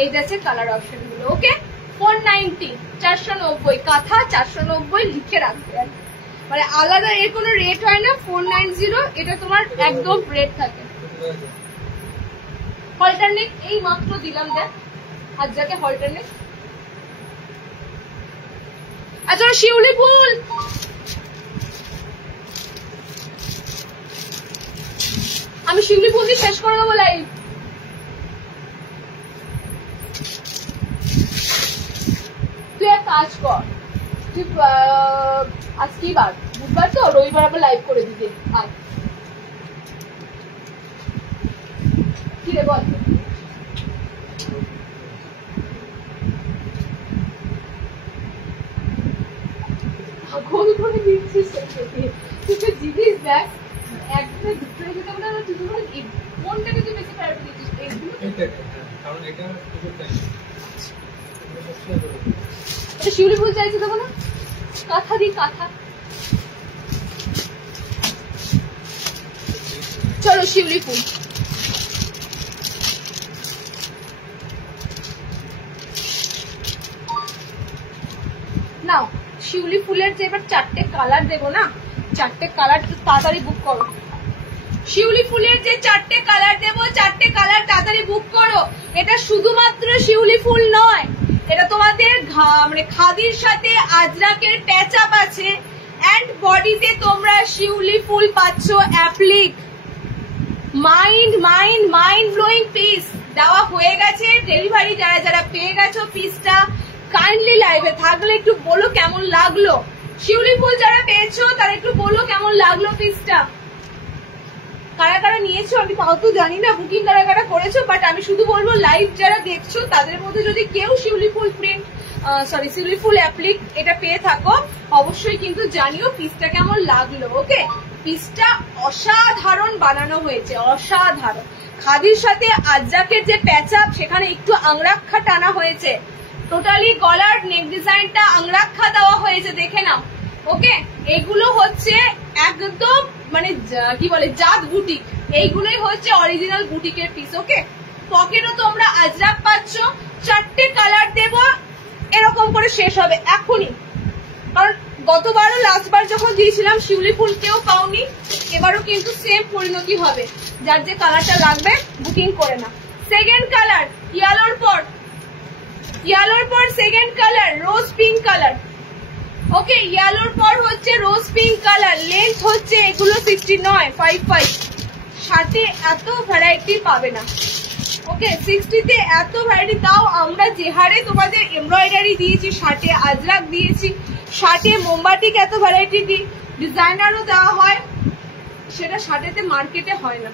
এই যাচ্ছে কালার অপশন গুলো। ওকে, 490 490 কাঁথা 490 লিখে রাখবে, মানে আলাদা এর কোনো রেট হয় না। 490 এটা তোমার একদম রেট থাকে। হলটারনেক এই মাত্র দিলাম, দেখ আজ যাকে হলটারনেক। আচ্ছা শিউলি ফুল, আমি শিউলি ফুল দিয়ে শেষ করে দেবো লাইভ। তুই এক কাজ কর, তুই আজ কি বার? বুধবার তো, রবিবার আবার লাইভ করে দিতে। আর কি রে বল? গোল করে দিচ্ছিস তুই তো জিনিস দেখ, একটা দুটো যেটা বলে তুই বল এই কোনটাকে তুই বেশি প্রায়োরিটি দিচ্ছিস? এইগুলো কারণ এটা শিউলি ফুল চাইছে দেবো না, কাঁথা দি কাঁথা। চলো শিউলি ফুল। নাও শিউলি ফুলের যে এবার 4টে কালার দেবো না, 4টে কালার তাড়াতাড়ি বুক করো। শিউলি ফুলের যে 4টে কালার দেবো, 4টে কালার তাড়াতাড়ি বুক করো। এটা শুধুমাত্র শিউলি ফুল নয়, এটা তোমাদের মানে খাদির সাথে আজরাকের প্যাচ আপ আছে, এন্ড বডিতে তোমরা শিউলি ফুল পাচ্ছ অ্যাপ্লিক। মাইন্ড ব্লোয়িং পিস দেওয়া হয়ে গেছে। ডেলিভারি যারা যারা পেয়ে গেছো পিসটা, কাইন্ডলি লাইভে থাকলে একটু বলো কেমন লাগলো। শিউলি ফুল যারা পেয়েছো তারা একটু বলো কেমন লাগলো পিসটা। কারা কারা নিয়েছো আমি তাও তো জানি না, বুকিং কারা কারা করেছো, বাট আমি শুধু বলবো লাইভ যারা দেখছো তাদের মধ্যে যদি কেউ শিউলি ফুল প্রিন্ট শিউলি ফুল অ্যাপ্লিক এটা পেয়ে থাকো অবশ্যই কিন্তু জানিও পিসটা কেমন লাগলো। ওকে, পিসটা অসাধারণ বানানো হয়েছে, অসাধারণ। খাদির সাথে আজরাকের যে প্যাচ আপ সেখানে একটু আংরাক্ষা টানা হয়েছে, টোটালি গলার নেক ডিজাইনটা আংরাক্ষা দেওয়া হয়েছে, দেখে নাও। ওকে, এগুলো হচ্ছে একদম মানে কি বলে জাত বুটিক, এইগুলোই হচ্ছে অরিজিনাল বুটিকের পিস। ওকে, পকেটও তোমরা আজরাক পাচ্ছ। 4টে কালার দেব, এরকম করে শেষ হবে এখনই, কারণ গতবারও লাস্টবার যখন দিয়েছিলাম শিউলি ফুল কেউ পাওনি, এবারও কিন্তু সেম পরিণতি হবে। যার যে কালারটা লাগবে বুকিং করে না। সেকেন্ড কালার ইয়ালোর পর second colour rose pink colour. Okay, ইয়ালোর পর হচ্ছে রোজ পিঙ্ক কালার। লেন্থ হচ্ছে এগুলো 69.55। সাথে এত ভ্যারাইটি পাবে না। ওকে, 60তে এত ভ্যারাইটি, তাও আমরা যে হারে তোমাদের এমব্রয়ডারি দিয়েছি, শার্টে আজরাক দিয়েছি, শার্টে মোমবাটিক এত ভ্যারাইটি দিই, ডিজাইনারও দেওয়া হয়, সেটা শার্টেতে মার্কেটে হয় না।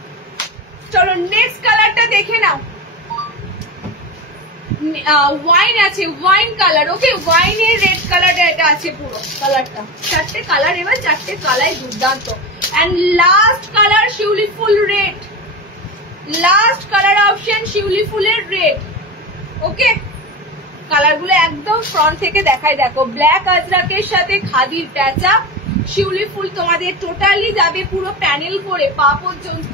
চলো নেক্সট কালারটা দেখে নাও। ওয়াইন আছে, ওয়াইন কালার। ওকে, ওয়াইনের রেড কালারটা এটা আছে পুরো কালারটা। 4টে কালার, এবার 4টে কালার দুর্দান্ত। এন্ড লাস্ট কালার শিউলি ফুল রেড, লাস্ট কালার অপশন শিউলি ফুলের রেড। ওকে, কালারগুলো একদম ফ্রন্ট থেকে দেখায়, দেখো ব্ল্যাক আজরাকের সাথে খাদির প্যাচ আপ। শিউলি ফুল তোমাদের টোটালি যাবে পুরো প্যানেল করে পা পর্যন্ত,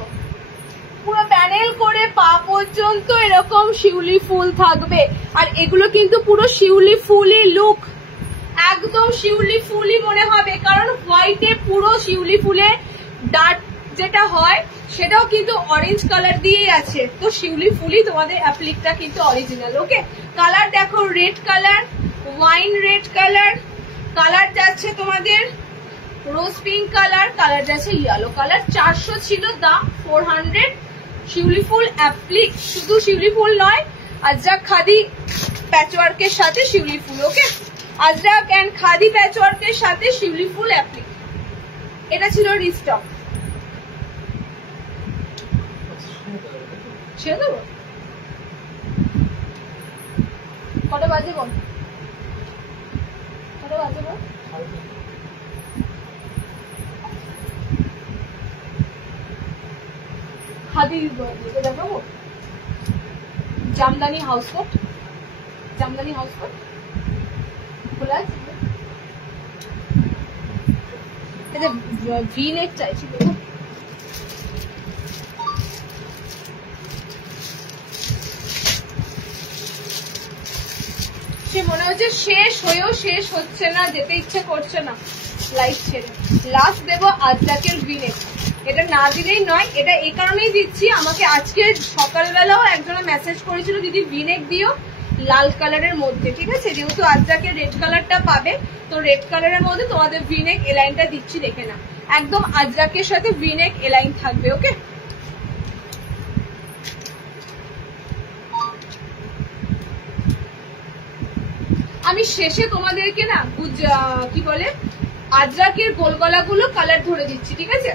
পুরো প্যানেল করে পা পর্যন্ত এরকম শিউলি ফুল থাকবে। আর এগুলো কিন্তু পুরো শিউলি ফুলই লুক, একদম শিউলি ফুলই মনে হবে, কারণ হোয়াইটে পুরো শিউলি ফুলের ডার্ক যেটা হয় সেটাও কিন্তু অরেঞ্জ কালার দিয়েই আছে, তো শিউলি ফুলই তোমাদের অ্যাপ্লিকটা কিন্তু অরিজিনাল। ওকে, কালার দেখো red colour, wine red colour, colour যাচ্ছে তোমাদের রোজ পিঙ্ক কালার, কালার যাচ্ছে ইয়েলো কালার। 400 ছিল দাম, 400। শিউলি ফুল অ্যাপ্লিক, শুধু শিউলি ফুল নয়, আজরাক খাদি প্যাচওয়ার্কের সাথে শিউলি ফুল। ওকে, আজরাক এন্ড খাদি প্যাচওয়ার্কের সাথে শিউলি ফুল অ্যাপ্লিক। এটা ছিল রিস্টক। ছেড়ে দেবো, কটা বাজে বল, কটা বাজে বল? খাদি দেখাবো, Jamdani house coat, Jamdani house coat খোলা আছে। ভি নেক চাইছি, সে মনে হচ্ছে শেষ হয়েও শেষ হচ্ছে না, যেতে ইচ্ছে করছে না লাইফ ছেড়ে। লাস্ট দেবো আজরাকের ভি নেক, এটা না দিলেই নয়, এটা এই কারণেই দিচ্ছি, আমাকে আজকে সকালবেলাও একজনে মেসেজ করেছিল দিদি ভিনেক দিও লাল কালারের মধ্যে, ঠিক আছে, যেহেতু আজকে রেড কালারটা পাবে, তো রেড কালারের মধ্যে তোমাদের ভিনেক এলাইনটা দিচ্ছি, দেখে না, একদম আজরাকের সাথে ভিনেক এলাইন থাকবে। ওকে, আমি শেষে তোমাদেরকে না কি বলে আজরাকের গোল গলাগুলো কালার ধরে দিচ্ছি, ঠিক আছে?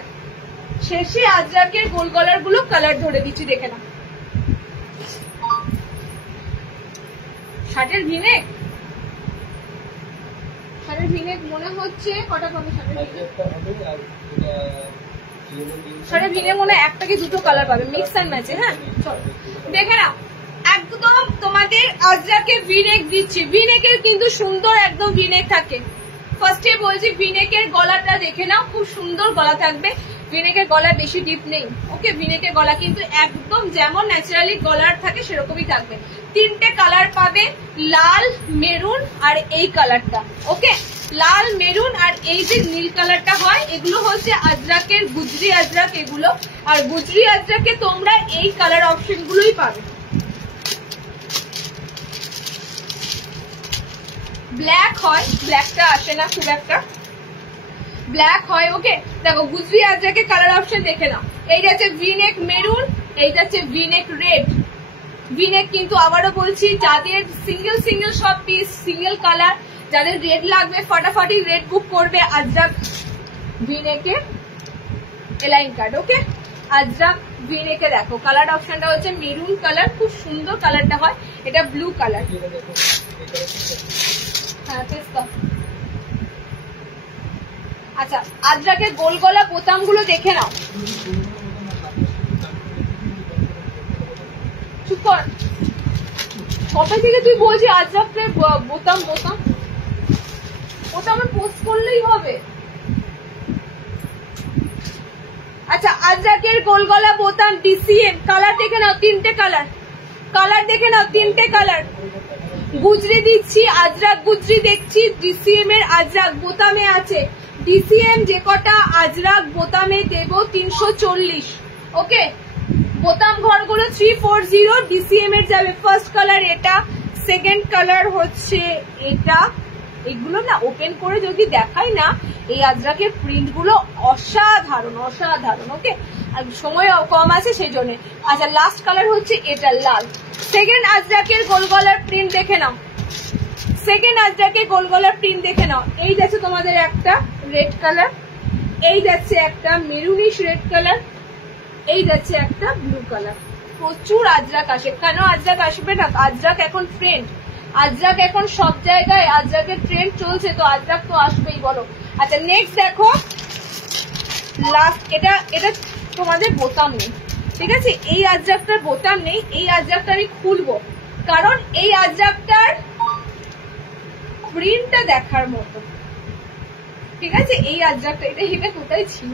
শেষে আজরাকের গোল গলার গুলো কালার ধরে দিচ্ছি, দেখে না। শার্টের ভিনেক মনে হচ্ছে কটা পাবে? শার্টের ভিনেক মনে হয় একটা কি দুটো কালার পাবে, মিক্স অ্যান্ড ম্যাচে। হ্যাঁ চলো দেখে না, একদম তোমাদের আজরাকে ভিনেক দিচ্ছি। ভিনেকের কিন্তু সুন্দর একদম ভিনেক থাকে। ফার্স্টে বলছি ভিনেকের গলাটা দেখে নাও, খুব সুন্দর গলা থাকবে। ভিনেকের গলা বেশি ডিপ নেই, ওকে? ভিনেকের গলা কিন্তু একদম যেমন ন্যাচারালি গলার থাকে সেরকমই থাকবে। তিনটে কালার পাবে, লাল, মেরুন আর এই কালারটা, ওকে? লাল, মেরুন আর এই যে নীল কালারটা হয়, এগুলো হচ্ছে আজরাকের গুজরি আজরাক এগুলো। আর গুজরি আজরাকে তোমরা এই কালার অপশন গুলোই পাবে। ব্ল্যাক হয়, ব্ল্যাকটা আসে না খুব একটা, ব্ল্যাক হয়, ওকে? দেখো গুজরি আজরাকে কালার অপশন দেখে নাও। এইটা হচ্ছে ভিনেক মেরুন, এইটা হচ্ছে ভিনেক রেড। ভিনেক কিন্তু আবারও বলছি, যাদের সিঙ্গেল সিঙ্গেল সব পিস সিঙ্গেল কালার, যাদের রেড লাগবে ফাটাফাটি রেড বুক করবে আজরাক ভিনেকে এলাইন কার্ড, ওকে? আজরাক ভিনেকে দেখো কালার অপশনটা হচ্ছে মেরুন কালার, খুব সুন্দর কালারটা হয়। এটা ব্লু কালার। হ্যাঁ আচ্ছা, আজরাকের গোল গলা বোতাম গুলো দেখে নাও। চুপ কর, কবে থেকে তুই বলছি আজরাকের বোতাম বোতাম? ওটা আমার পোস্ট করলেই হবে। আচ্ছা, আজরাকের গোল গলা বোতাম ডিসিএম কালার দেখে নাও, তিনটে কালার, কালার দেখে নাও, তিনটে কালার। গুজরি দিচ্ছি, আজরাক গুজরি দেখছি, ডিসিএম এর আজরাক বোতামে আছে। ডিসিএম যে কটা আজরাক বোতামে দেব 340, ওকে? বোতাম ঘরগুলো 340 ডিসিএম এর যাবে। ফার্স্ট কালার এটা, সেকেন্ড কালার হচ্ছে এটা। এগুলো না ওপেন করে যদি দেখাই না, এই আজরাকের প্রিন্ট গুলো অসাধারণ অসাধারণ, ওকে? আর সময় কম আছে সেই জন্য। আচ্ছা, লাস্ট কালার হচ্ছে এটা লাল। সেকেন্ড আজরাকের গোল গলার প্রিন্ট দেখে নাও, সেকেন্ড আজরাকের গোল গলার প্রিন্ট দেখে নাও। এই যাচ্ছে তোমাদের একটা রেড কালার, এই যাচ্ছে একটা মেরুনিশ রেড কালার, এই যাচ্ছে একটা ব্লু কালার। প্রচুর আজরাক আসে। কেন আজরাক আসবে না? আজরাক এখন ট্রেন্ড, আজরাক এখন সব জায়গায় আজরাকের ট্রেন্ড চলছে, তো আজরাক তো আসবেই, বলো। আচ্ছা নেক্সট দেখো, লাস্ট এটা তোমাদের বোতাম নেই, ঠিক আছে? এই আজরাকটার বোতাম নেই, এই আজরাকটা আমি খুলবো, কারণ এই আজরাকটার প্রিন্টটা দেখার মতো, ঠিক আছে? এই আজরাকটা এটা কোথায় ছিল,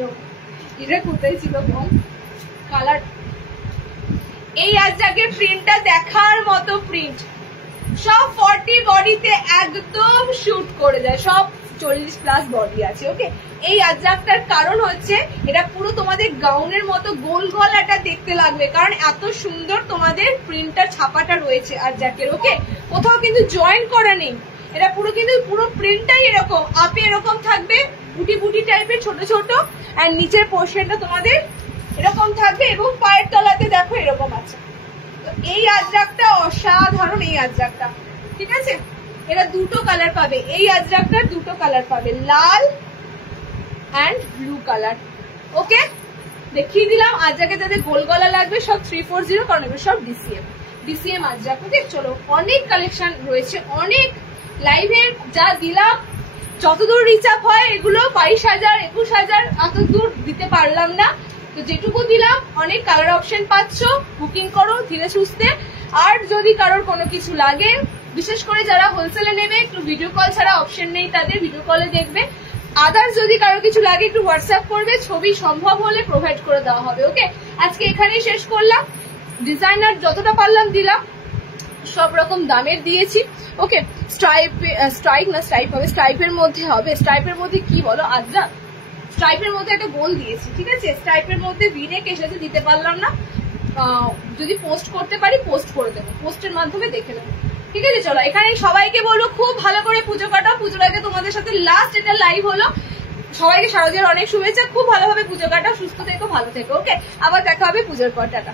এটা কোথায় ছিল বল? কালার, এই আজরাকের প্রিন্টটা দেখার মতো প্রিন্ট। সব 40 বডিতে একদম শুট করে যায়, সব 40+ বডি আছে, ওকে? এই আজরাকটার কারণ হচ্ছে এটা পুরো তোমাদের গাউনের মতো গোল গলাটা দেখতে লাগবে, কারণ এত সুন্দর তোমাদের প্রিন্টটা ছাপাটা রয়েছে আজরাকের, ওকে? কোথাও কিন্তু জয়েন করা নেই, এটা পুরো কিন্তু পুরো প্রিন্টটাই এরকম, আপে এরকম থাকবে বুটি বুটি টাইপের ছোট ছোট, আর নিচের পোর্শনটা তোমাদের এরকম থাকবে, এবং পায়ের তলাতে দেখো এরকম আছে। তো এই আজরাকটা অসাধারণ, এই আজরাকটা, ঠিক আছে? এটা দুটো কালার পাবে, এই আজরাকটার দুটো কালার পাবে, লাল অ্যান্ড ব্লু কালার, ওকে? দেখিয়ে দিলাম। আজরাকে যাদের গোল গলা লাগবে সব 340, কারণ এগুলো সব ডিসিএম আজরাক, ওকে? চলো, অনেক কালেকশন রয়েছে, অনেক লাইভে যা দিলাম, যতদূর রিচ আপ হয় এগুলো 22,000 21,000 এত দূর দিতে পারলাম না, তো যেটুকু দিলাম। অনেক কালার অপশন পাচ্ছ, বুকিং করো ধীরে সুস্থে। আর যদি কারোর কোনো কিছু লাগে, বিশেষ করে যারা হোলসেলে নেবে, একটু ভিডিও কল ছাড়া অপশন নেই তাদের, ভিডিও কলে দেখবে। আদার্স যদি কারোর কিছু লাগে একটু হোয়াটসঅ্যাপ করবে, ছবি সম্ভব হলে প্রোভাইড করে দেওয়া হবে, ওকে? আজকে এখানেই শেষ করলাম। ডিজাইনার যতটা পারলাম দিলাম, সব রকম দামের দিয়েছি, ওকে? স্ট্রাইপের মধ্যে হবে, স্ট্রাইপের মধ্যে কি বলো আজরাক, স্ট্রাইপের মধ্যে একটা গোল দিয়েছি, ঠিক আছে? স্ট্রাইপের মধ্যে ভিনেক এসেছে, দিতে পারলাম না, যদি পোস্ট করতে পারি পোস্ট করে দেবো, পোস্টের মাধ্যমে দেখে নেবো, ঠিক আছে? চলো, এখানে সবাইকে বলবো খুব ভালো করে পুজো কাটাও। পুজোর আগে তোমাদের সাথে লাস্ট এটা লাইভ হলো। সবাইকে শারদীয়ার অনেক শুভেচ্ছা, খুব ভালোভাবে পুজো কাটাও, সুস্থ থেকো, ভালো থেকো, ওকে? আবার দেখা হবে পুজোর পর, টাটা।